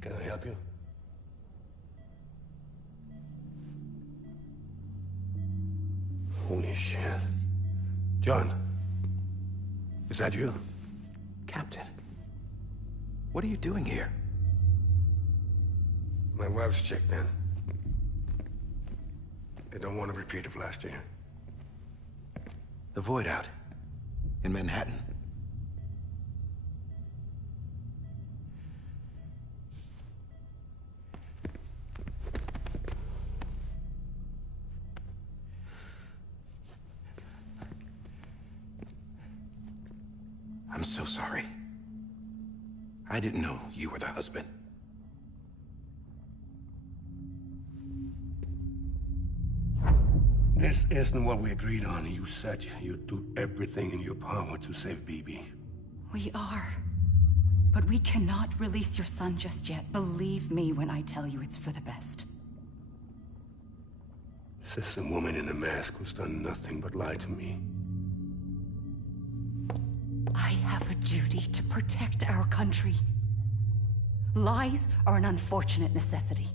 Can I help you? Holy shit. John, is that you? Captain, what are you doing here? My wife's checked in. They don't want a repeat of last year. The Void out. In Manhattan. I'm so sorry. I didn't know you were the husband. This isn't what we agreed on. You said you'd do everything in your power to save BB. We are. But we cannot release your son just yet. Believe me when I tell you it's for the best. This is a woman in a mask who's done nothing but lie to me. I have a duty to protect our country. Lies are an unfortunate necessity.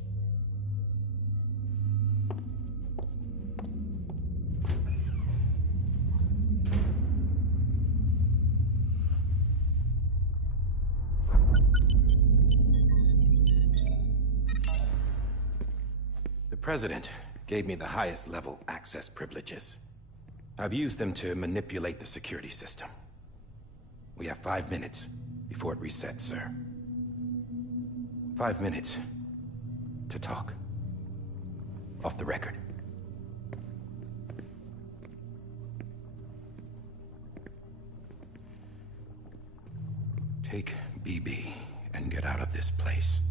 The President gave me the highest level access privileges. I've used them to manipulate the security system. We have 5 minutes before it resets, sir. 5 minutes to talk. Off the record. Take BB and get out of this place.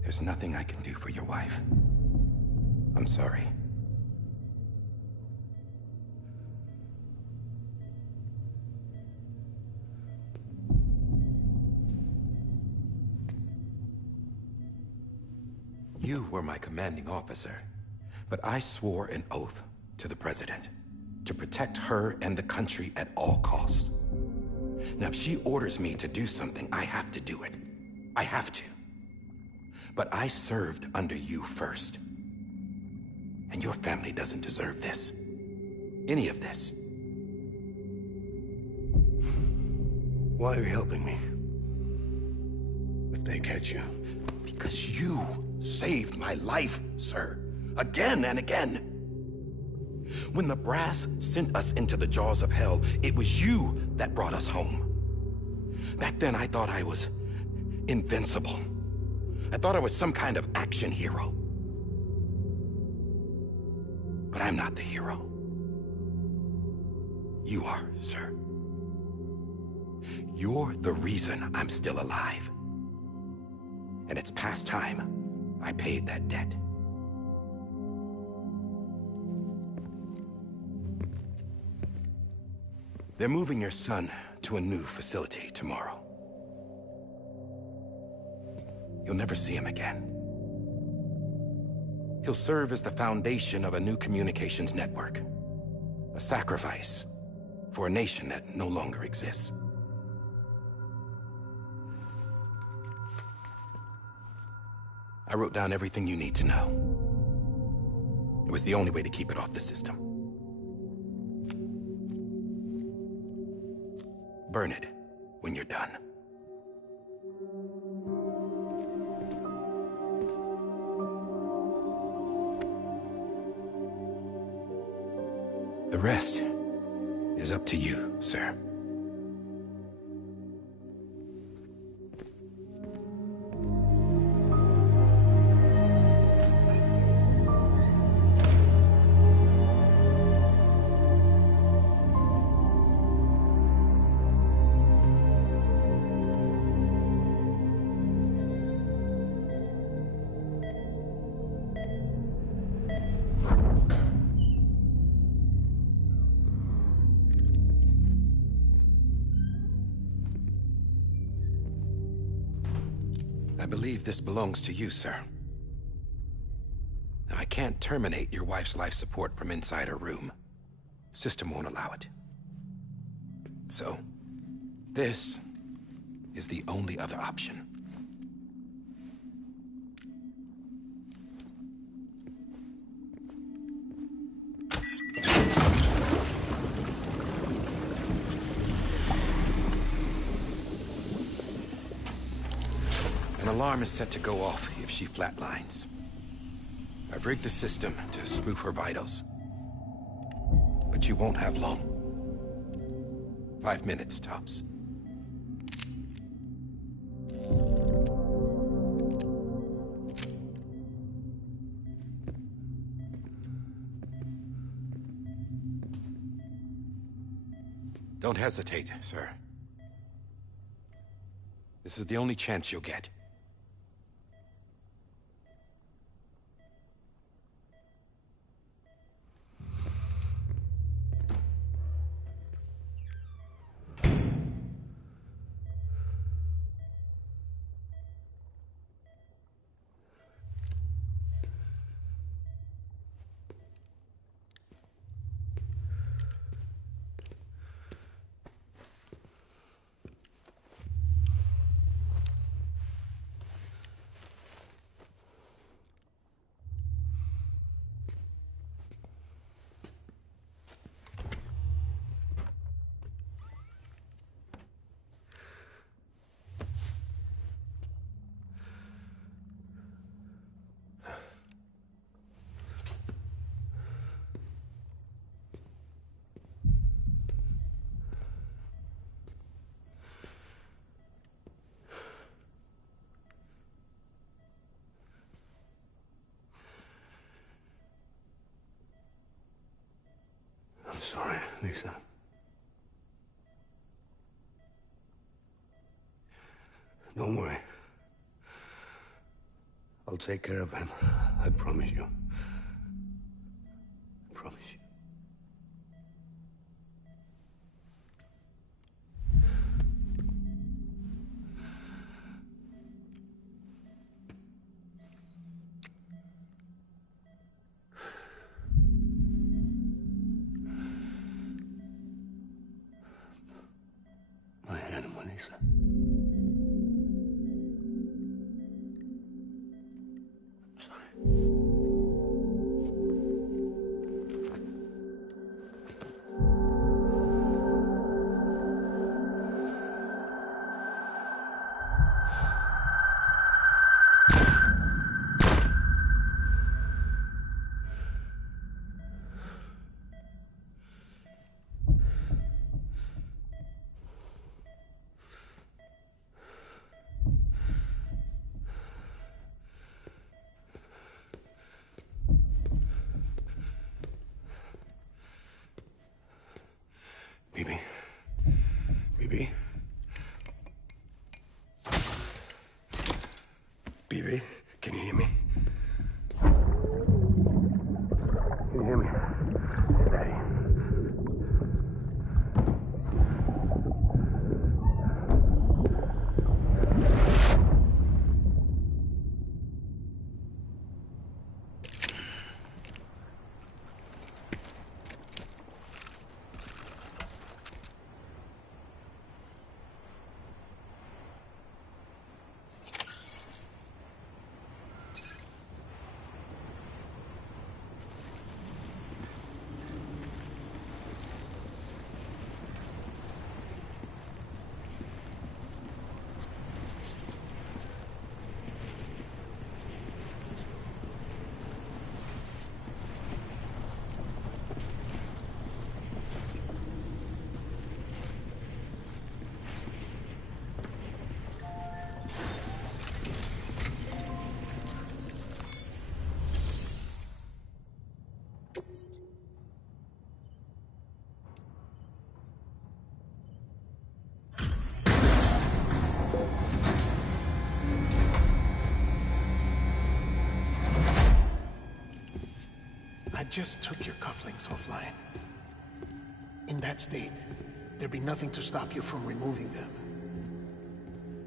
There's nothing I can do for your wife. I'm sorry. You were my commanding officer, but I swore an oath to the President to protect her and the country at all costs. Now, if she orders me to do something, I have to do it. I have to. But I served under you first. And your family doesn't deserve this. Any of this. Why are you helping me? If they catch you. Because you saved my life, sir. Again and again. When the brass sent us into the jaws of hell, it was you that brought us home. Back then, I thought I was invincible. I thought I was some kind of action hero. But I'm not the hero. You are, sir. You're the reason I'm still alive. And it's past time I paid that debt. They're moving your son to a new facility tomorrow. You'll never see him again. He'll serve as the foundation of a new communications network. A sacrifice for a nation that no longer exists. I wrote down everything you need to know. It was the only way to keep it off the system. Burn it when you're done. The rest is up to you, sir. I believe this belongs to you, sir. Now, I can't terminate your wife's life support from inside her room. System won't allow it. So, this is the only other option. An alarm is set to go off if she flatlines. I've rigged the system to spoof her vitals. But you won't have long. 5 minutes, tops. Don't hesitate, sir. This is the only chance you'll get. I'm sorry, Lisa. Don't worry. I'll take care of him. I promise you. I promise you. My animal, Lisa. Bibi? Bibi? Bibi, can you hear me? Can you hear me? Steady. just took your cufflinks offline. In that state, there'd be nothing to stop you from removing them.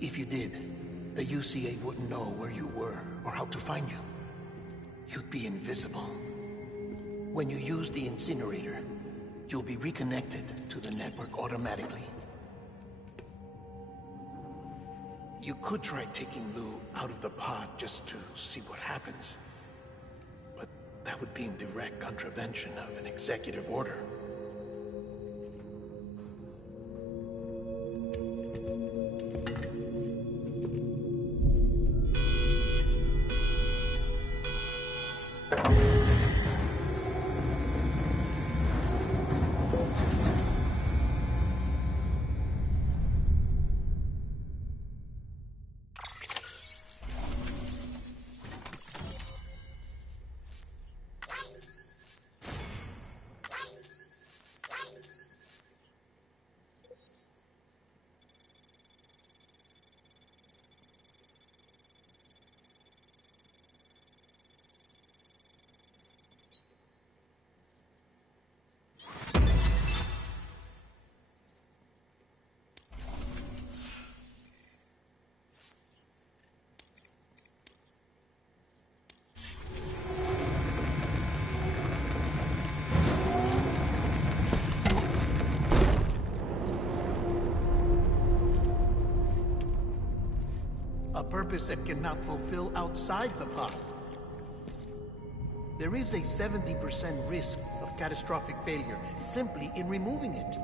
If you did, the UCA wouldn't know where you were or how to find you. You'd be invisible. When you use the incinerator, you'll be reconnected to the network automatically. You could try taking Lou out of the pod just to see what happens. But that would be in direct contravention of an executive order. A purpose that cannot fulfill outside the pod. There is a 70% risk of catastrophic failure simply in removing it.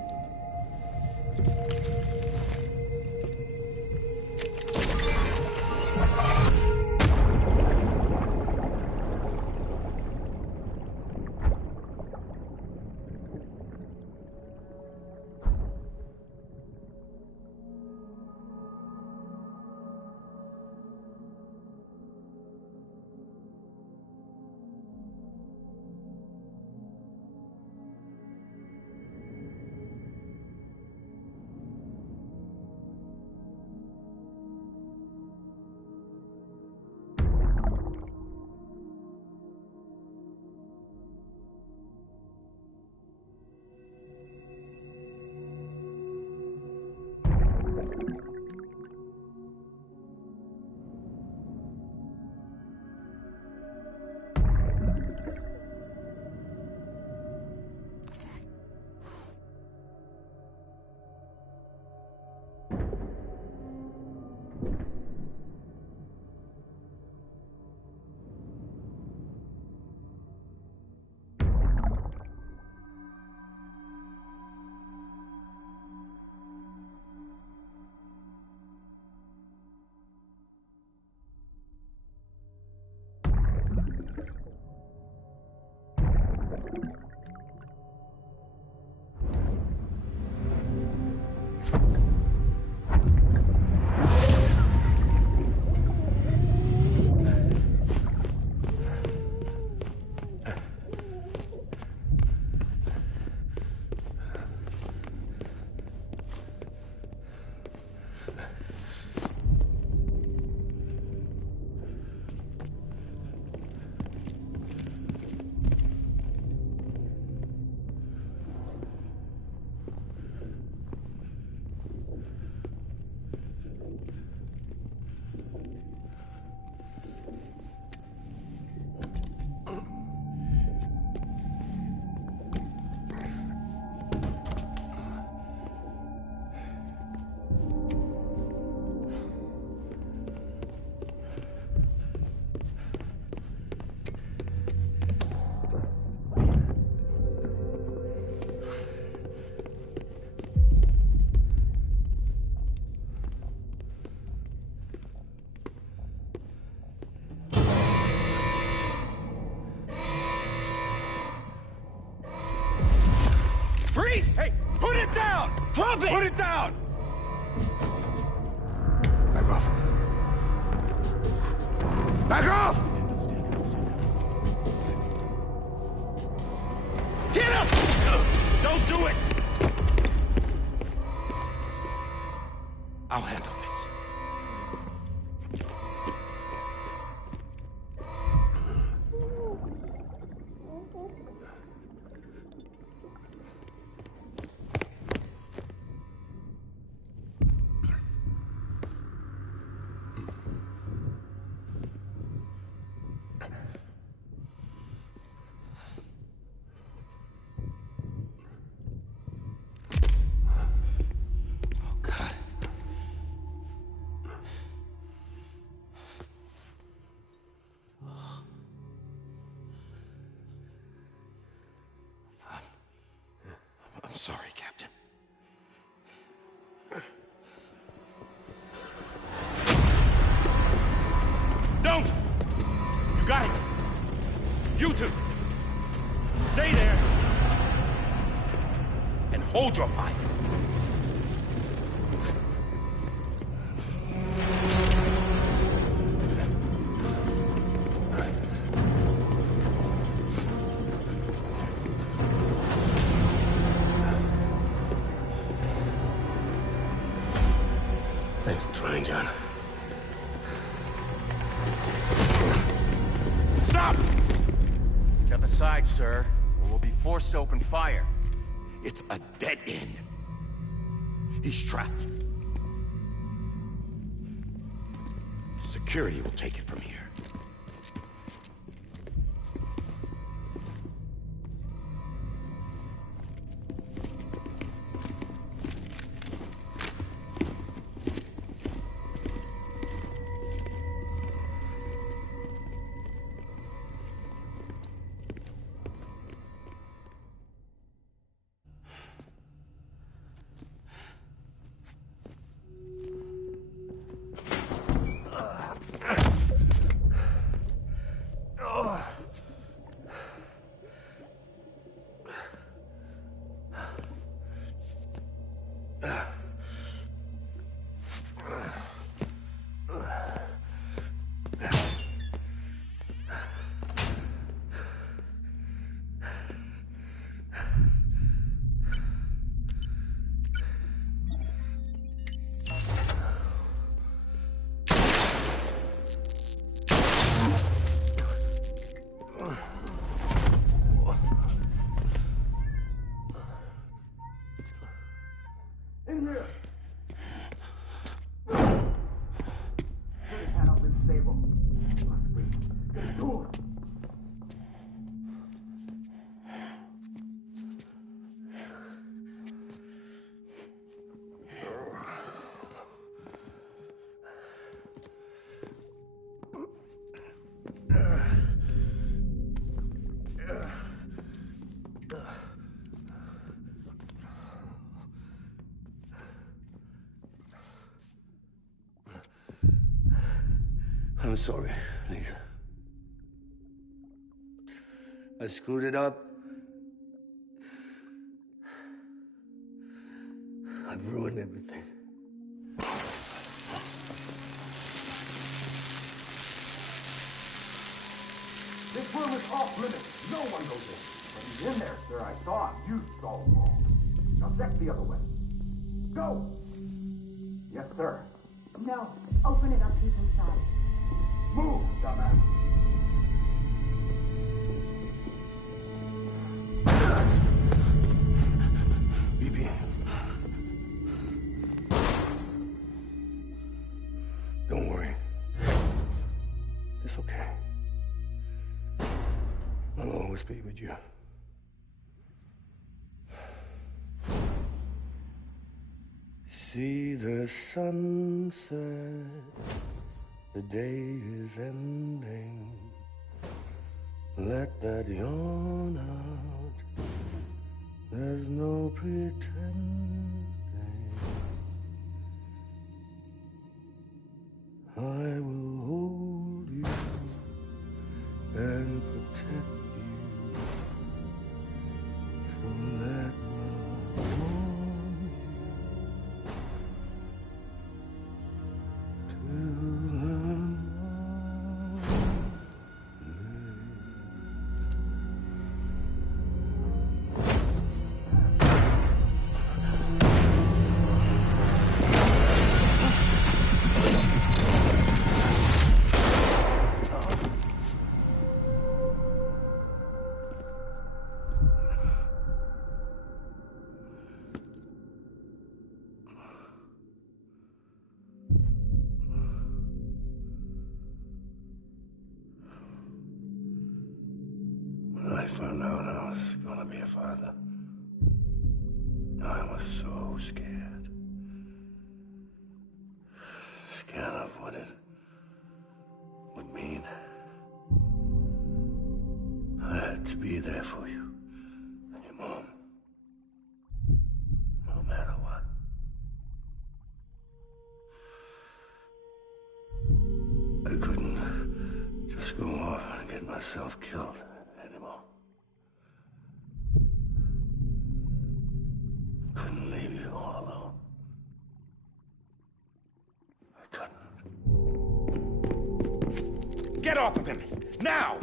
Freeze! Hey, put it down! Drop it! Put it down! Back off. Back off! Get up! Don't do it! I'll handle this. Don't! You got it! You two! Stay there! And hold your fire! Thanks for trying, John. Stop! Step aside, sir, or we'll be forced to open fire. It's a dead end. He's trapped. Security will take it from here. I'm sorry, Lisa. I screwed it up. I've ruined everything. This room is off limits. No one goes in. But he's in there, sir. I saw him. You saw him all. Now check the other way. Go! Yes, sir. No. Open it up. He's inside. Move, dumbass. BB. Don't worry. It's okay. I'll always be with you. See the sunset. The day is ending. Let that yawn out. There's no pretending. I will hold you and protect you. So let love warm you till When I found out I was gonna be a father, I was so scared. Scared of what it would mean. I had to be there for you and your mom, no matter what. myself killed anymore. Couldn't leave you all alone. I couldn't. Get off of him! Now!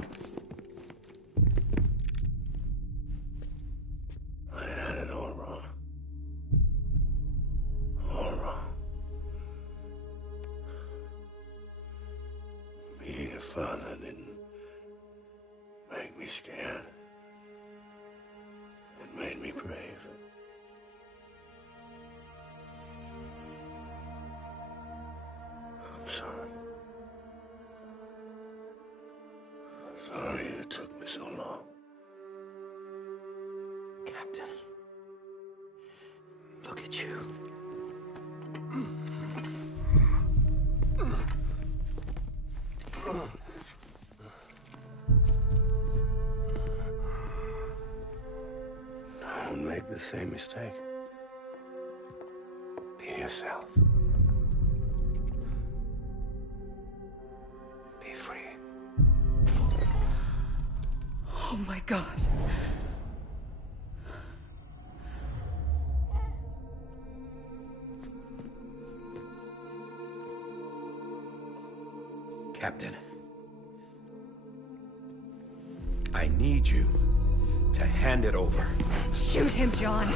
I had it all wrong. All wrong. Being a father didn't make me scared. It made me brave. I'm sorry. Sorry it took me so long. Captain, look at you. Don't make the same mistake. Be yourself. Be free. Oh my God. Captain, I need you to hand it over. Shoot him, John.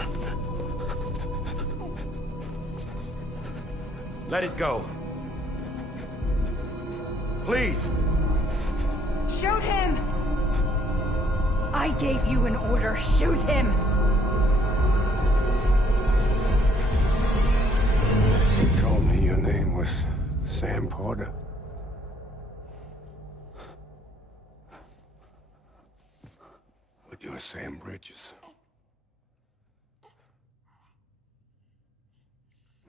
Let it go. Please. Shoot him! I gave you an order. Shoot him! You told me your name was Sam Porter. But you're Sam Bridges.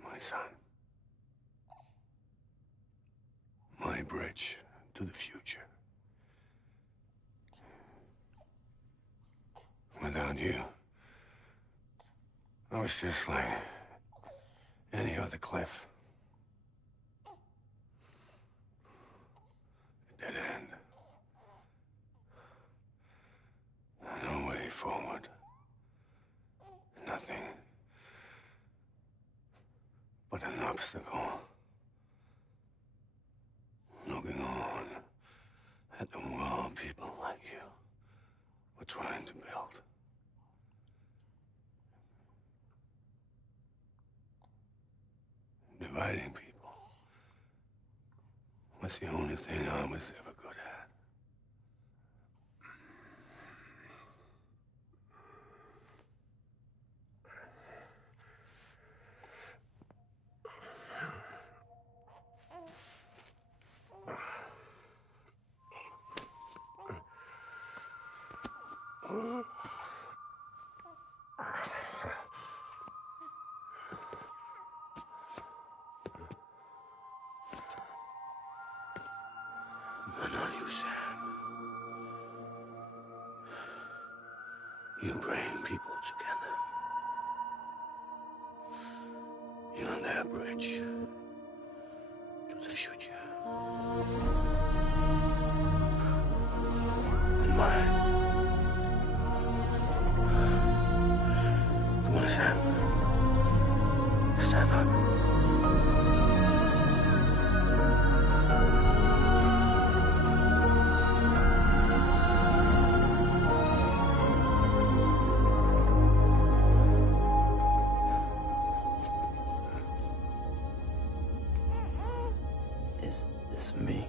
My son. My bridge to the future. Without you, I was just like any other Cliff. A dead end. No way forward. Nothing but an obstacle. Looking on at the world people like you were trying to build. Dividing people was the only thing I was ever good at. But not you, Sam. You bring people together. You're their bridge to the future. And mine. Come on, Sam. Stand up. Is this me?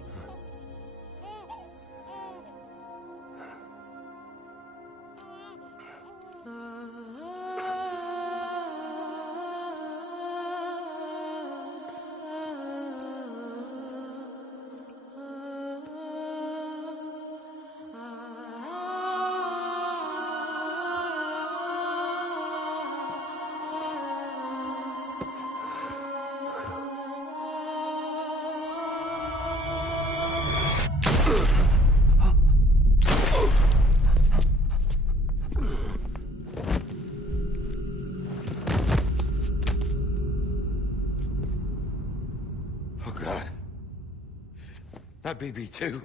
Oh, God. Not BB-2.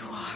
you are.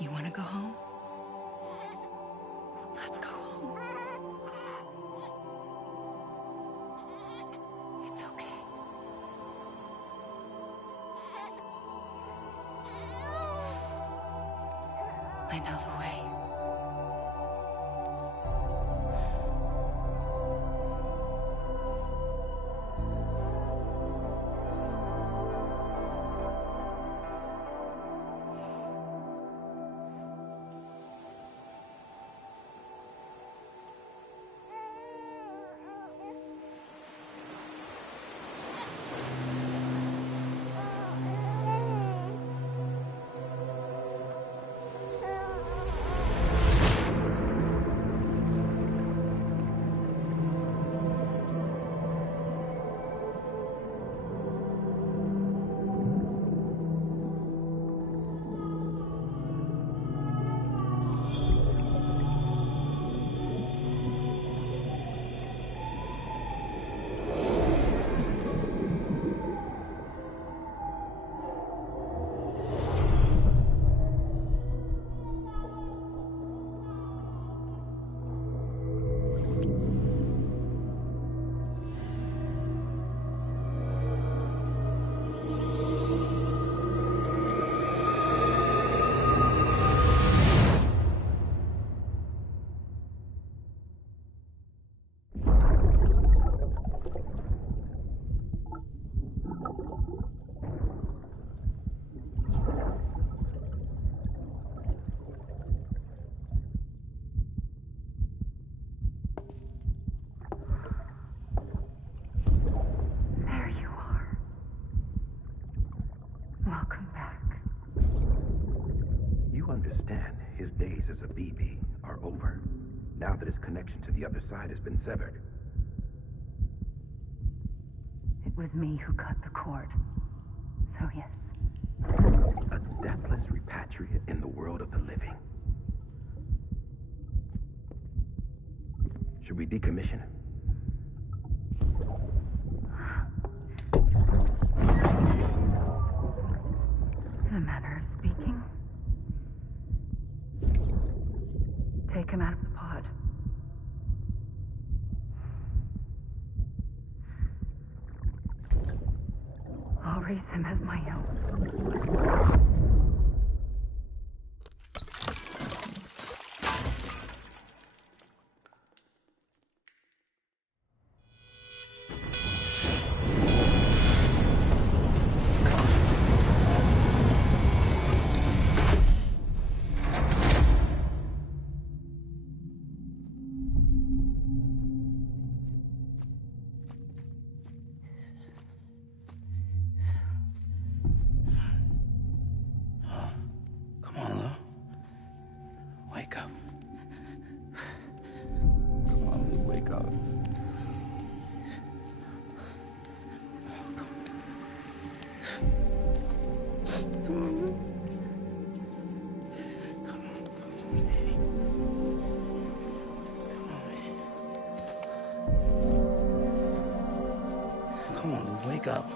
You want to go home? Let's go home. It's okay. I know the way. Welcome back. You understand his days as a BB are over, now that his connection to the other side has been severed. It was me who cut the cord. So yes. A deathless repatriate in the world of the living. Should we decommission him? In a manner of speaking. Take him out of the pod. I'll raise him as my own. Come on, Lou, wake up. Wake up. Come on. Wake up!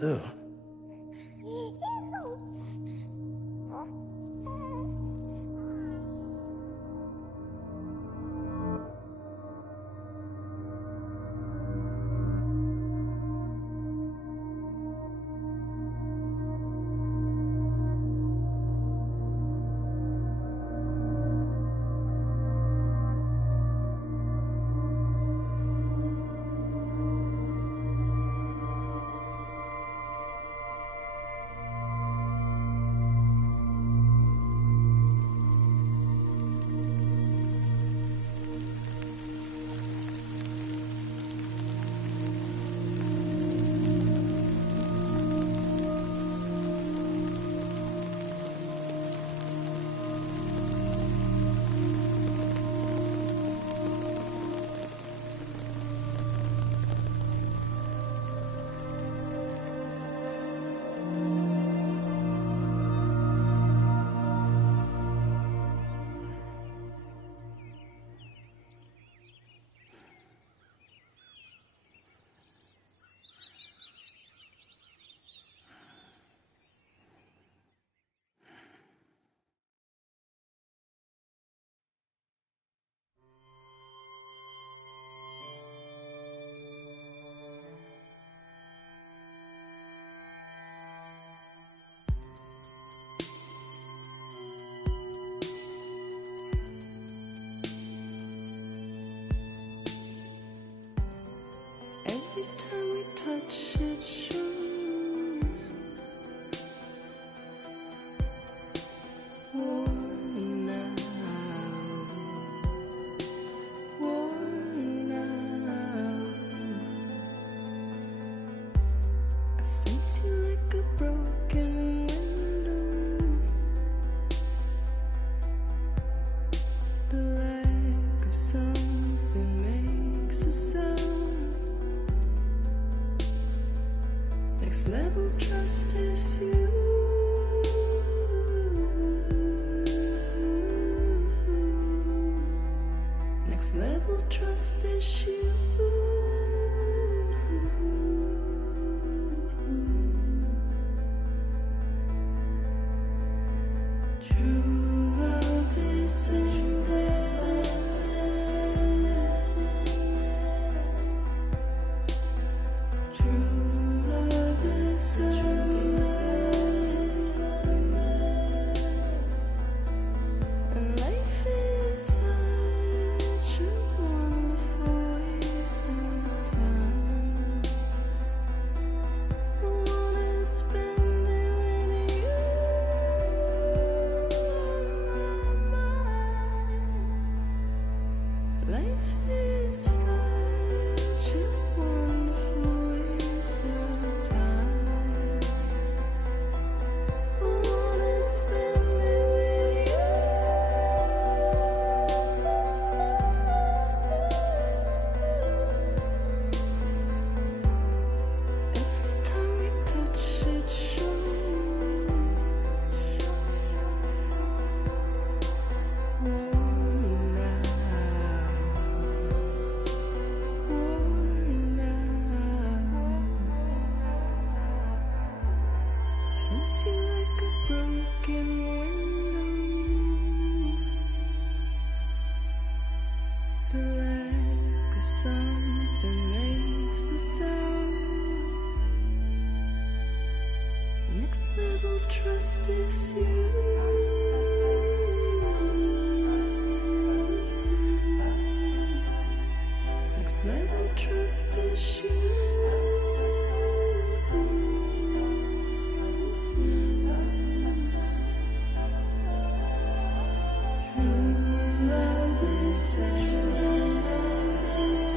do. Every time we touch it shows worn out, worn out. I sense you like a broken window, the lack of something makes a sound. Next level trust is you. Next level trust is you. True love is endless. True love is endless. And life is such a wonderful waste of time. I wanna spend it with you on my mind. Life is such a wonderful waste of time. I wanna spend it with you. Every time we touch it shows worn out, worn out. Sense you like a broken window, the lack of something makes the sound. Next level trust is you. Next level trust is you. True love is endless.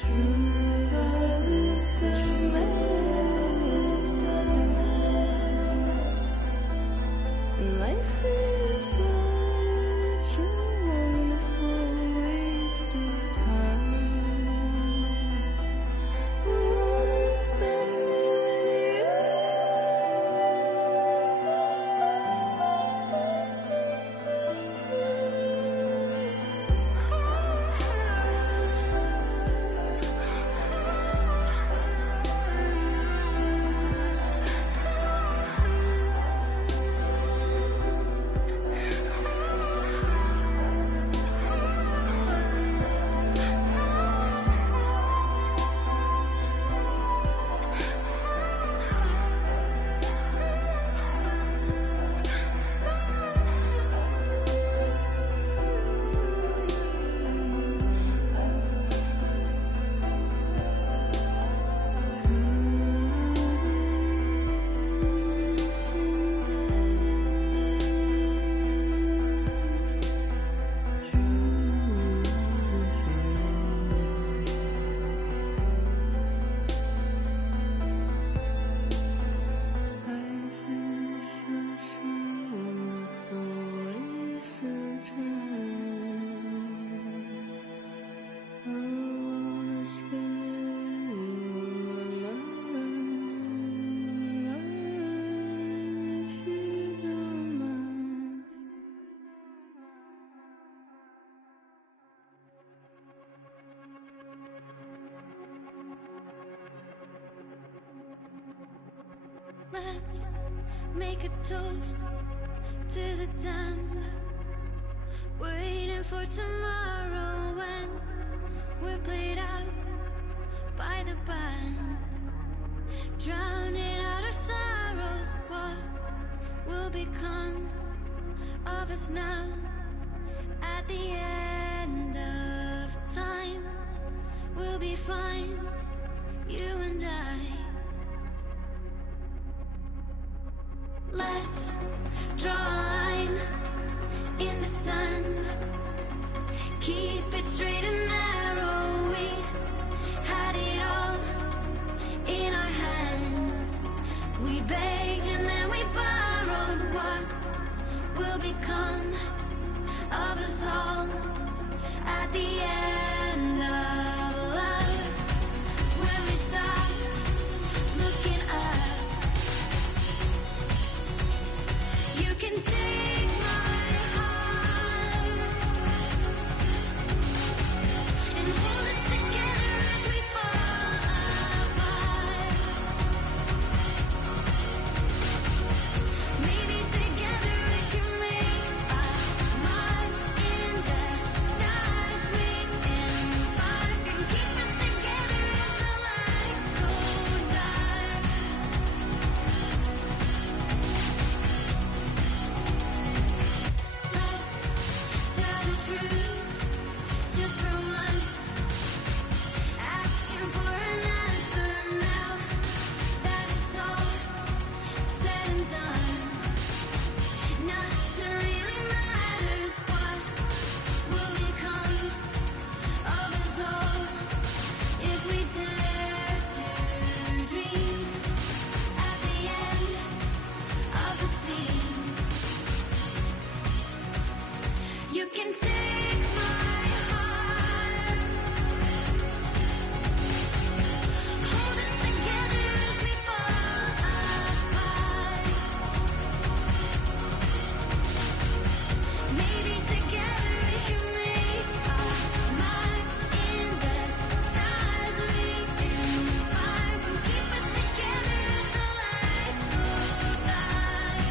True love is endless. And life is such a wonderful waste of time. I wanna spend it with you. Let's make a toast to the damned. Waiting for tomorrow when we're played out by the band. Drowning out our sorrows, what will become of us now? At the end of time, we'll be fine, you and I. Let's draw a line in the sand. Keep it straight and narrow. We had it all in our hands. We begged and then we borrowed. What will become of us all at the end of love? When we stopped looking up, you can take my heart and hold it together as we fall apart. Maybe together we can make a mark in the stars. We embark and keep us together as the lights go dark. Let's tell the truth just for once. Asking for an answer now that it's all said and done. Nothing really matters. What will become of us all if we dare to dream at the end of the scene? You can take my heart, hold it together as we fall apart. Maybe together we can make a mark in the stars. We embark and keep us together as the lights go dark.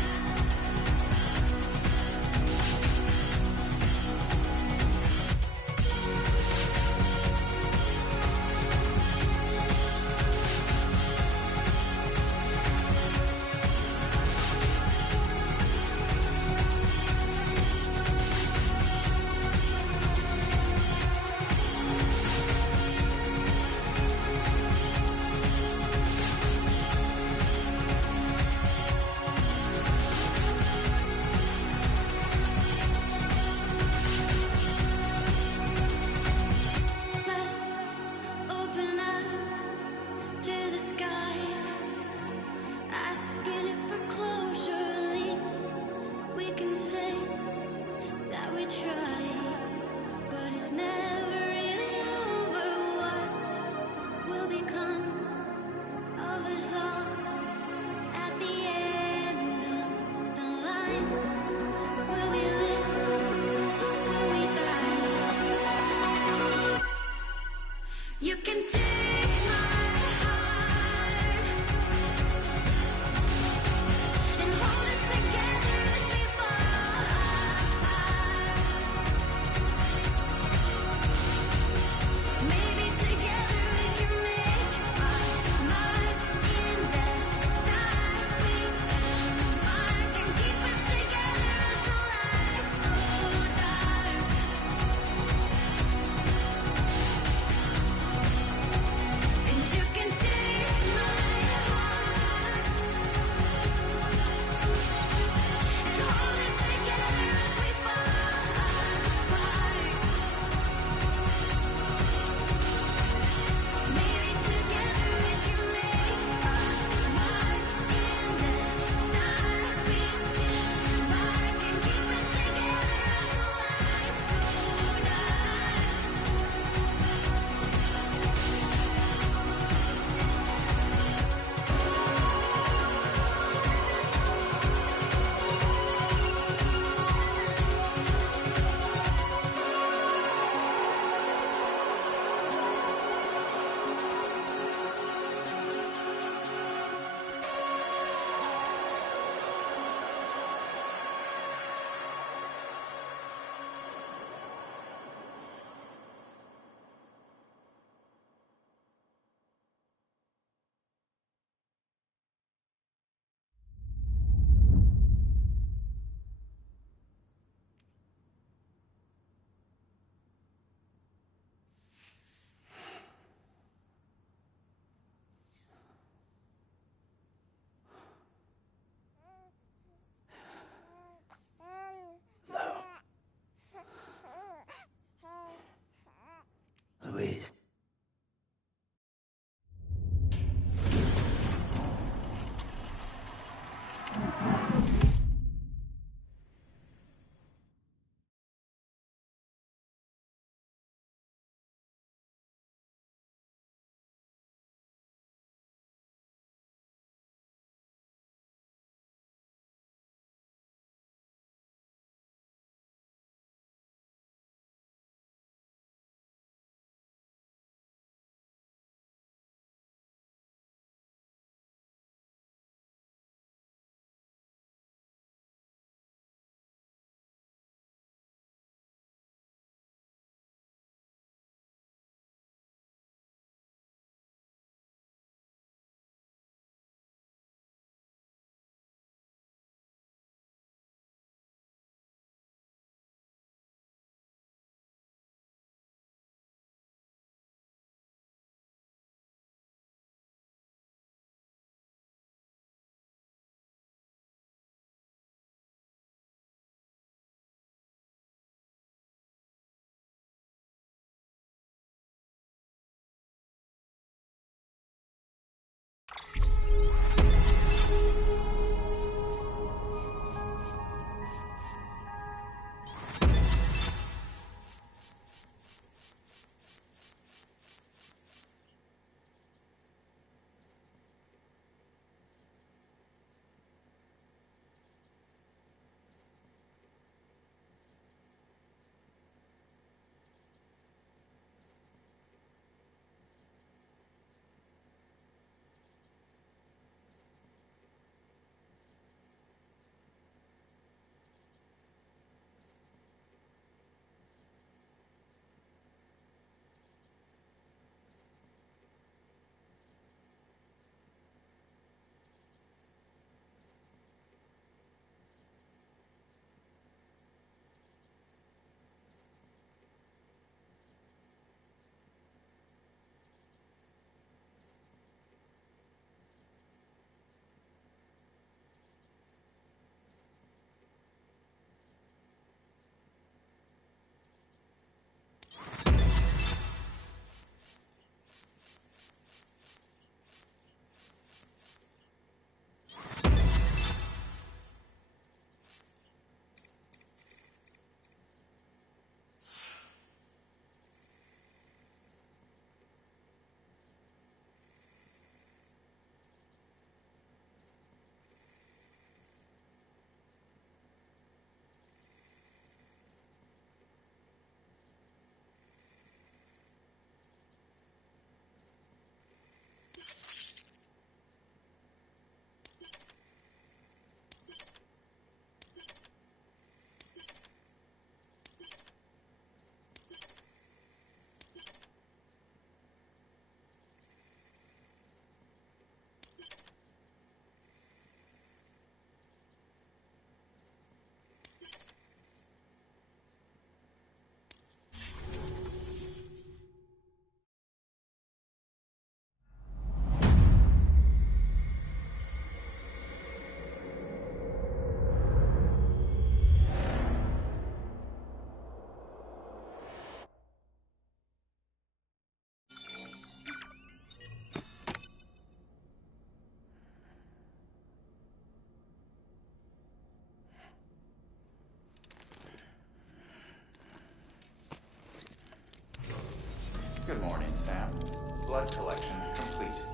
Sam. Blood collection complete.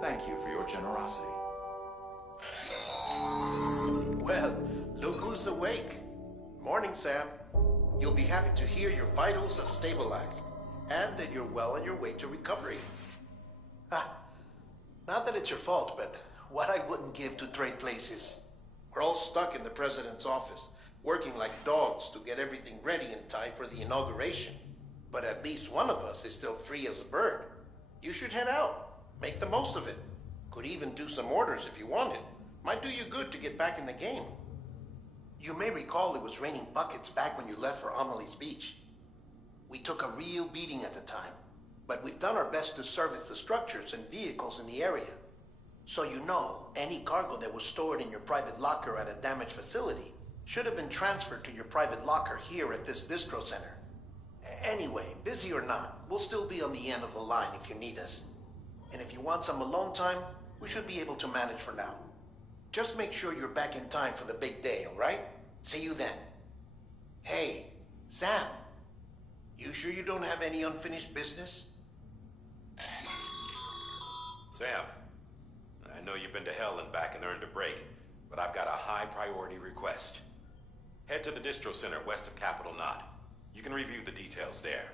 Thank you for your generosity. Well, look who's awake. Morning, Sam. You'll be happy to hear your vitals have stabilized, and that you're well on your way to recovery. Not that it's your fault, but what I wouldn't give to trade places. We're all stuck in the president's office, working like dogs to get everything ready in time for the inauguration. But at least one of us is still free as a bird. You should head out. Make the most of it. Could even do some orders if you wanted. Might do you good to get back in the game. You may recall it was raining buckets back when you left for Amelie's Beach. We took a real beating at the time, but we've done our best to service the structures and vehicles in the area. So you know, any cargo that was stored in your private locker at a damaged facility should have been transferred to your private locker here at this distro center. Anyway, busy or not, we'll still be on the end of the line if you need us. And if you want some alone time, we should be able to manage for now. Just make sure you're back in time for the big day, all right? See you then. Hey, Sam, you sure you don't have any unfinished business? Sam, I know you've been to hell and back and earned a break, but I've got a high priority request. Head to the distro center west of Capitol Knot. You can review the details there.